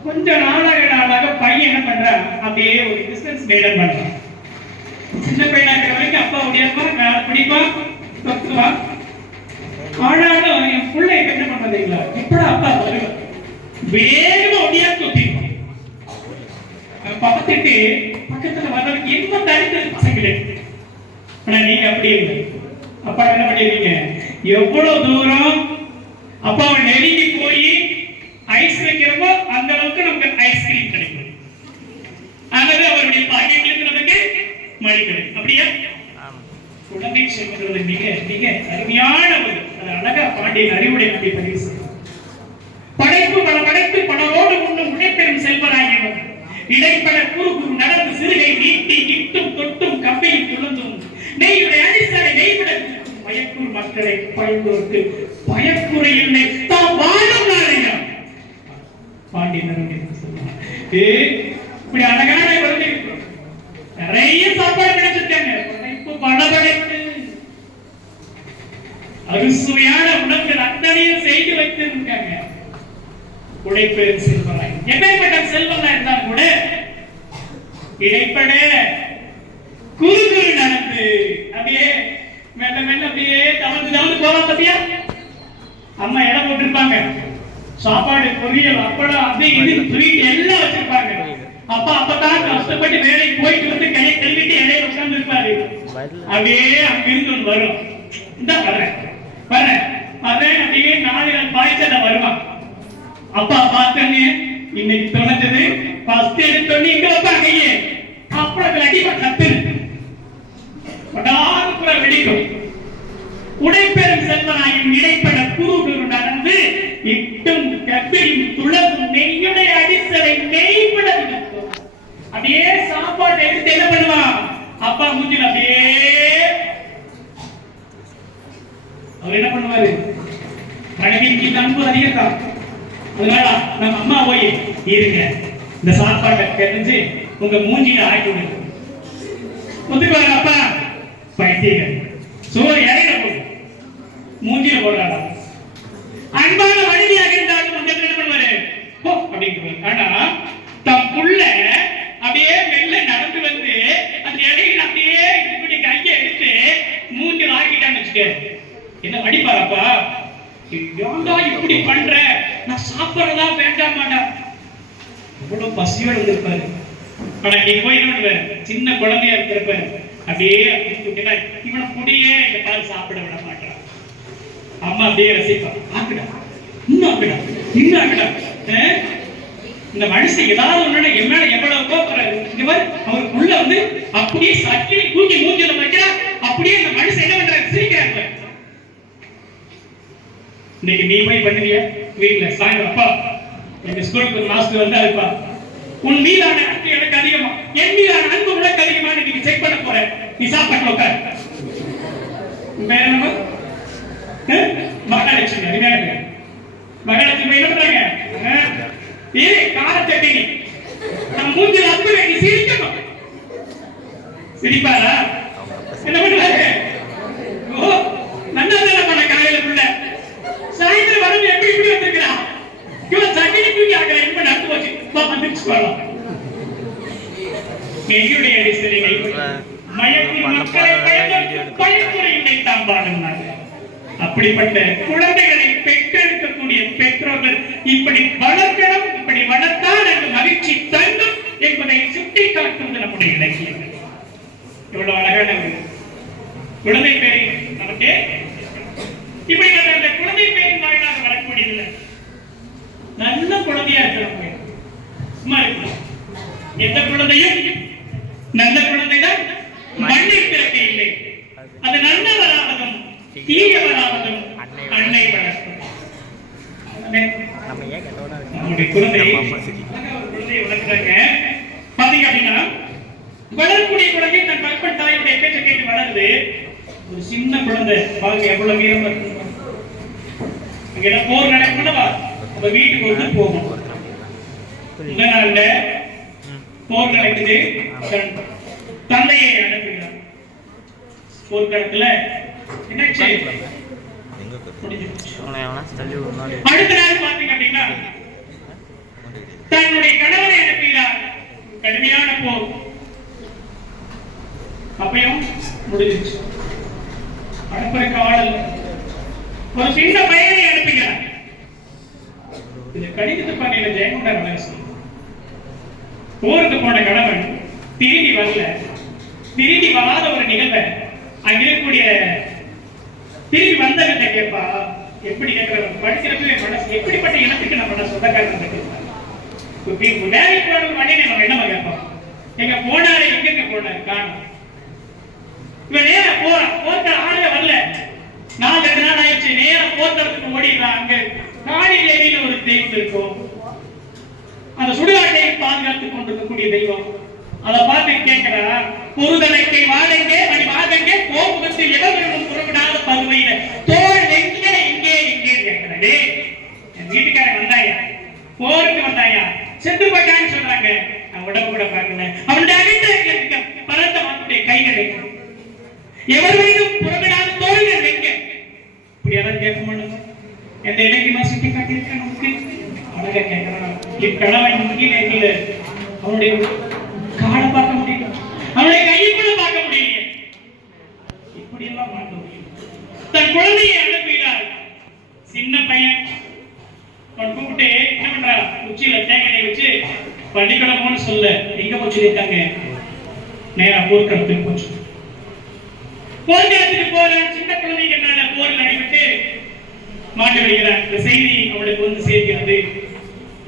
கொஞ்சம் நாளாக பையன் என்ன பண்றான், அப்படியே ஒரு டிஸ்டன்ஸ் மெயின்டைன் பண்றான். சின்ன பையனா இருக்கிற வரைக்கும் அப்பா ஓடியாப்பா பிடிப்பா தொத்துவா. ஆனாலும் என் பிள்ளை என்ன பண்றீங்களா, எப்படா அப்பா வருவார் வேகமா ஒடியா தொத்திருப்பான். பார்த்துட்டு பக்கத்துல வர்றதுக்கு என்ன தடுக்கிறது பசங்களே. ஆனா நீங்க அப்படி இல்லை. அப்பா என்ன பண்ணிருக்கீங்க, எவ்வளவு தூரம் அப்பாவை நெருங்கி போய் ஐஸ் வைக்கிறப்போ அந்த அளவுக்கு நமக்கு ஐஸ்கிரீம் கிடைக்கும். செல்வது மிக மிக அருமையான ஒரு அழகா பாண்டியன் அறிவுரை நம்பி பதிவு செய்யும். படைப்பு பல படைத்து பலரோடு உண்ணும் உழைப்பெறும் செல்வராகியவர் இடைப்பட குறு குறு நடந்து சிறுகை நீட்டி கிட்டும் தொட்டும் கம்பியும் துளந்தும் நெய்யுடைய அடிசடை நெய்விட பயக்கூர் மக்களை பழந்தோருக்கு பயக்குறை இல்லை தாம் வாழும் நாளையா பாண்டியன் இப்படி அழகான குழந்தை நிறைய சாப்பாடு கிடைச்சிருக்காங்க. படைப்பு படபடைத்து அறுசுவையான உணவுகள் அத்தனையும் செய்து வைத்திருக்காங்க. உழைப்பெரும் செல்வராய் எப்பேற்பட்ட செல்வம் இருந்தால் கூட இடைப்பட குறு குறு நடந்து அப்படியே மெல்ல மெல்ல அப்படியே தவறு போலாம். பத்தியா அம்மா இடம் போட்டிருப்பாங்க, சாப்பாடு பொரியல் அப்பளம் அப்படி இது ஸ்வீட் எல்லாம் வச்சிருப்பாங்க. அப்பா அப்பதான் கஷ்டப்பட்டு வேலைக்கு போயிட்டு வந்து கையை கழுவிட்டு இடையில உட்கார்ந்து இருப்பாரு. அப்படியே அங்கிருந்து வரும், இந்த வரேன் அப்படியே 4 நாள் பாய்ச்சல வருவான். அப்பா பார்த்தோன்னே இன்னைக்கு தொலைஞ்சது ஃபர்ஸ்ட் எடுத்தோன்னே இங்க வைப்பா கையே, அப்புறம் அடிப்பா கத்து படாத வெடிக்கும். உடைப்பெரும் செல்வனாயும் இடைப்பட குறு நடந்து இட்டும் கப்பியும் துளவும் நெய்யுடைய அடிசடை நெய்விட அப்படியே சாப்பாட்டை எடுத்து என்ன பண்ணுவான் அப்பா மூஞ்சில அப்படியே அவர் என்ன பண்ணுவாரு, மனைவிக்கு அன்பு அதிகம். அதனால நம்ம அம்மா போய் இருங்க இந்த சாப்பாட்டை தெரிஞ்சு உங்க மூஞ்சில ஆக்கி விடுங்க. ஒத்துக்குவாங்க அப்பா பைத்தியங்கள் சோறு இறையில போடு மூஞ்சில போடுறாடா. அன்பான மனைவியாக இருந்தாலும் வந்து என்ன பண்ணுவாரு போ அப்படிங்கிறாரு. ஆனா தம் புள்ள அப்படியே மெல்ல நடந்து வந்து அந்த இடையில அப்படியே இப்படி கையை எடுத்து மூஞ்சில் ஆக்கிட்டான்னு வச்சுக்க என்ன அடிப்பாராப்பா, ஏன்டா இப்படி பண்ற, நான் சாப்பிடறதா வேண்டாமாடா. இவ்வளவு பசியோடு இருந்திருப்பாரு. ஆனா நீ போய் என்ன பண்ணுவாரு, சின்ன குழந்தையா இருக்கிறப்ப அப்படியே இவனை புடியே இந்த பால் சாப்பிட விட மாட்டான். அம்மா அப்படியே ரசிப்பா, ஆக்குடா இன்னும் ஆக்குடா இன்னும் ஆக்குடா. இந்த மனுஷன் ஏதாவது ஒண்ணு என் மேல எவ்வளவு கோபப்படுறாரு. இங்க பாரு அவருக்குள்ள வந்து அப்படியே சட்டி தூக்கி மூஞ்சில வைக்கிறா. அப்படியே இந்த மனுஷன் என்ன பண்றாரு, சிரிக்கிறாரு. இன்னைக்கு நீ போய் பண்ணுவியா வீட்டுல சாயந்தரம், அப்பா எங்க ஸ்கூலுக்கு ஒரு மாஸ்டர் வந்தாருப்பா, உன் மீதான அன்பு எனக்கு அதிகமா, என் மீதான அன்பு உனக்கு அதிகமா நீங்க செக் பண்ண போறேன், நீ சாப்பாட்டு உட்கார். பேர் என்ன, மகாலட்சுமி. அருமையான பேர் மகாலட்சுமி. என்ன பண்றாங்க, ஏ கார சட்டினி நம்ம மூஞ்சில அப்பவே நீ சிரிக்கணும். சிரிப்பாரா, என்ன பண்ணுவாரு, ஓ நல்லா பண்ண காலையில புள்ள சாயந்தரம் வரது எப்படி இப்படி வந்திருக்கிறா, இவன் சட்டினி தூக்கி ஆகிற என்ன நடந்து போச்சு வந்துருச்சு வரலாம். நெய்யுடைய அடிசடை மயக்கி மக்களை பயமுறையினை தான் பாடுனாங்க. அப்படிப்பட்ட குழந்தைகளை பெற்றெடுக்கக்கூடிய பெற்றோர்கள் இப்படி வளர்க்கணும், இப்படி வளர்த்தால் என்று மகிழ்ச்சி தங்கும் என்பதை சுட்டி காட்டுவது நம்முடைய இலக்கியங்கள். இவ்வளவு அழகான குழந்தை பேரை நமக்கு இப்படி அந்த குழந்தை பேரின் வாயிலாக வரக்கூடியதில்லை. நல்ல குழந்தையா இருக்கிறவங்க சும்மா இருக்கலாம். எந்த குழந்தையும் நல்ல குழந்தைதான் மண்ணில் பிறக்க இல்லை. அது நல்லவராவதும் தீயவராவதும் அன்னை வளர்க்கும். நம்முடைய குழந்தையை வளர்க்கிறாங்க பாத்தீங்க அப்படின்னா, வளரக்கூடிய குழந்தை தன் கற்பன் தாயுடைய பேச்சை கேட்டு வளருது. ஒரு சின்ன குழந்தை பாருங்க எவ்வளவு வீரமா இருக்கு. அங்க போர் நடக்கும்லவா, நம்ம வீட்டுக்கு வந்து போகும். இந்த நாள்ல போர் நடக்குது, தந்தையை அனுப்புகிறார். போர்க்களத்துல என்னாச்சு, அடுத்த நாள் பாத்தீங்க அப்படின்னா தன்னுடைய கணவரை அனுப்புகிறார். கடுமையான போர் அப்பயும் முடிஞ்சிச்சு. அனுப்புறக்கு ஆடல் ஒரு சின்ன பையனை அனுப்புகிறார். இந்த கடிதத்தை பண்ணையில ஜெயங்கொண்டார் வளர்ச்சி போருக்கு போன கணவன் திரும்பி வரல. திரும்பி வராத ஒரு நிகழ்வை அங்க இருக்கக்கூடிய திரும்பி வந்தவங்க கேட்பா, எப்படி கேட்கிறவங்க படிக்கிறப்பவே மனசு எப்படிப்பட்ட இனத்துக்கு நம்ம சொந்தக்காரன் கேட்பாங்க. வேலைக்கு போன உடனே நம்ம என்ன கேட்போம், எங்க போனாரு, எங்க போனாரு காணும். இவன் நேரா போறான், போர்க்கள ஆளே வரல. 4 நாள் ஆயிடுச்சு, நேரா போர்க்களத்துக்கு ஓடிடுறான். அங்க காளி தேவின்னு ஒரு தெய்வம் இருக்கும், அந்த சுடுகாட்டை பாதுகாத்துக் கொண்டிருக்கக்கூடிய தெய்வம். அதை பார்த்து கேட்கிறா, பொருதனைக்கை வாடங்கே மணி வாடங்கே போக்குவரத்தில் எவரும் புறப்படாத பகுதியில தோல் எங்கே எங்கே எங்கே கேட்கிறே. என் வீட்டுக்காரன் வந்தாயா, போருக்கு வந்தாயா, செத்து போட்டான்னு சொல்றாங்க. அவன் உடம்பு கூட பார்க்கல. அவனுடைய அகன்ற பரந்த மாத்துடைய கைகள் எவர் மீதும் புறப்படாத தோள்கள் எங்க, இப்படி யாராவது கேட்க மாட்டோம். எந்த இலக்கியமா சுட்டி காட்டியிருக்க நமக்கு அழகா கேட்கிறான். இக்கணவன் முகில அவனுடைய காலை பார்க்க முடியல, அவனுடைய கையை கூட பார்க்க முடியல. இப்படி எல்லாம் பார்க்க முடியும். தன் குழந்தையை அனுப்புகிறார். சின்ன பையன் அவன் கூப்பிட்டு என்ன பண்றா, உச்சியில தேங்காய் வச்சு பள்ளிக்கூடம் போன்னு சொல்ல. எங்க போச்சு இருக்காங்க, நேரா போர்க்களத்துக்கு போச்சு. போர்க்களத்துக்கு போற சின்ன குழந்தைங்க போரில் அடிபட்டு மாண்டு விடுகிறார். இந்த செய்தி அவளுக்கு வந்து சேர்க்கிறது.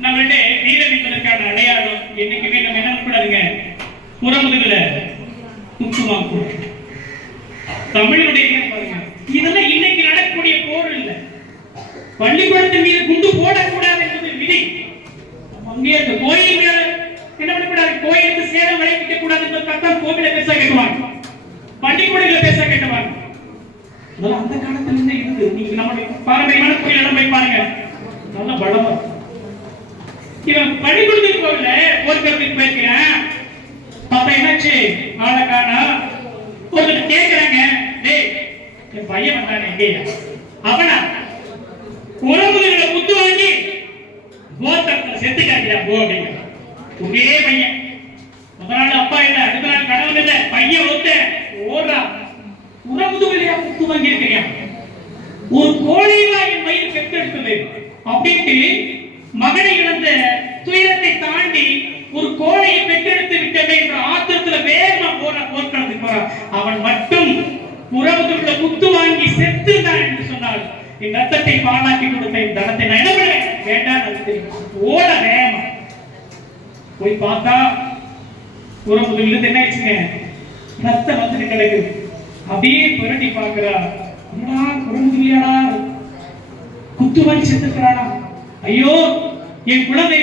நம்மள்ட வீரம் என்பதற்கான அடையாளம் என்னைக்குமே நம்ம என்ன கூடாதுங்க, புறமுதுகுல முக்கியமாக கூட தமிழுடைய பாருங்க. இதெல்லாம் இன்னைக்கு நடக்கக்கூடிய போர் இல்ல. பள்ளிக்கூடத்தின் மீது குண்டு போடக்கூடாது என்பது விதி. அங்கே இருக்க கோயில் மேல என்ன பண்ணக்கூடாது, கோயிலுக்கு சேதம் விளைவிக்க கூடாது என்பதற்காக கோவில பேச கேட்டுவாங்க, பள்ளிக்கூடங்களை பேச கேட்டுவாங்க. அதெல்லாம் அந்த காலத்துல இருந்து இருக்கு. நீங்க நம்மளுடைய பாரம்பரியமான கோயில் இடம் போய் பாருங்க, நல்ல பலமா. இவன் பள்ளிக்கூடத்துக்கு போகல, போர்க்கிறதுக்கு போயிருக்கிறேன். பாப்பா என்னாச்சு, ஆளை காணா. ஒருத்தர் கேட்கிறாங்க, டேய் என் பையன் வந்தானே எங்கேயா, அவனா உறவுகளை குத்து வாங்கி போர்த்தத்துல செத்து காட்டியா போ அப்படிங்க. ஒரே பையன், முதல் நாள் அப்பா இல்ல, அடுத்த நாள் கணவன் இல்ல, பையன் ஒருத்த ஓடுறா. உறவுகளையா குத்து வாங்கி இருக்கிறியா, ஒரு கோழைவா என் வயிறு பெற்றெடுத்தது அப்படின்ட்டு மகனை இழந்த துயரத்தை தாண்டி ஒரு கோழையை பெற்றெடுத்து விட்டவே என்ற ஆத்திரத்துல வேகமா போர்க்களத்துக்கு போறான். அவன் மட்டும் உறவுகளை குத்து வாங்கி செத்துதான் என்று சொன்னார். என் ரத்தத்தை பாழாக்கி கொடுத்த இந்த தனத்தை நான் என்ன பண்ணுவேன், வேண்டாம் ஓட வேகமா போய் பார்த்தா உறவுகள் இருந்து என்ன ஆச்சுங்க, ரத்தம் வந்துட்டு கிடக்குது. அப்படியே புரட்டி பார்க்கிறா, குறமுடியாடா குத்து வாங்கி செத்துக்கிறானா. ஐயோ என் குழந்தை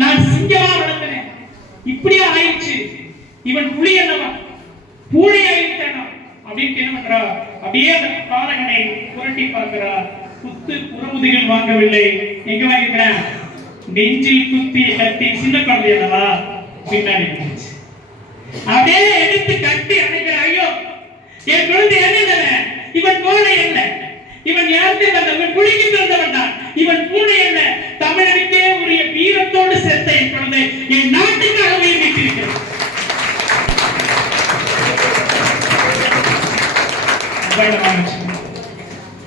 நான் சிங்கமா வளர்த்தேன், இப்படியே ஆயிடுச்சு. இவன் புலி அல்லவா, பூனை ஆயிட்டானா அப்படின்னு என்ன பண்றா, அப்படியே அந்த பாலகனை புரட்டி பார்க்கிறா. குத்து புறமுதுகில் வாங்கவில்லை, எங்க வாங்கிக்கிறேன், நெஞ்சில் குத்திய கத்தி. சின்ன குழந்தை அல்லவா, பின்னாடி அப்படியே எடுத்து கட்டி அணைக்கிற. ஐயோ என் குழந்தை என்ன, இவன் கோழை அல்ல, இவன் யாருக்கு வந்தவன், புலிக்கு பிறந்தவன் தான். இவன் பூனை அல்ல, தமிழனுக்கே உரிய வீரத்தோடு சேர்த்த என் குழந்தை என் நாட்டுக்காக உயிர் நீத்திருக்கிறான்.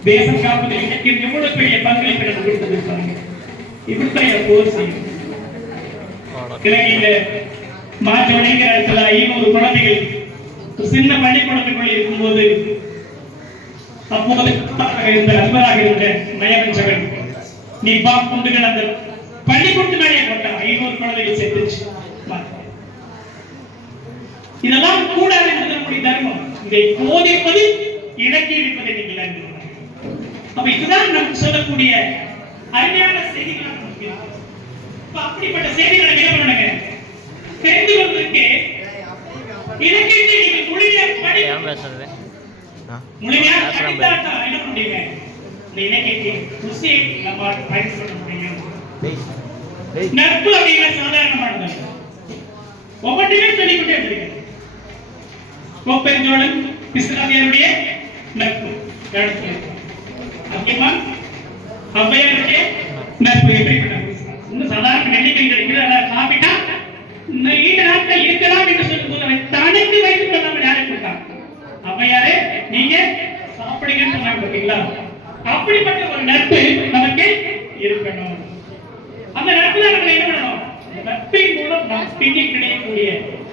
தேசம் காப்பதில் இலக்கியம் எவ்வளவு பெரிய பங்களிப்பு எனக்கு கொடுத்திருப்பாங்க. இப்படித்தான் போர் செய்யும். இலங்கையில மாற்று வணிகத்தில் 500 குழந்தைகள் சின்ன பள்ளிக்கூடத்துக்குள் இருக்கும்போது அப்போது இருந்த நண்பராக இருந்த நயவஞ்சகன் நிபா குண்டுகள் அந்த பள்ளிக்கூடத்து மேலே போட்டான். 500 குழந்தைகள் சேர்த்துச்சு. இதெல்லாம் கூடாது என்பது நம்முடைய தர்மம். இதை போதிப்பது இலக்கியம் என்பதை நீங்கள் அறிந்து. அப்ப இதுதான் நமக்கு சொல்லக்கூடிய அருமையான செய்திகள். அப்படிப்பட்ட செய்திகளை என்ன பண்ணுங்க, தெரிந்து கொண்டிருக்கு. இலக்கியத்தை நீங்கள் முழுமையா படிக்க முழுமையா படித்தால் என்ன பண்ணுவீங்க, இந்த இலக்கியத்தை ருசியை நம்ம பயன்படுத்த முடியும். நட்பு அப்படிங்கிற சாதாரணமானது ஒவ்வொன்றுமே சொல்லிக்கொண்டே இருக்கு. கோப்பெருஞ்சோழன் பிசிராதியாருடைய நட்பு முக்கியமா, ஔவையாருடைய நட்பு எப்படிப்பட்ட இன்னும் சாதாரண நெல்லிக்கை சாப்பிட்டா நீண்ட நாட்கள் இருக்கலாம் என்று சொல்லும் போது அவன் தனக்கு வைத்துக் கொள்ளாமல் யாரை கொடுத்தான், ஔவையாரே நீங்க சாப்பிடுங்கன்னு சொன்னாங்க பார்த்தீங்களா. அப்படிப்பட்ட ஒரு நட்பு நமக்கு இருக்கணும். அந்த நட்பு தான் நம்ம என்ன பண்ணணும், நட்பின் மூலம் நாம் பின்னி கிடைக்கக்கூடிய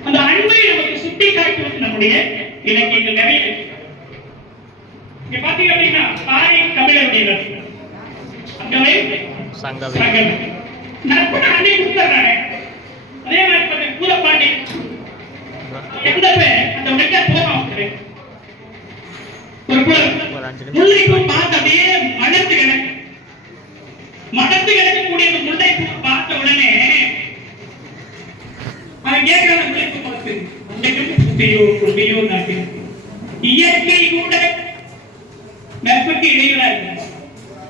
அந்த அன்பை நமக்கு சுட்டி காட்டுவது நம்முடைய இலக்கியங்கள் நிறைய. இங்க பாத்தீங்க அப்படின்னா தாயை தமிழருடைய நட்பு, அங்கவை சங்கவை நட்பு அன்னை கொடுத்தாங்க. அதே மாதிரி பூதப்பாண்டி எந்த அந்த உடைக்க போவான் குட்டையோ குட்டையோ நாட்டில் இயற்கை கூட நட்புக்கு இடையூறா இருக்கு.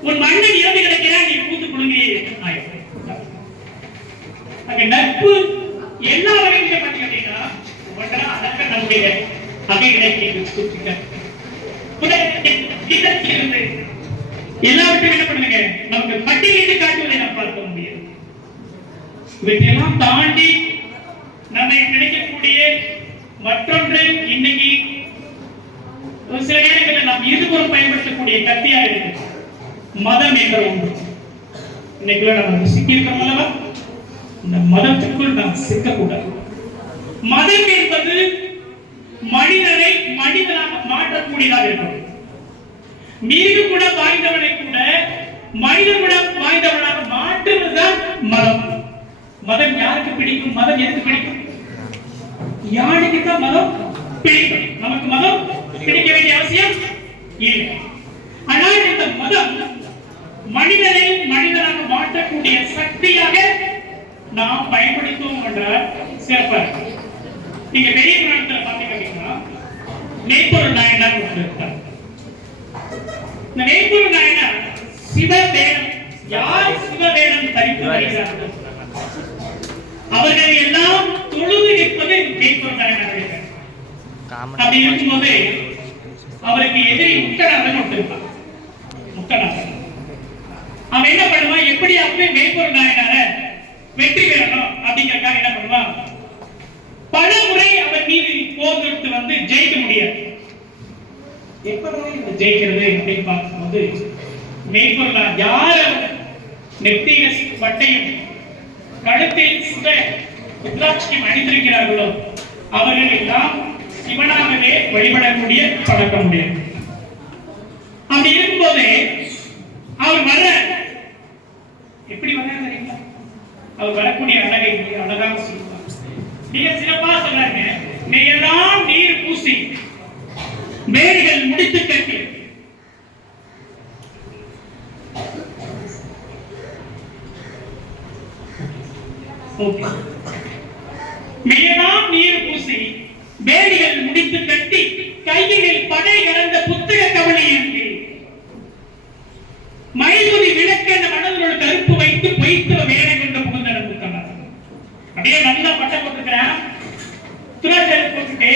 உன் மன்னன் இறந்து கிடக்கிறான், நீ பூத்து குழுங்கியே அங்க நட்பு எல்லா வகையிலும் பார்த்தீங்கன்னா ஒன்றா அதற்கு நம்முடைய அகைகளை இருந்து எல்லாவற்றையும் என்ன பண்ணுங்க நமக்கு பட்டியலிட்டு காட்டுவதை நாம் பார்க்க முடியும். இவற்றையெல்லாம் தாண்டி நம்மை கிடைக்கக்கூடிய மற்றொன்று இன்னைக்கு சில நேரங்களில் நாம் இருபுறம் பயன்படுத்தக்கூடிய கத்தியாக இருக்கு மதம் என்ற ஒன்று. இன்னைக்கு நம்ம சிக்கியிருக்கோம் அல்லவா, இந்த மதத்துக்குள் நாம் சிக்கக்கூடாது. மதம் என்பது மனிதனை மனிதனாக மாற்றக்கூடியதாக இருக்கும். மிருக கூட வாய்ந்தவனை கூட மனித கூட வாய்ந்தவனாக மாற்றுவதுதான் மதம். மதம் யாருக்கு பிடிக்கும்? மதம் எதுக்கு பிடிக்கும்? யாருக்கு தான் மதம் பிடிக்கும். நமக்கு மதம் பிடிக்க வேண்டிய அவசியம் இல்லை. ஆனால் இந்த மதம் மனிதனை மனிதனாக மாற்றக்கூடிய சக்தியாக நாம் பயன்படுத்துவோம் என்றால் சிறப்பாக. நீங்க பெரிய புராணத்துல பாத்தீங்கன்னா நெய்ப்பொருள் நாயனார் இருக்கார். இந்த நெய்ப்பொருள் நாயனார் சிவவேடம், யார் சிவவேடம் தரித்து வருகிறார்கள் அவர்கள் எல்லாம் தொழுது நிற்பது நெய்ப்பொருள் நாயனார் இருக்கார். அப்படி இருக்கும்போது அவருக்கு எதிரி முக்கநாதன் ஒருத்தருப்பான். முக்கநாதன் அவன் என்ன பண்ணுவான், எப்படியாவது நெய்ப்பொருள் நாயனார வெற்றி பெறணும் அப்படிங்கறதுக்காக என்ன பண்ணுவான், பல முறை அவர் மீது போர் தொடுத்து வந்து ஜெயிக்க முடியாது. எப்படி ஜெயிக்கிறது அப்படின்னு பார்க்கும்போது நெய்ப்பொருள் யார் நெத்திக பட்டையும் கழுத்தில் ருத்ராட்சியம் அணிந்திருக்கிறார்களோ அவர்கள் எல்லாம் சிவனாகவே வழிபடக்கூடிய பழக்க முடியும். அப்படி இருக்கும்போது அவர் வர எப்படி வர தெரியுங்களா, அவர் வரக்கூடிய அழகை அழகாக சொல்லுவார். மிக சிறப்பா சொல்றாங்க, நீயெல்லாம் நீர் பூசி வேர்கள் முடித்து கட்டி மெய்யெல்லாம் நீர் பூசி வேடிகள் முடித்து கட்டி கையில் படை கலந்த புத்தக கவலை இருக்கு மைதுரி விளக்கென மனதோடு கருப்பு வைத்து பொய்த்துவ வேலை கொண்டு புகுந்து நடந்துட்டாங்க. அப்படியே நல்லா பட்டம் போட்டுக்கிறான், துராஜல் போட்டுட்டு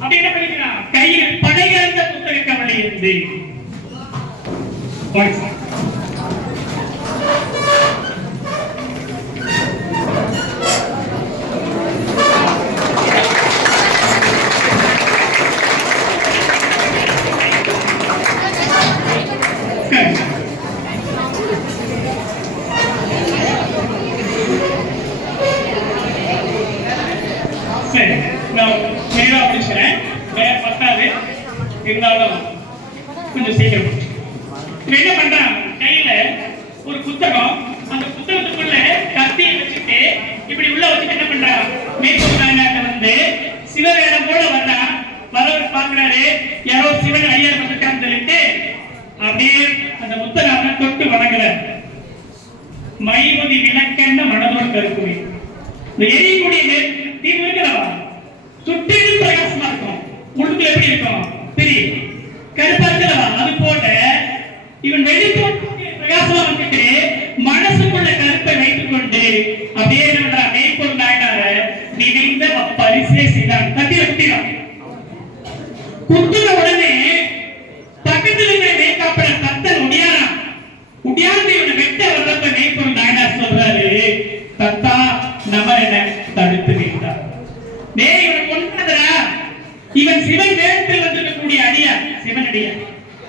அப்படி என்ன பண்ணிக்கிறான், கையில் படை கலந்த புத்தக கவலை இருந்து இருந்தாலும் கொஞ்சம் சீக்கிரம் என்ன பண்றான், கையில ஒரு புத்தகம், அந்த புத்தகத்துக்குள்ள கத்தியை வச்சுட்டு இப்படி உள்ள வச்சுட்டு என்ன பண்றான், மேற்கொண்டாங்க வந்து சிவவேடம் போல வர்றான். வரவர் பாக்குறாரு, யாரோ சிவன் ஐயர் வந்துட்டான்னு சொல்லிட்டு அப்படியே அந்த புத்தகம் தொட்டு வணங்குறார். மைவதி விளக்கென்ன மனதோடு கருக்குமே, இந்த எரியக்கூடிய தீர்வு இருக்கிறவா சுற்றிலும் பிரகாசமா இருக்கும், உள்ளுக்குள்ள எப்படி இருக்கும் தெரியும், கருப்பா இருக்கிறவா. அது போல இவன் வெளித்தோற்ற பிரகாசமா வந்துட்டு மனசுக்குள்ள கருப்பை வைத்துக் கொண்டு அப்படியே என்ன பண்றான், மெய்ப்பொருள் நாயனார நினைந்த பரிசே செய்தான். கத்திர குத்திரான், குத்துன உடனே பக்கத்தில் இருக்கிற மேற்காப்பட தத்தன் உடையாரான். உடையாந்து இவனை வெட்ட வர்றப்ப மெய்ப்பொருள் நாயனார் சொல்றாரு, தத்தா நமர் என தடுத்து வைத்தார். இவன் கொண்டாதரா, இவன் சிவன் வேடத்தில் வந்திருக்கக்கூடிய அடியார், சிவன் அடியார்.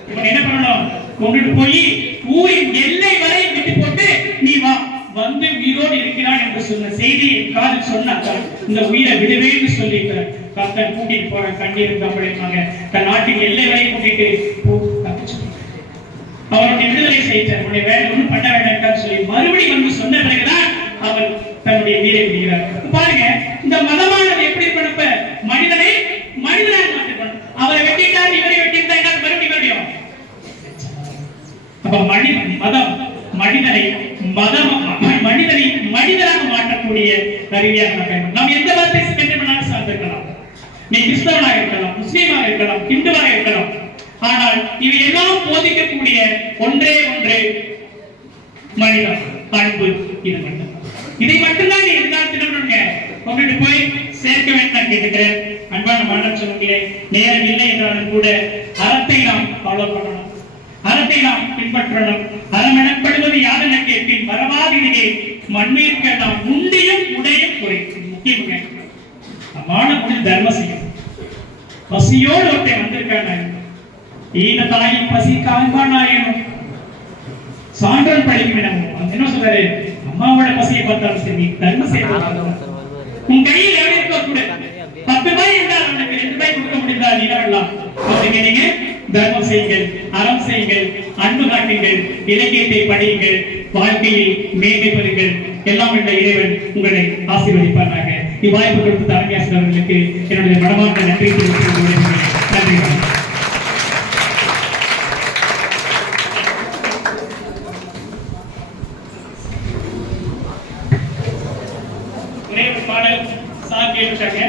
இவன் என்ன பண்ணணும், கொண்டுட்டு போய் ஊரின் எல்லை வரை விட்டு போட்டு நீ வா வந்து உயிரோடு இருக்கிறான் என்று சொன்ன செய்தியை காதில் சொன்னார்கள். இந்த உயிரை விடுவேன்னு சொல்லியிருக்கிறார். கர்த்தன் கூட்டிட்டு போற கண்ணீர் கம்பளிப்பாங்க, தன் நாட்டின் எல்லை வரை கூட்டிட்டு அவருடைய விடுதலை செய்தார். உன்னுடைய வேலை ஒன்றும் பண்ண வேண்டாம் சொல்லி மறுபடியும் வந்து சொன்ன பிறகுதான் அவர் தன்னுடைய வீரை விடுகிறார். பாருங்க, இந்த மதமானது எப்படி பண்ணப்ப மனிதனை மனிதனாக மாற்றப்படும். அவரை வெட்டிட்டார், இவரை வெட்டிட்டார், மறுபடியும் அப்ப மதம் மனிதனை மனிதனாக மாற்றக்கூடிய கருவியாக நாம் எந்த வார்த்தை ஸ்பெண்ட் பண்ணாலும் சார்ந்திருக்கலாம். நீ கிறிஸ்தவனாக இருக்கலாம், முஸ்லீமாக இருக்கலாம், இந்துவாக இருக்கலாம். ஆனால் இவை எல்லாம் போதிக்கக்கூடிய ஒன்றே ஒன்று மனிதம், அன்பு. இது மட்டும், இதை மட்டும்தான் நீ எதிர்காலத்தினுடைய கொண்டுட்டு போய் சேர்க்க வேண்டும் கேட்டுக்கிறேன். அன்பான மாணவ சொல்லுங்களே, நேரம் இல்லை என்றாலும் கூட அறத்தை நாம் ஃபாலோ பண்ணணும், அறத்தை நாம் பின்பற்றணும். அறம் எனப்படுவது யாதென கேட்பின் மறவாதிரியே மண்மீர்க்க நாம் உண்டியும் உடையும் குறைக்கும். முக்கியமாக அம்மான முடிவு தர்மம் செய்யும். பசியோடு ஒருத்தன் வந்திருக்காங்க, ஈன தாயின் பசி காண்பானாயனும் சான்றல் படிக்கும் எனவும் என்ன சொல்றாரு, அம்மாவோட பசியை பார்த்தாலும் சரி தர்மம் செய்ய உன் கையில் எவ்வளவு இருக்கோ கூட 10 ரூபாய் என்றால் உனக்கு 2 ரூபாய் கொடுக்க முடிந்தால் நீங்களாம் அவருக்கு நீங்க தர்மம் செய்யுங்கள், அறம் செய்யுங்கள், அன்பு காட்டுங்கள், இலக்கியத்தை படியுங்கள், வாழ்க்கையில் மேன்மை பெறுங்கள். எல்லாம் உள்ள இறைவன் உங்களை ஆசீர்வதிப்பாராக. இவ்வாய்ப்பு கொடுத்த தலைமையாசிரியர் அவர்களுக்கு என்னுடைய மனமார்ந்த நன்றி தெரிவித்துக் நன்றி. பாடல் சார் கேட்டாங்க.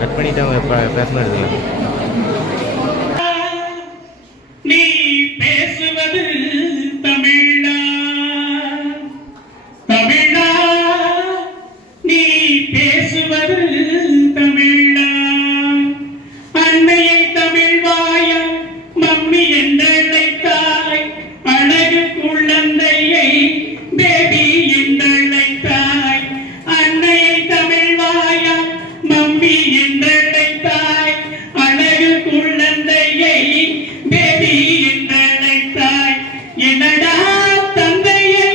கட் பண்ணிட்டு அவங்க பேசணும் எடுத்துக்கலாம். நீ பேசுவது தமிழா, தமிழா நீ பேசுவது தமிழா, அன்னையை தமிழ் வாயா மம்மி என்றழைத்தாய், அழகு குழந்தையை பேபி என்றழைத்தாய், அன்னையை தமிழ் வாயா மம்மி என்றழைத்தாய், அழகு குழந்தையை பேபி என்றழைத்தாய், என்னடா தந்தையை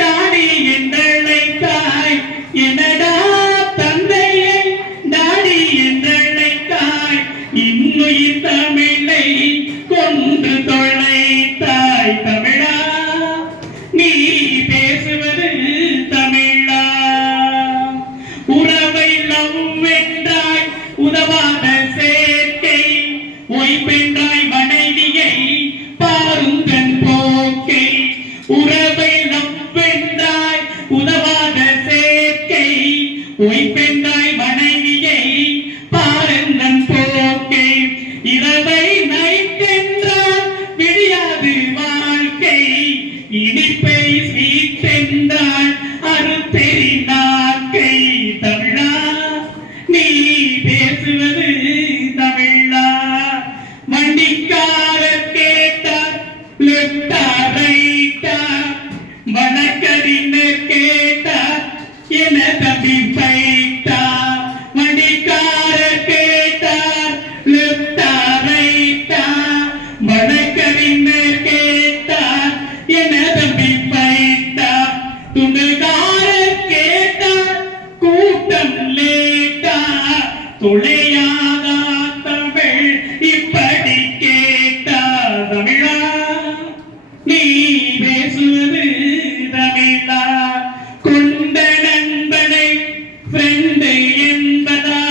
டாடி என்றழைத்தாய், என்னடா தந்தையை டாடி என்றழைத்தாய், இன்னுயிர் தமிழை கொன்று தொலைத்தாய், தமிழா நீ பேசுவது தமிழா, உறவை லவ் வென்றாய் உதவாத சேர்க்கை, ஒய்பென்றாய் மனைவியை பாருங்கன் போக்கை, உறவை லவ் வென்றாய் உதவாத சேர்க்கை, ஒய்பென்றாய் மனைவியை பாருங்கன் போக்கை, இரவை நைட்டென்றால் விடியாது வாழ்க்கை, இனிப்பை ஸ்வீட் என்றால் அறுத்தெறி நாக்கை, தமிழா நீ பேசுவது தமிழா, வண்டிக்காரர் கேட்டார் லெப்டா ரைட்டா, வழக்கறிஞர் கேட்டார் என தம்பி பைட்டா, வண்டிக்காரர் கேட்டார் லெப்டா ரைட்டா, வழக்கறிஞர் கேட்டார் என தம்பி பைட்டா, துண்டுகாரர் கேட்டார் கூட்டம் லேட்டா, துளையாதா தமிழ் இப்படி கேட்டா, தமிழா நீ பேசுவது தமிழா, கொண்ட நண்பனை ஃப்ரெண்டு என்பதா,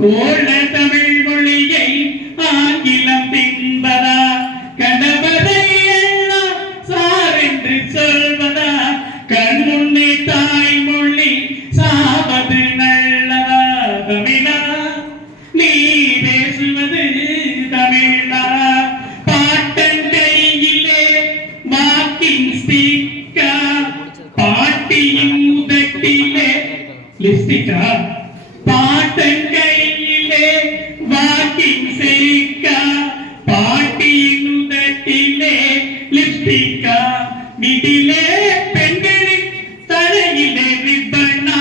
கோள தமிழ் மொழியை ஆங்கிலம் தின்பதா, கணவரை எல்லாம் சார் என்று சொல்வதா, கண் முன்னே தாய்மொழி சாவது நல்லதா, தமிழா நீ பேசுவது தமிழா, பாட்டன் கையிலே வாக்கிங் ஸ்டிக்கா, பாட்டியின் உதட்டிலே லிப்ஸ்டிக்கா, பாட்டன் கையிலே வாக்கிங் ஸ்டிக்கா, பாட்டியின் உதட்டிலே லிப்ஸ்டிக்கா, விடிலே பெண்களின் தலையிலே ரிப்பனா,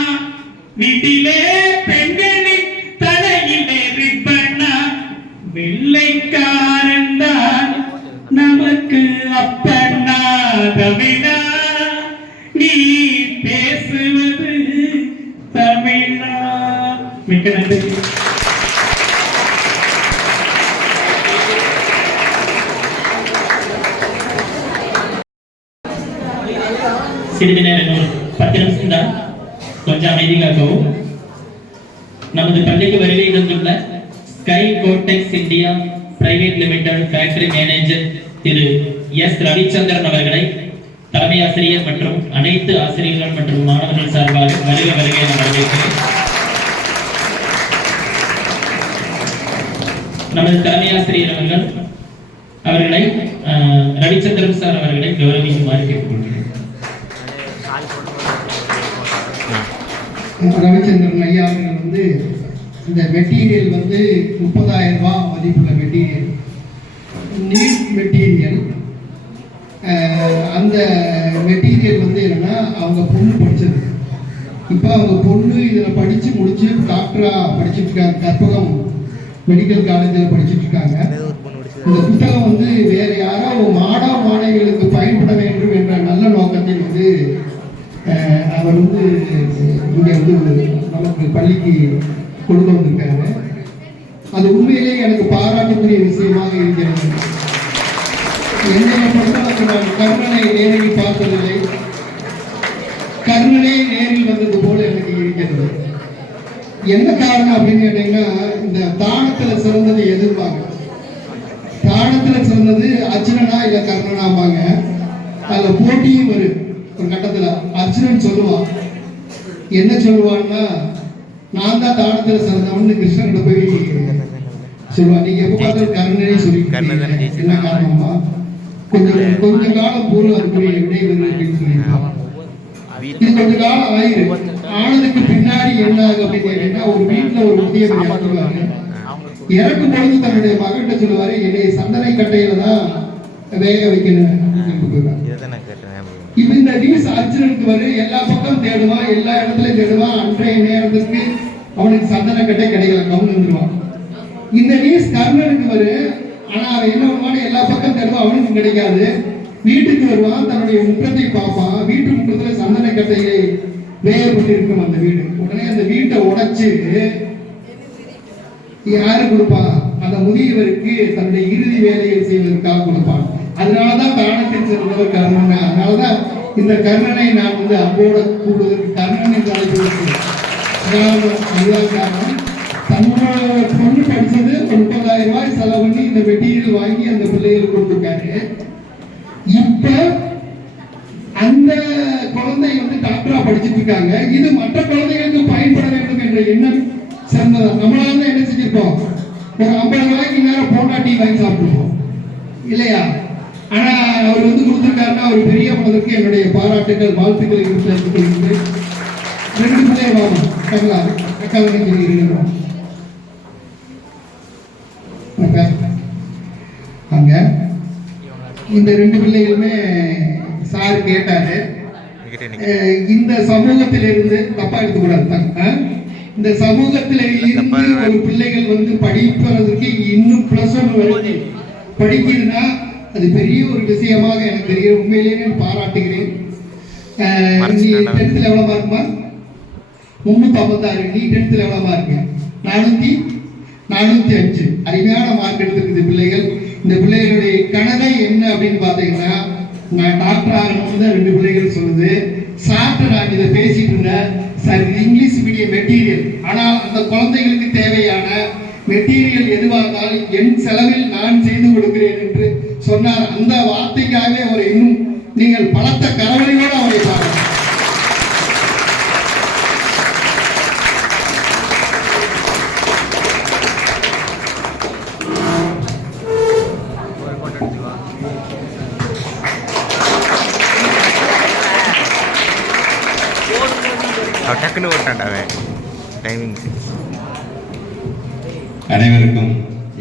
விடிலே பெண்களின் தலையிலே ரிப்பனா, வெள்ளைக்காரன் தான் நமக்கு அப்பனா, தமிழா நீ பேசுவது சிறிது நேரம் இன்னொரு 10 நிமிஷம் தான், கொஞ்சம் அமைதி காக்கவும். நமது பள்ளிக்கு வருகை தந்துள்ள Sky Codex India private limited factory manager திரு எஸ் ரவிச்சந்திரன் அவர்களை தலைமை ஆசிரியர் மற்றும் அனைத்து ஆசிரியர்கள் மற்றும் மாணவர்கள் சார்பாக வருக என வரவேற்கிறேன். நமது தலைமை ஆசிரியர் அவர்களை ரவிச்சந்திரன் சார் அவர்களை கௌரவிக்குமாறு கேட்டுக்கொள்கிறேன். ரவிச்சந்திரன் ஐயா அவர்கள் வந்து இந்த மெட்டீரியல் வந்து 30,000 ரூபாய் மதிப்புள்ள மெட்டீரியல், நீட் மெட்டீரியல். அந்த மெட்டீரியல் வந்து என்னன்னா அவங்க பொண்ணு படிச்சது. இப்போ அவங்க பொண்ணு இதில் படித்து முடிச்சு டாக்டராக படிச்சுட்டு இருக்காங்க, கற்பகம் மெடிக்கல் காலேஜில் படிச்சுட்டு இருக்காங்க. இந்த புத்தகம் வந்து வேற யாரோ மாணவிகளுக்கு பயன்பட வேண்டும் என்ற நல்ல நோக்கத்தில் வந்து அவர் வந்து இங்கே வந்து நமக்கு பள்ளிக்கு கொண்டு வந்திருக்காரு. அது உண்மையிலேயே எனக்கு பாராட்டுக்குரிய விஷயமாக இருக்கிறது. என்னை பொறுத்தவரைக்கும் நான் கர்ணனை நேரில் பார்த்ததில்லை, கர்ணனே நேரில் வந்தது போல எனக்கு இருக்கிறது. என்ன காரணம் அப்படின்னு கேட்டீங்கன்னா, இந்த தானத்துல சிறந்தது எதிர்ப்பாங்க. தானத்துல சிறந்தது அர்ஜுனனா இல்ல கர்ணனாம்பாங்க. அதுல போட்டியும் வரும். ஒரு கட்டத்துல அர்ஜுனன் சொல்லுவான், என்ன சொல்லுவான்னா, நான் தான் தானத்துல சிறந்தவன் கிருஷ்ணன் போய் சொல்லுவான். நீங்க எப்ப பார்த்தாலும் கர்ணனே சொல்லி என்ன காரணமா, கொஞ்ச காலம் பூர்வம் அதுக்குரிய இடைவெளி அப்படின்னு சொல்லியிருக்காங்க. இது கொஞ்ச காலம் ஆனதுக்கு பின்னாடி என்ன ஆகும் அப்படின்னு கேட்டீங்கன்னா, ஒரு வீட்டுல ஒரு முதியவர் இறக்குவாரு. இறக்கும் பொழுது தன்னுடைய மகன்கிட்ட சொல்லுவாரு, என்னுடைய சந்தனை கட்டையில தான் வேக வைக்கணும். இப்ப இந்த நியூஸ் அர்ஜுனனுக்கு வரும், எல்லா பக்கம் தேடுவான், எல்லா இடத்துலயும் தேடுவான். அன்றைய நேரத்துக்கு அவனுக்கு சந்தன கட்டை கிடைக்கல, கவுன் வந்துருவான். இந்த நியூஸ் கர்ணனுக்கு வரும், ஆனா அவன் என்ன பண்ணுவான், எல்லா பக்கம் தேடுவான், அவனுக்கு கிடைக்காது. வீட்டுக்கு வருவான், தன்னுடைய முற்றத்தை பார்ப்பான். வீட்டு முற்றத்துல சந்தன கட்டையை வேகப்பட்டு இருக்கும் அந்த வீடு. உடனே அந்த வீட்டை உடைச்சு யாரு கொடுப்பான், அந்த முதியவருக்கு தன்னுடைய இறுதி வேலையை செய்வதற்காக கொடுப்பான். அதனாலதான் தானத்தில் சிறந்தவர் கர்ணன். அதனாலதான் இந்த கர்ணனை நான் வந்து அம்போட கூடுவதற்கு கர்ணன் என்று அழைப்பதற்கு அதுதான் காரணம். தன்னோட பொண்ணு படிச்சது 30,000 ரூபாய் செலவு பண்ணி இந்த மெட்டீரியல் வாங்கி அந்த பிள்ளைகளுக்கு கொடுத்துருக்காரு. இப்ப அந்த குழந்தை வந்து டாக்டரா படிச்சுட்டு இருக்காங்க. இது மற்ற குழந்தைகளுக்கு பயன்பட வேண்டும் என்ற எண்ணம் சிறந்ததா. நம்மளால தான் என்ன செஞ்சிருப்போம், ஒரு 50 ரூபாய்க்கு நேரம் போண்டா டீ வாங்கி சாப்பிட்டுருப்போம் இல்லையா? ஆனா அவர் வந்து கொடுத்துருக்காருன்னா ஒரு பெரிய மனதுக்கு என்னுடைய பாராட்டுகள், வாழ்த்துக்களை கொடுத்து 2 பிள்ளை வாங்க அங்க இந்த 2 பிள்ளைகளுமே சார் கேட்டாரு, இந்த சமூகத்திலிருந்து தப்பா எடுத்துக்கூடாது, இந்த சமூகத்தில இருந்து ஒரு பிள்ளைகள் வந்து படிப்பதற்கு இன்னும் +1 வரைக்கும் படிக்கிறதுனா அது பெரிய ஒரு விஷயமாக எனக்கு தெரியும். உண்மையிலேயே பாராட்டுகிறேன். நீ 10th எவ்வளவு மார்க்குமா? 356. நீ 10th எவ்வளவு மார்க்கு? 405. அருமையான மார்க் எடுத்திருக்குது பிள்ளைகள். இந்த பிள்ளைகளுடைய கனவை என்ன அப்படின்னு பாத்தீங்கன்னா, நான் டாக்டர் ஆகணும்னு தான் 2 பிள்ளைகள் சொல்லுது. சாப்பிட்டு நான் இதை பேசிட்டு இருந்தேன் சார், இங்கிலீஷ் மீடியம் மெட்டீரியல், ஆனால் அந்த குழந்தைகளுக்கு தேவையான மெட்டீரியல் எதுவாக இருந்தாலும் என் செலவில் நான் செய்து கொடுக்கிறேன் என்று சொன்னார். அந்த வார்த்தைக்காகவே அவரை இன்னும் நீங்கள் பலத்த கரவலையோடு அவரை பாருங்கள். டக்குன்னு ஓட்டாண்டாவே டைமிங். அனைவருக்கும்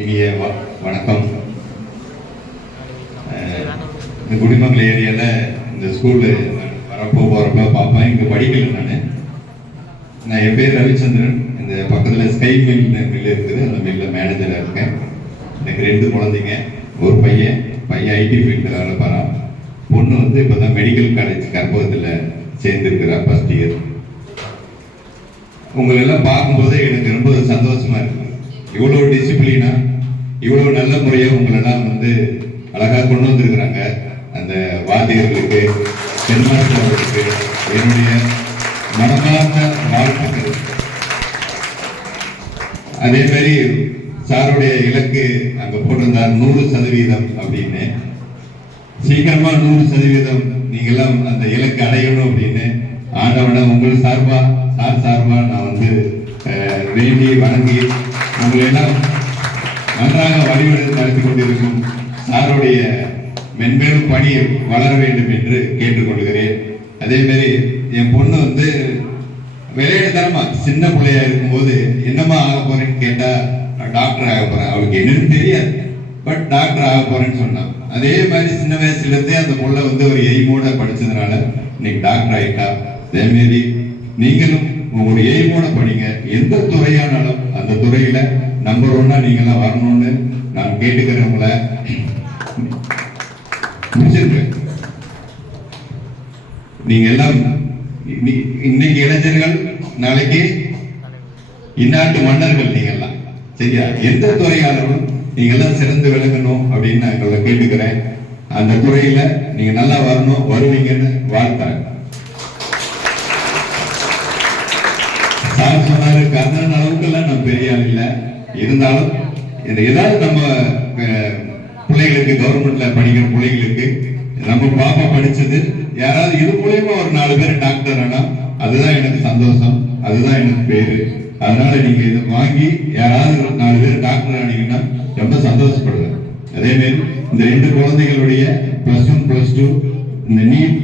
இனிய வணக்கம். இந்த குடிமங்கல ஏரியாவில் இந்த ஸ்கூலு போகிறப்ப பார்ப்பேன். இங்கே படிக்கல நான் என் பேர் ரவிச்சந்திரன். இந்த பக்கத்தில் ஸ்கை மில் இருக்குது, அந்த மில்லில் மேனேஜராக இருக்கேன். எனக்கு 2 குழந்தைங்க. ஒரு பையன் ஐடி ஃபீல்டில் வேலை பாறான். பொண்ணு வந்து இப்போ தான் மெடிக்கல் காலேஜ் கற்பகத்தில் சேர்ந்துருக்கிறா, ஃபர்ஸ்ட் இயர். உங்களெல்லாம் பார்க்கும்போது எனக்கு ரொம்ப சந்தோஷமா இருக்கு. இவ்வளோ டிசிப்ளினா, இவ்வளோ நல்ல முறையாக உங்களெல்லாம் வந்து அழகாக கொண்டு வந்திருக்கிறாங்க. அந்த வாத்தியர்களுக்கு ஹெட்மாஸ்டர் அவர்களுக்கு என்னுடைய மனமார்ந்த வாழ்த்துக்கள். அதே மாதிரி சாருடைய இலக்கு அங்க போட்டிருந்தார் 100% அப்படின்னு. சீக்கிரமா 100% நீங்கெல்லாம் அந்த இலக்கு அடையணும் அப்படின்னு ஆண்டவனை உங்கள் சார்பா சார் சார்பா நான் வந்து வேண்டி வணங்கி உங்களை எல்லாம் நன்றாக வழிவெடுத்து நடத்தி கொண்டிருக்கும் சாருடைய மென்மேலும் பணி வளர வேண்டும் என்று கேட்டுக்கொள்கிறேன். அதே மாதிரி என் பொண்ணு வந்து விளையாட்டுத்தனமா சின்ன பிள்ளையா இருக்கும்போது என்னமா ஆக போறேன்னு கேட்டா டாக்டர் ஆக போறேன், அவளுக்கு என்னன்னு தெரியாது, பட் டாக்டர் ஆக போறேன்னு சொன்னான். அதே மாதிரி சின்ன வயசுல இருந்தே அந்த பொண்ணை வந்து ஒரு எய்மோட படிச்சதுனால இன்னைக்கு டாக்டர் ஆயிட்டா. அதே மாதிரி நீங்களும் உங்களுடைய எய்மோட படிங்க. எந்த துறையானாலும் அந்த துறையில நம்பர் 1 நீங்களாம் வரணும்னு நான் கேட்டுக்கிறவங்கள முடிச்சிருக்கேன். நீங்க எல்லாம் இன்னைக்கு இளைஞர்கள், நாளைக்கு இந்நாட்டு மன்னர்கள் நீங்க எல்லாம். சரியா? எந்த துறையாலும் நீங்க எல்லாம் சிறந்து விளங்கணும் அப்படின்னு நான் உங்களை கேட்டுக்கிறேன். அந்த துறையில நீங்க நல்லா வரணும், வருவீங்கன்னு வாழ்த்துறேன். சார் சொன்னாரு கர்ணன் அளவுக்கு எல்லாம் நம்ம பெரிய ஆள் இல்லை, இருந்தாலும் ஏதாவது நம்ம பிள்ளைகளுக்கு கவர்மெண்ட்ல படிக்கிற பிள்ளைகளுக்கு நம்ம பாப்பா படிச்சது யாராவது இது மூலயமா ஒரு 4 பேர் டாக்டர் ஆனா அதுதான் எனக்கு சந்தோஷம், அதுதான் எனக்கு பேரு. அதனால நீங்க இதை வாங்கி யாராவது 4 பேர் டாக்டர் ஆனீங்கன்னா ரொம்ப சந்தோஷப்படுவேன். அதே மாதிரி இந்த 2 குழந்தைகளுடைய +1 +2 இந்த நீட்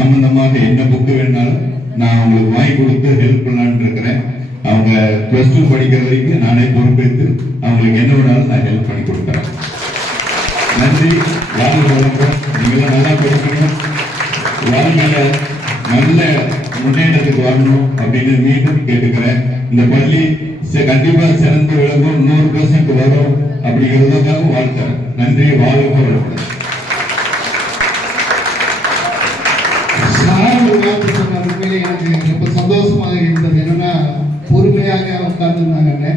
சம்பந்தமாக என்ன புக்கு வேணாலும் நான் அவங்களுக்கு வாங்கி கொடுத்து ஹெல்ப் பண்ணலான்னு இருக்கிறேன். அவங்க +2 படிக்கிற வரைக்கும் நானே பொறுப்பேற்று அவங்களுக்கு என்ன வேணாலும் நான் ஹெல்ப் பண்ணி கொடுக்குறேன். நன்றி. வாழ்க வளமுடன். நீங்களாம் நல்லா படிக்கணும், வாழ்க்கையில நல்ல முன்னேற்றத்துக்கு வரணும் அப்படின்னு மீண்டும் கேட்டுக்கிறேன். இந்த பள்ளி கண்டிப்பா சிறந்து விளங்கும், 100% வரும் அப்படிங்கிறதுக்காக வாழ்த்துறேன். நன்றி. வாழ்க வளமுடன். உண்மையிலே எனக்கு ரொம்ப சந்தோஷமாக இருந்தது. என்னன்னா பொறுமையாக உட்கார்ந்துருந்தாங்க.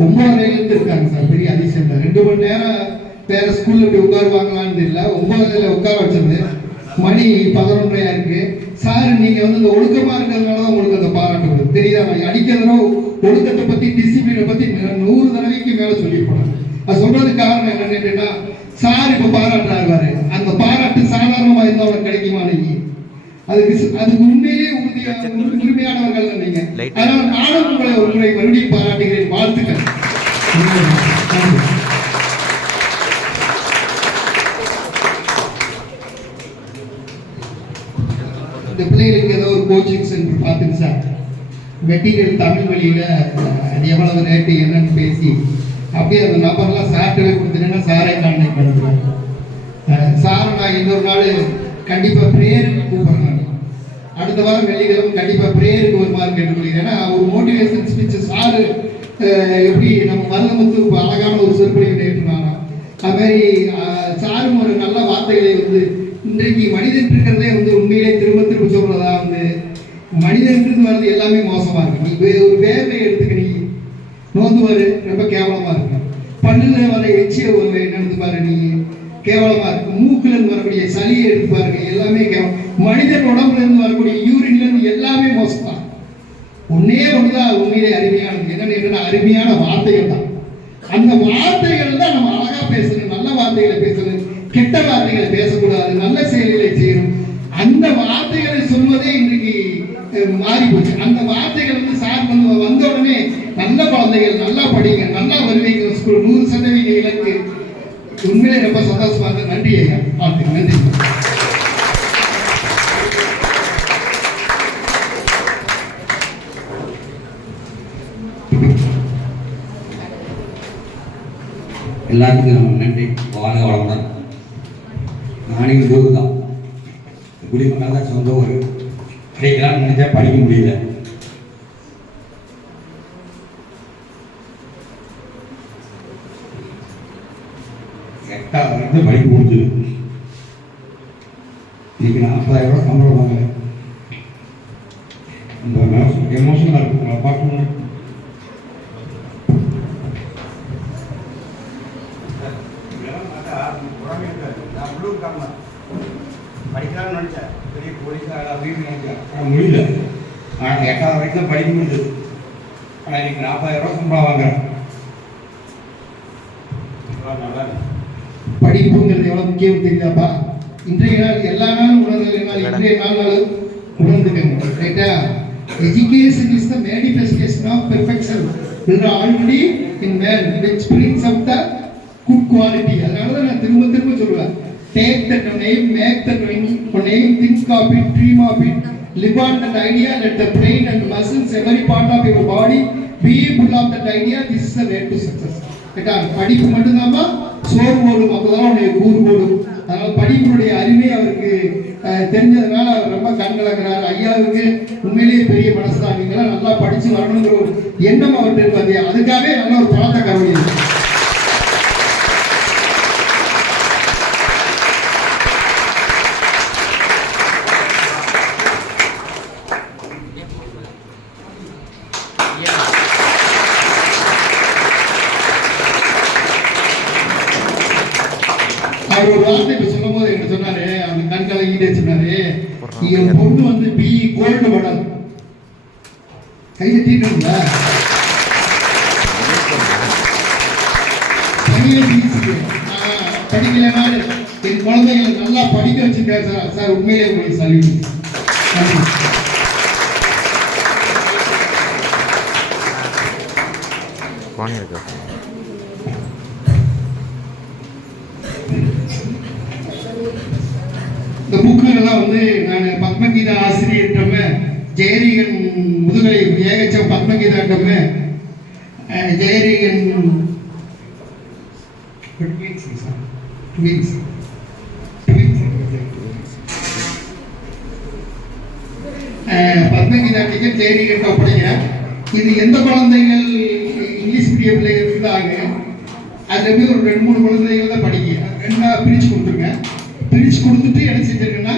9:30 இருக்காங்க சார், பெரிய அதிசயம் தான். 2 மணி நேரம் வேற ஸ்கூல்ல இப்படி உட்காருவாங்களான்னு தெரியல. 9:00 உட்கார வச்சது, மணி 11:30 இருக்கு. சார் நீங்க வந்து இந்த ஒழுக்கமா இருக்கிறதுனால தான் உங்களுக்கு அந்த பாராட்டு வருது, தெரியுதா? நான் அடிக்கிறதோ ஒழுக்கத்தை பத்தி டிசிப்ளினை பத்தி 100 தடவைக்கு மேல சொல்லி போனேன். அது சொல்றதுக்கு காரணம் என்னன்னு கேட்டீங்கன்னா, சார் இப்ப பாராட்டுறாரு, அந்த பாராட்டு சாதாரணமா இருந்தா உனக்கு கிடைக்குமா? நீங்க அதுக்கு உண்மையிலேயே உரிமையானவர்கள் நீங்க. அதனால நானும் உங்களை ஒரு முறை மறுபடியும் பாராட்டுகிறேன். வாழ்த்துக்கள். இந்த பிள்ளைகளுக்கு ஏதோ ஒரு கோச்சிங் சென்டர் பார்த்துங்க சார். மெட்டீரியல் தமிழ் வழியில அது எவ்வளவு ரேட்டு என்னன்னு பேசி அப்படியே அந்த நம்பர்லாம் சார்ட்டவே கொடுத்துட்டேன்னா சாரே கான்டாக்ட் பண்ணுறேன். சாரை நான் இன்னொரு நாள் கண்டிப்பாக ப்ரேயருக்கு கூப்பிட்றேன். அடுத்த வாரம் வெள்ளிக்கிழமை கண்டிப்பாக ப்ரேயருக்கு வருமாறு கேட்டுக்கொள்கிறேன். ஏன்னா ஒரு மோட்டிவேஷன் ஸ்பீச் சாரு எப்படி நம்ம மருதமுத்து அழகான ஒரு சொற்பொழிவு நேற்றுனாரா, அது மாதிரி சாரும் ஒரு நல்ல வார்த்தைகளை வந்து இன்றைக்கு மனிதன் இருக்கிறதே வந்து உண்மையிலே திரும்ப திரும்ப சொல்றதா வந்து மனிதன் வர்றது எல்லாமே மோசமா இருக்கு. நீ ஒரு வேர்வை எடுத்துக்க, நீ நோந்து பாரு, ரொம்ப கேவலமா இருக்கு. பல்லுல வர எச்சிய என்னென்னு பாரு, நீ கேவலமா இருக்கு. மூக்குல இருந்து வரக்கூடிய சளியை எடுத்து பாருங்க, எல்லாமே கேவலம். மனிதன் உடம்புல இருந்து வரக்கூடிய யூரின்ல இருந்து எல்லாமே மோசம். ஒன்னே ஒண்ணுதான் உண்மையிலே அருமையானது. என்னன்னு அருமையான வார்த்தைகள் தான். அந்த வார்த்தைகள் தான் நம்ம அழகா பேசணும், நல்ல வார்த்தைகளை பேசணும், கெட்ட வார்த்தைகளை பேசக்கூடாது, நல்ல செயல்களை செய்யணும். அந்த வார்த்தைகளை சொல்வதே இன்றைக்கு மாறி போச்சு. அந்த வார்த்தைகள் வந்து சார் வந்த உடனே நல்ல குழந்தைகள் நல்லா படிங்க, நல்லா வருவீங்க ஸ்கூல் 100% இலக்கு. உண்மையிலே ரொம்ப சந்தோஷமா இருந்தது. நன்றி ஐயா. வாழ்த்துக்கள். நன்றி. எல்லாத்துக்கும் நன்றி. வாழ்க வளமுடன். நானே ஊர் தான், குடிமக்கள் தான், சொந்த ஊர். படிக்கலாம்னு நினைச்சா படிக்க முடியல. எட்டாவது படிக்க முடிஞ்சது. இன்னைக்கு 40,000 ரூபா சம்பளம் வாங்க. இந்த எமோஷனலாக இருக்கு உங்களை பார்க்கணும். படிக்கலாம்னு நினைச்சேன். போலீஸாக அப்படின்னு நினைக்கிறேன். ஆனால் முடியல. நான் 8வது வரைக்கும் தான் படிக்க முடியுது. ஆனால் இன்னைக்கு 40,000 சம்பளம் வாங்குறேன். நல்லா படிப்புங்கிறது எவ்வளோ முக்கியம் தெரியுதாப்பா? இன்றைய நாள் எல்லா நாளும் உணர்வுகள், இன்றைய நாள் உணர்ந்துக்கங்க. ரைட்டா? Education is the manifestation of perfection. Already in man which brings out the good quality. அதனால தான் நான் திரும்ப திரும்ப சொல்லுவேன், take that name, make that name, think of it, dream of it, live on that idea, let the brain and muscles, every part of your body be full of that idea. This is the way to success. ரைட்டா? படிப்பு மட்டும்தான்ப்பா சோறு போடும், அப்போதான் அவனுடைய கூறு போடும். அதனால படிப்பினுடைய அருமை அவருக்கு தெரிஞ்சதுனால அவர் ரொம்ப கண்கலக்கிறார். ஐயாவுக்கு உண்மையிலேயே பெரிய மனசு தான். நீங்களாம் நல்லா படிச்சு வரணுங்கிற ஒரு எண்ணம் அவர்கிட்ட இருப்பாரு. அதுக்காகவே நல்ல ஒரு பணத்தை கருவி. அவர் ஒரு வார்த்தை இப்ப சொல்லும் போது என்ன சொன்னாரு, அந்த கண் கலங்கிட்டே சொன்னாரு, என் பொண்ணு வந்து BE கோல்டு மெடல். கையை தீட்டணும்ல, படிக்கலனாலும் என் குழந்தைகளை நல்லா படிக்க வச்சுட்டாரு சார். சார் உண்மையிலே உங்களுக்கு சல்யூட். நன்றி. இந்த புக்குகள்லாம் வந்து நான் பத்மகீதா ஆசிரியர்கிட்ட ஜெயரீகன் முதுகலை ஏகச்சம் பத்மகீதாட்டமே ஜெயரீகன் பத்மகீதாட்டிக்கு ஜெயரீகன் ஒப்படைக்கிறேன். இது எந்த குழந்தைகள் இங்கிலீஷ் மீடியம்ல இருந்தாங்க அதுல போய் ஒரு 2-3 குழந்தைகள் தான் படிக்க 2ஆ பிரிச்சு கொடுத்துருங்க. பிரிச்சு கொடுத்துட்டு என்ன செஞ்சிருக்குன்னா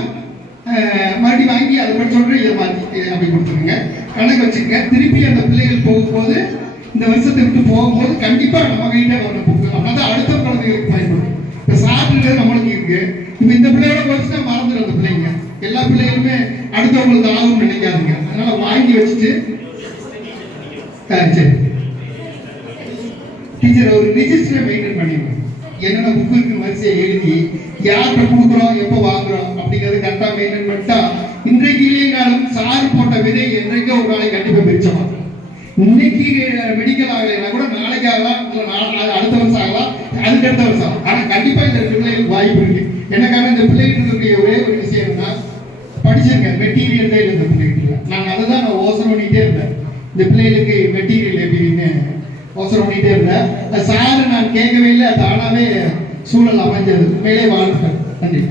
மறுபடியும் வாங்கி அதை படிச்ச உடனே இதை மாற்றி அப்படி கொடுத்துருங்க. கணக்கு வச்சுக்கங்க. திருப்பி அந்த பிள்ளைகள் போகும்போது இந்த வருஷத்தை விட்டு போகும்போது கண்டிப்பாக நம்ம கையிட்ட வரணும் புக்கு. அப்படின்னா அடுத்த குழந்தைகளுக்கு பயன்படும். இப்போ சாப்பிட்டு நம்மளுக்கு இருக்கு. இப்போ இந்த பிள்ளையோட போச்சுன்னா மறந்துடும் அந்த பிள்ளைங்க. எல்லா பிள்ளைகளுமே அடுத்தவங்களுக்கு ஆகும்னு நினைக்காதுங்க. அதனால வாங்கி வச்சுட்டு சரி டீச்சர் ஒரு ரிஜிஸ்டரை மெயின்டைன் பண்ணிடுவோம். என்னென்ன புக்கு இருக்கு வரிசையை எழுதி யார்கிட்ட கொடுக்குறோம் எப்போ வாங்குறோம் அப்படிங்கிறது கரெக்டாக மெயின்டைன் பண்ணிட்டா இன்றைக்கு இல்லைனாலும் சாறு போட்ட விதை என்றைக்கோ ஒரு நாளைக்கு கண்டிப்பாக பிரிச்சோம். இன்னைக்கு மெடிக்கல் ஆகலைன்னா கூட நாளைக்கு ஆகலாம், இல்லை அடுத்த வருஷம் ஆகலாம், அதுக்கு அடுத்த வருஷம் ஆகும். ஆனால் கண்டிப்பாக இந்த பிள்ளைகளுக்கு வாய்ப்பு இருக்கு. எனக்கான இந்த பிள்ளைகிட்ட இருக்கக்கூடிய ஒரே ஒரு விஷயம்னா படிச்சிருங்க மெட்டீரியல் தான் இல்லை இந்த பிள்ளைகிட்ட. நான் அதை தான் நான் யோசனை பண்ணிகிட்டே இருந்தேன். இந்த பிள்ளைகளுக்கு மெட்டீரியல் எப்படின்னு யோசனை பண்ணிகிட்டே இருந்தேன். அது சாரு நான் கேட்கவே இல்லை, தானாகவே சூழல் அமைஞ்சது. உண்மையிலே வாழ்த்துக்கள். நன்றி.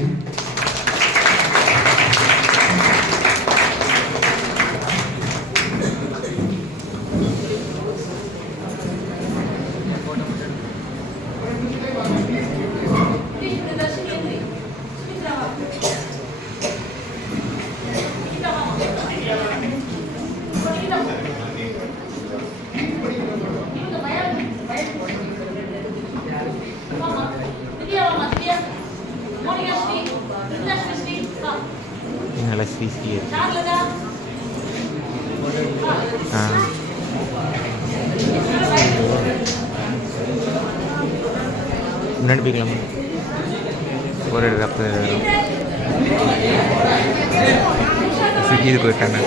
முன்னாடி போய்க்கலாமா? ஒரு ரப்பு ஸ்விக்கி இது போயிட்டாங்க.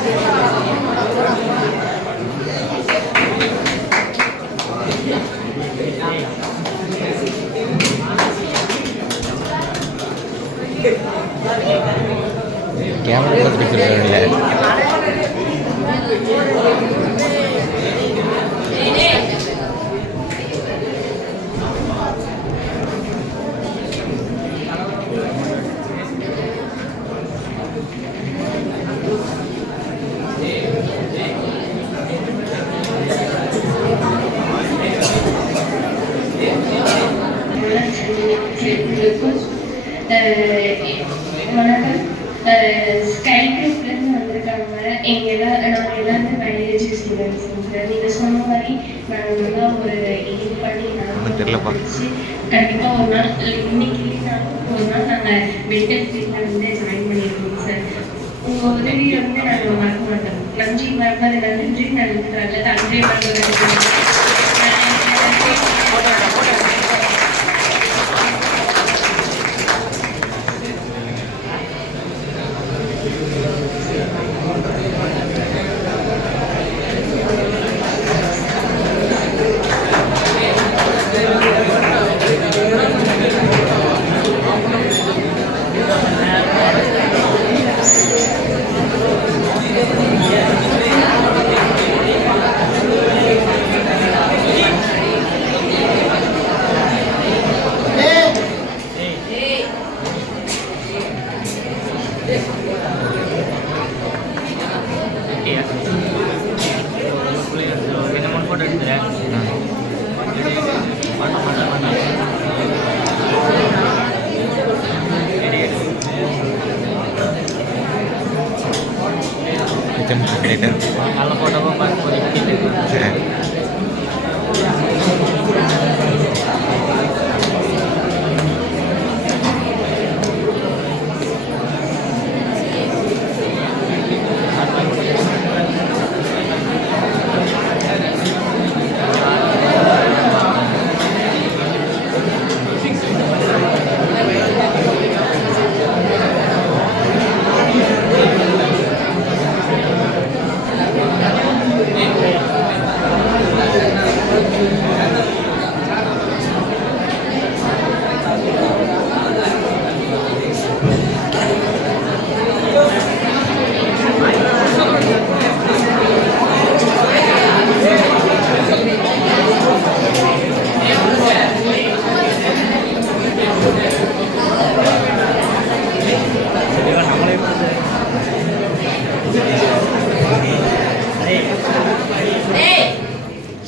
கேமரா பிடிச்சிருக்காங்க. வணக்கம். ஸ்கை குரூப்லேருந்து வந்திருக்காங்க. நாங்கள் எல்லாருமே பயாலஜி ஸ்டூடெண்ட்ஸ். நீங்கள் சொன்ன மாதிரி நாங்கள் நல்லா ஒரு இது பண்ணி நாங்கள் படிச்சு கண்டிப்பாக ஒரு நாள் இன்னைக்கு இல்லைனாலும் ஒரு நாள் நாங்கள் மெடிக்கல் ஃபீல்டில் வந்து ஜாயின் பண்ணியிருக்கோம் சார். உங்க உதவியை வந்து நாங்கள் மறக்க மாட்டோம். நன்றி மறப்பது நன்றி நல்லது அன்றே மறப்பது. ஃபோட்டோ எடுத்துறேன். நல்ல ஃபோட்டோவாக பார்த்து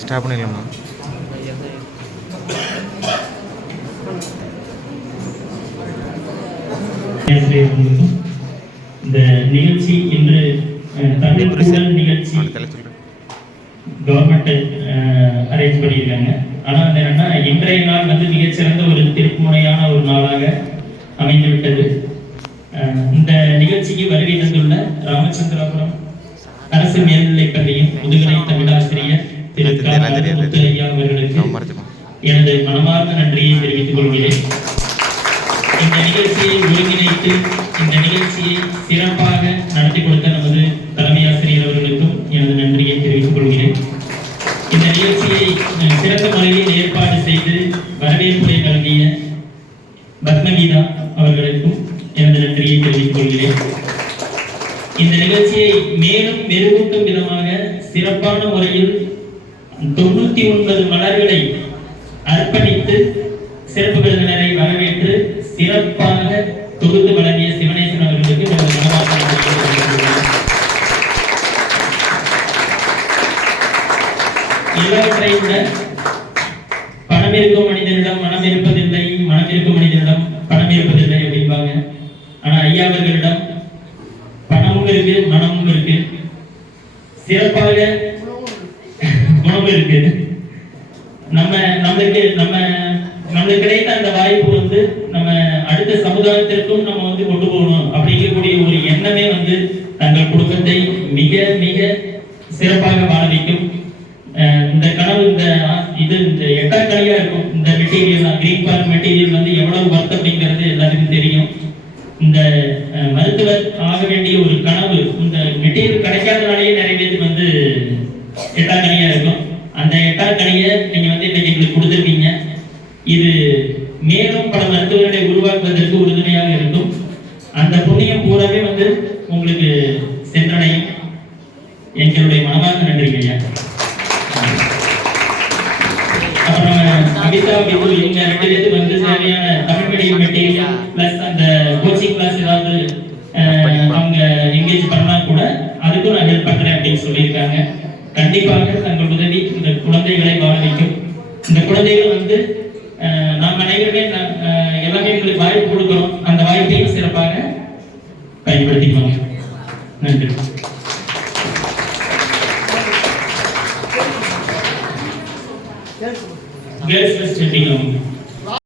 ஸ்டாப் பண்ணிடலாமா? இந்த நிகழ்ச்சி இன்று தமிழ் கூடல் நிகழ்ச்சி கவர்மெண்ட் அரேஞ்ச் பண்ணியிருக்காங்க. ஆனால் அது என்னன்னா இன்றைய நாள் வந்து மிகச்சிறந்த ஒரு திருப்புமுனையான ஒரு நாளாக அமைந்துவிட்டது. இந்த நிகழ்ச்சிக்கு வருகை தந்துள்ள ராமச்சந்திராபுரம் அரசு மேல்நிலைப் பள்ளியின் முதுகலை தமிழாசிரியர் திரு முத்து ஐயா அவர்களுக்கு எனது மனமார்ந்த நன்றியை தெரிவித்துக் கொள்கிறேன். இந்த நிகழ்ச்சியை ஒருங்கிணைத்து இந்த நிகழ்ச்சியை சிறப்பாக நடத்தி கொடுத்த நமது தலைமை ஆசிரியர் அவர்களுக்கும் எனது நன்றியை தெரிவித்துக் கொள்கிறேன். இந்த நிகழ்ச்சியை சிறந்த முறையில் ஏற்பாடு செய்து வரவேற்புரை வழங்கிய பத்மகீதா அவர்களுக்கும் எனது நன்றியை தெரிவித்துக் கொள்கிறேன். இந்த நிகழ்ச்சியை மேலும் மெருகூட்டும் விதமாக சிறப்பான முறையில் 99 மலர்களை அர்ப்பணித்து சிறப்பு விருந்தினரை வரவேற்று சிறப்பாக தொகுத்து வழங்கிய சிவனேசன் அவர்களுக்கு எனது மனமார்ந்த நன்றியை தெரிவித்துக் கொள்கிறேன். எல்லாவற்றை விட பணம் இருக்கும் மனிதனிடம் மனம் இருப்பதில்லை, மனம் இருக்கும் மனிதனிடம் பணம் இருப்பதில்லை அப்படிம்பாங்க. ஆனா ஐயா அவர்களிடம் பணமும் இருக்கு, மனமும் இருக்கு, சிறப்பாக குணமும் இருக்கு. நம்மளுக்கு கிடைத்த அந்த வாய்ப்பு வந்து நம்ம அடுத்த சமுதாயத்திற்கும் நம்ம வந்து கொண்டு போகணும் அப்படிங்கக்கூடிய ஒரு எண்ணமே வந்து தங்கள் குடும்பத்தை மிக மிக சிறப்பாக வாழ வைக்கும். இந்த கனவு இந்த எட்டாக்கலையா இருக்கும். இந்த மெட்டீரியல் கிரீன் பார்க் மெட்டீரியல் வந்து எவ்வளவு ஒர்த் அப்படிங்கிறது எல்லாருக்கும் தெரியும். இந்த மருத்துவர் ஆக வேண்டிய ஒரு கனவு இந்த மெட்டீரியல் கிடைக்காதனாலேயே நிறைய பேருக்கு வந்து எட்டாக்கலையா இருக்கும். அந்த எட்டாக்கலையை நீங்க வந்து இன்னைக்கு எங்களுக்கு கொடுத்துருக்கீங்க. இது மேலும் பல மருத்துவர்களை உருவாக்குவதற்கு உறுதுணையாக இருக்கும். அந்த புண்ணியம் பூராவே வந்து உங்களுக்கு சென்றடையும். எங்களுடைய மனமார்ந்த நன்றி ஐயா. அப்புறம் அபிதா பிபுல் இவங்க 2 பேருக்கு வந்து தேவையான தமிழ் மீடியம் மெட்டீரியல் பிளஸ் அந்த கோச்சிங் கிளாஸ் ஏதாவது அவங்க எங்கேஜ் பண்ணா கூட அதுக்கும் நான் ஹெல்ப் பண்றேன் அப்படின்னு சொல்லியிருக்காங்க. கண்டிப்பாக தங்கள் உதவி இந்த குழந்தைகளை வாழ வைக்கும். இந்த குழந்தைகள் வந்து நாம் அனைவருமே எல்லாமே எங்களுக்கு வாய்ப்பு கொடுக்கிறோம். அந்த வாய்ப்பையும் சிறப்பாக பயன்படுத்திக்குவாங்க. நன்றி. Girls first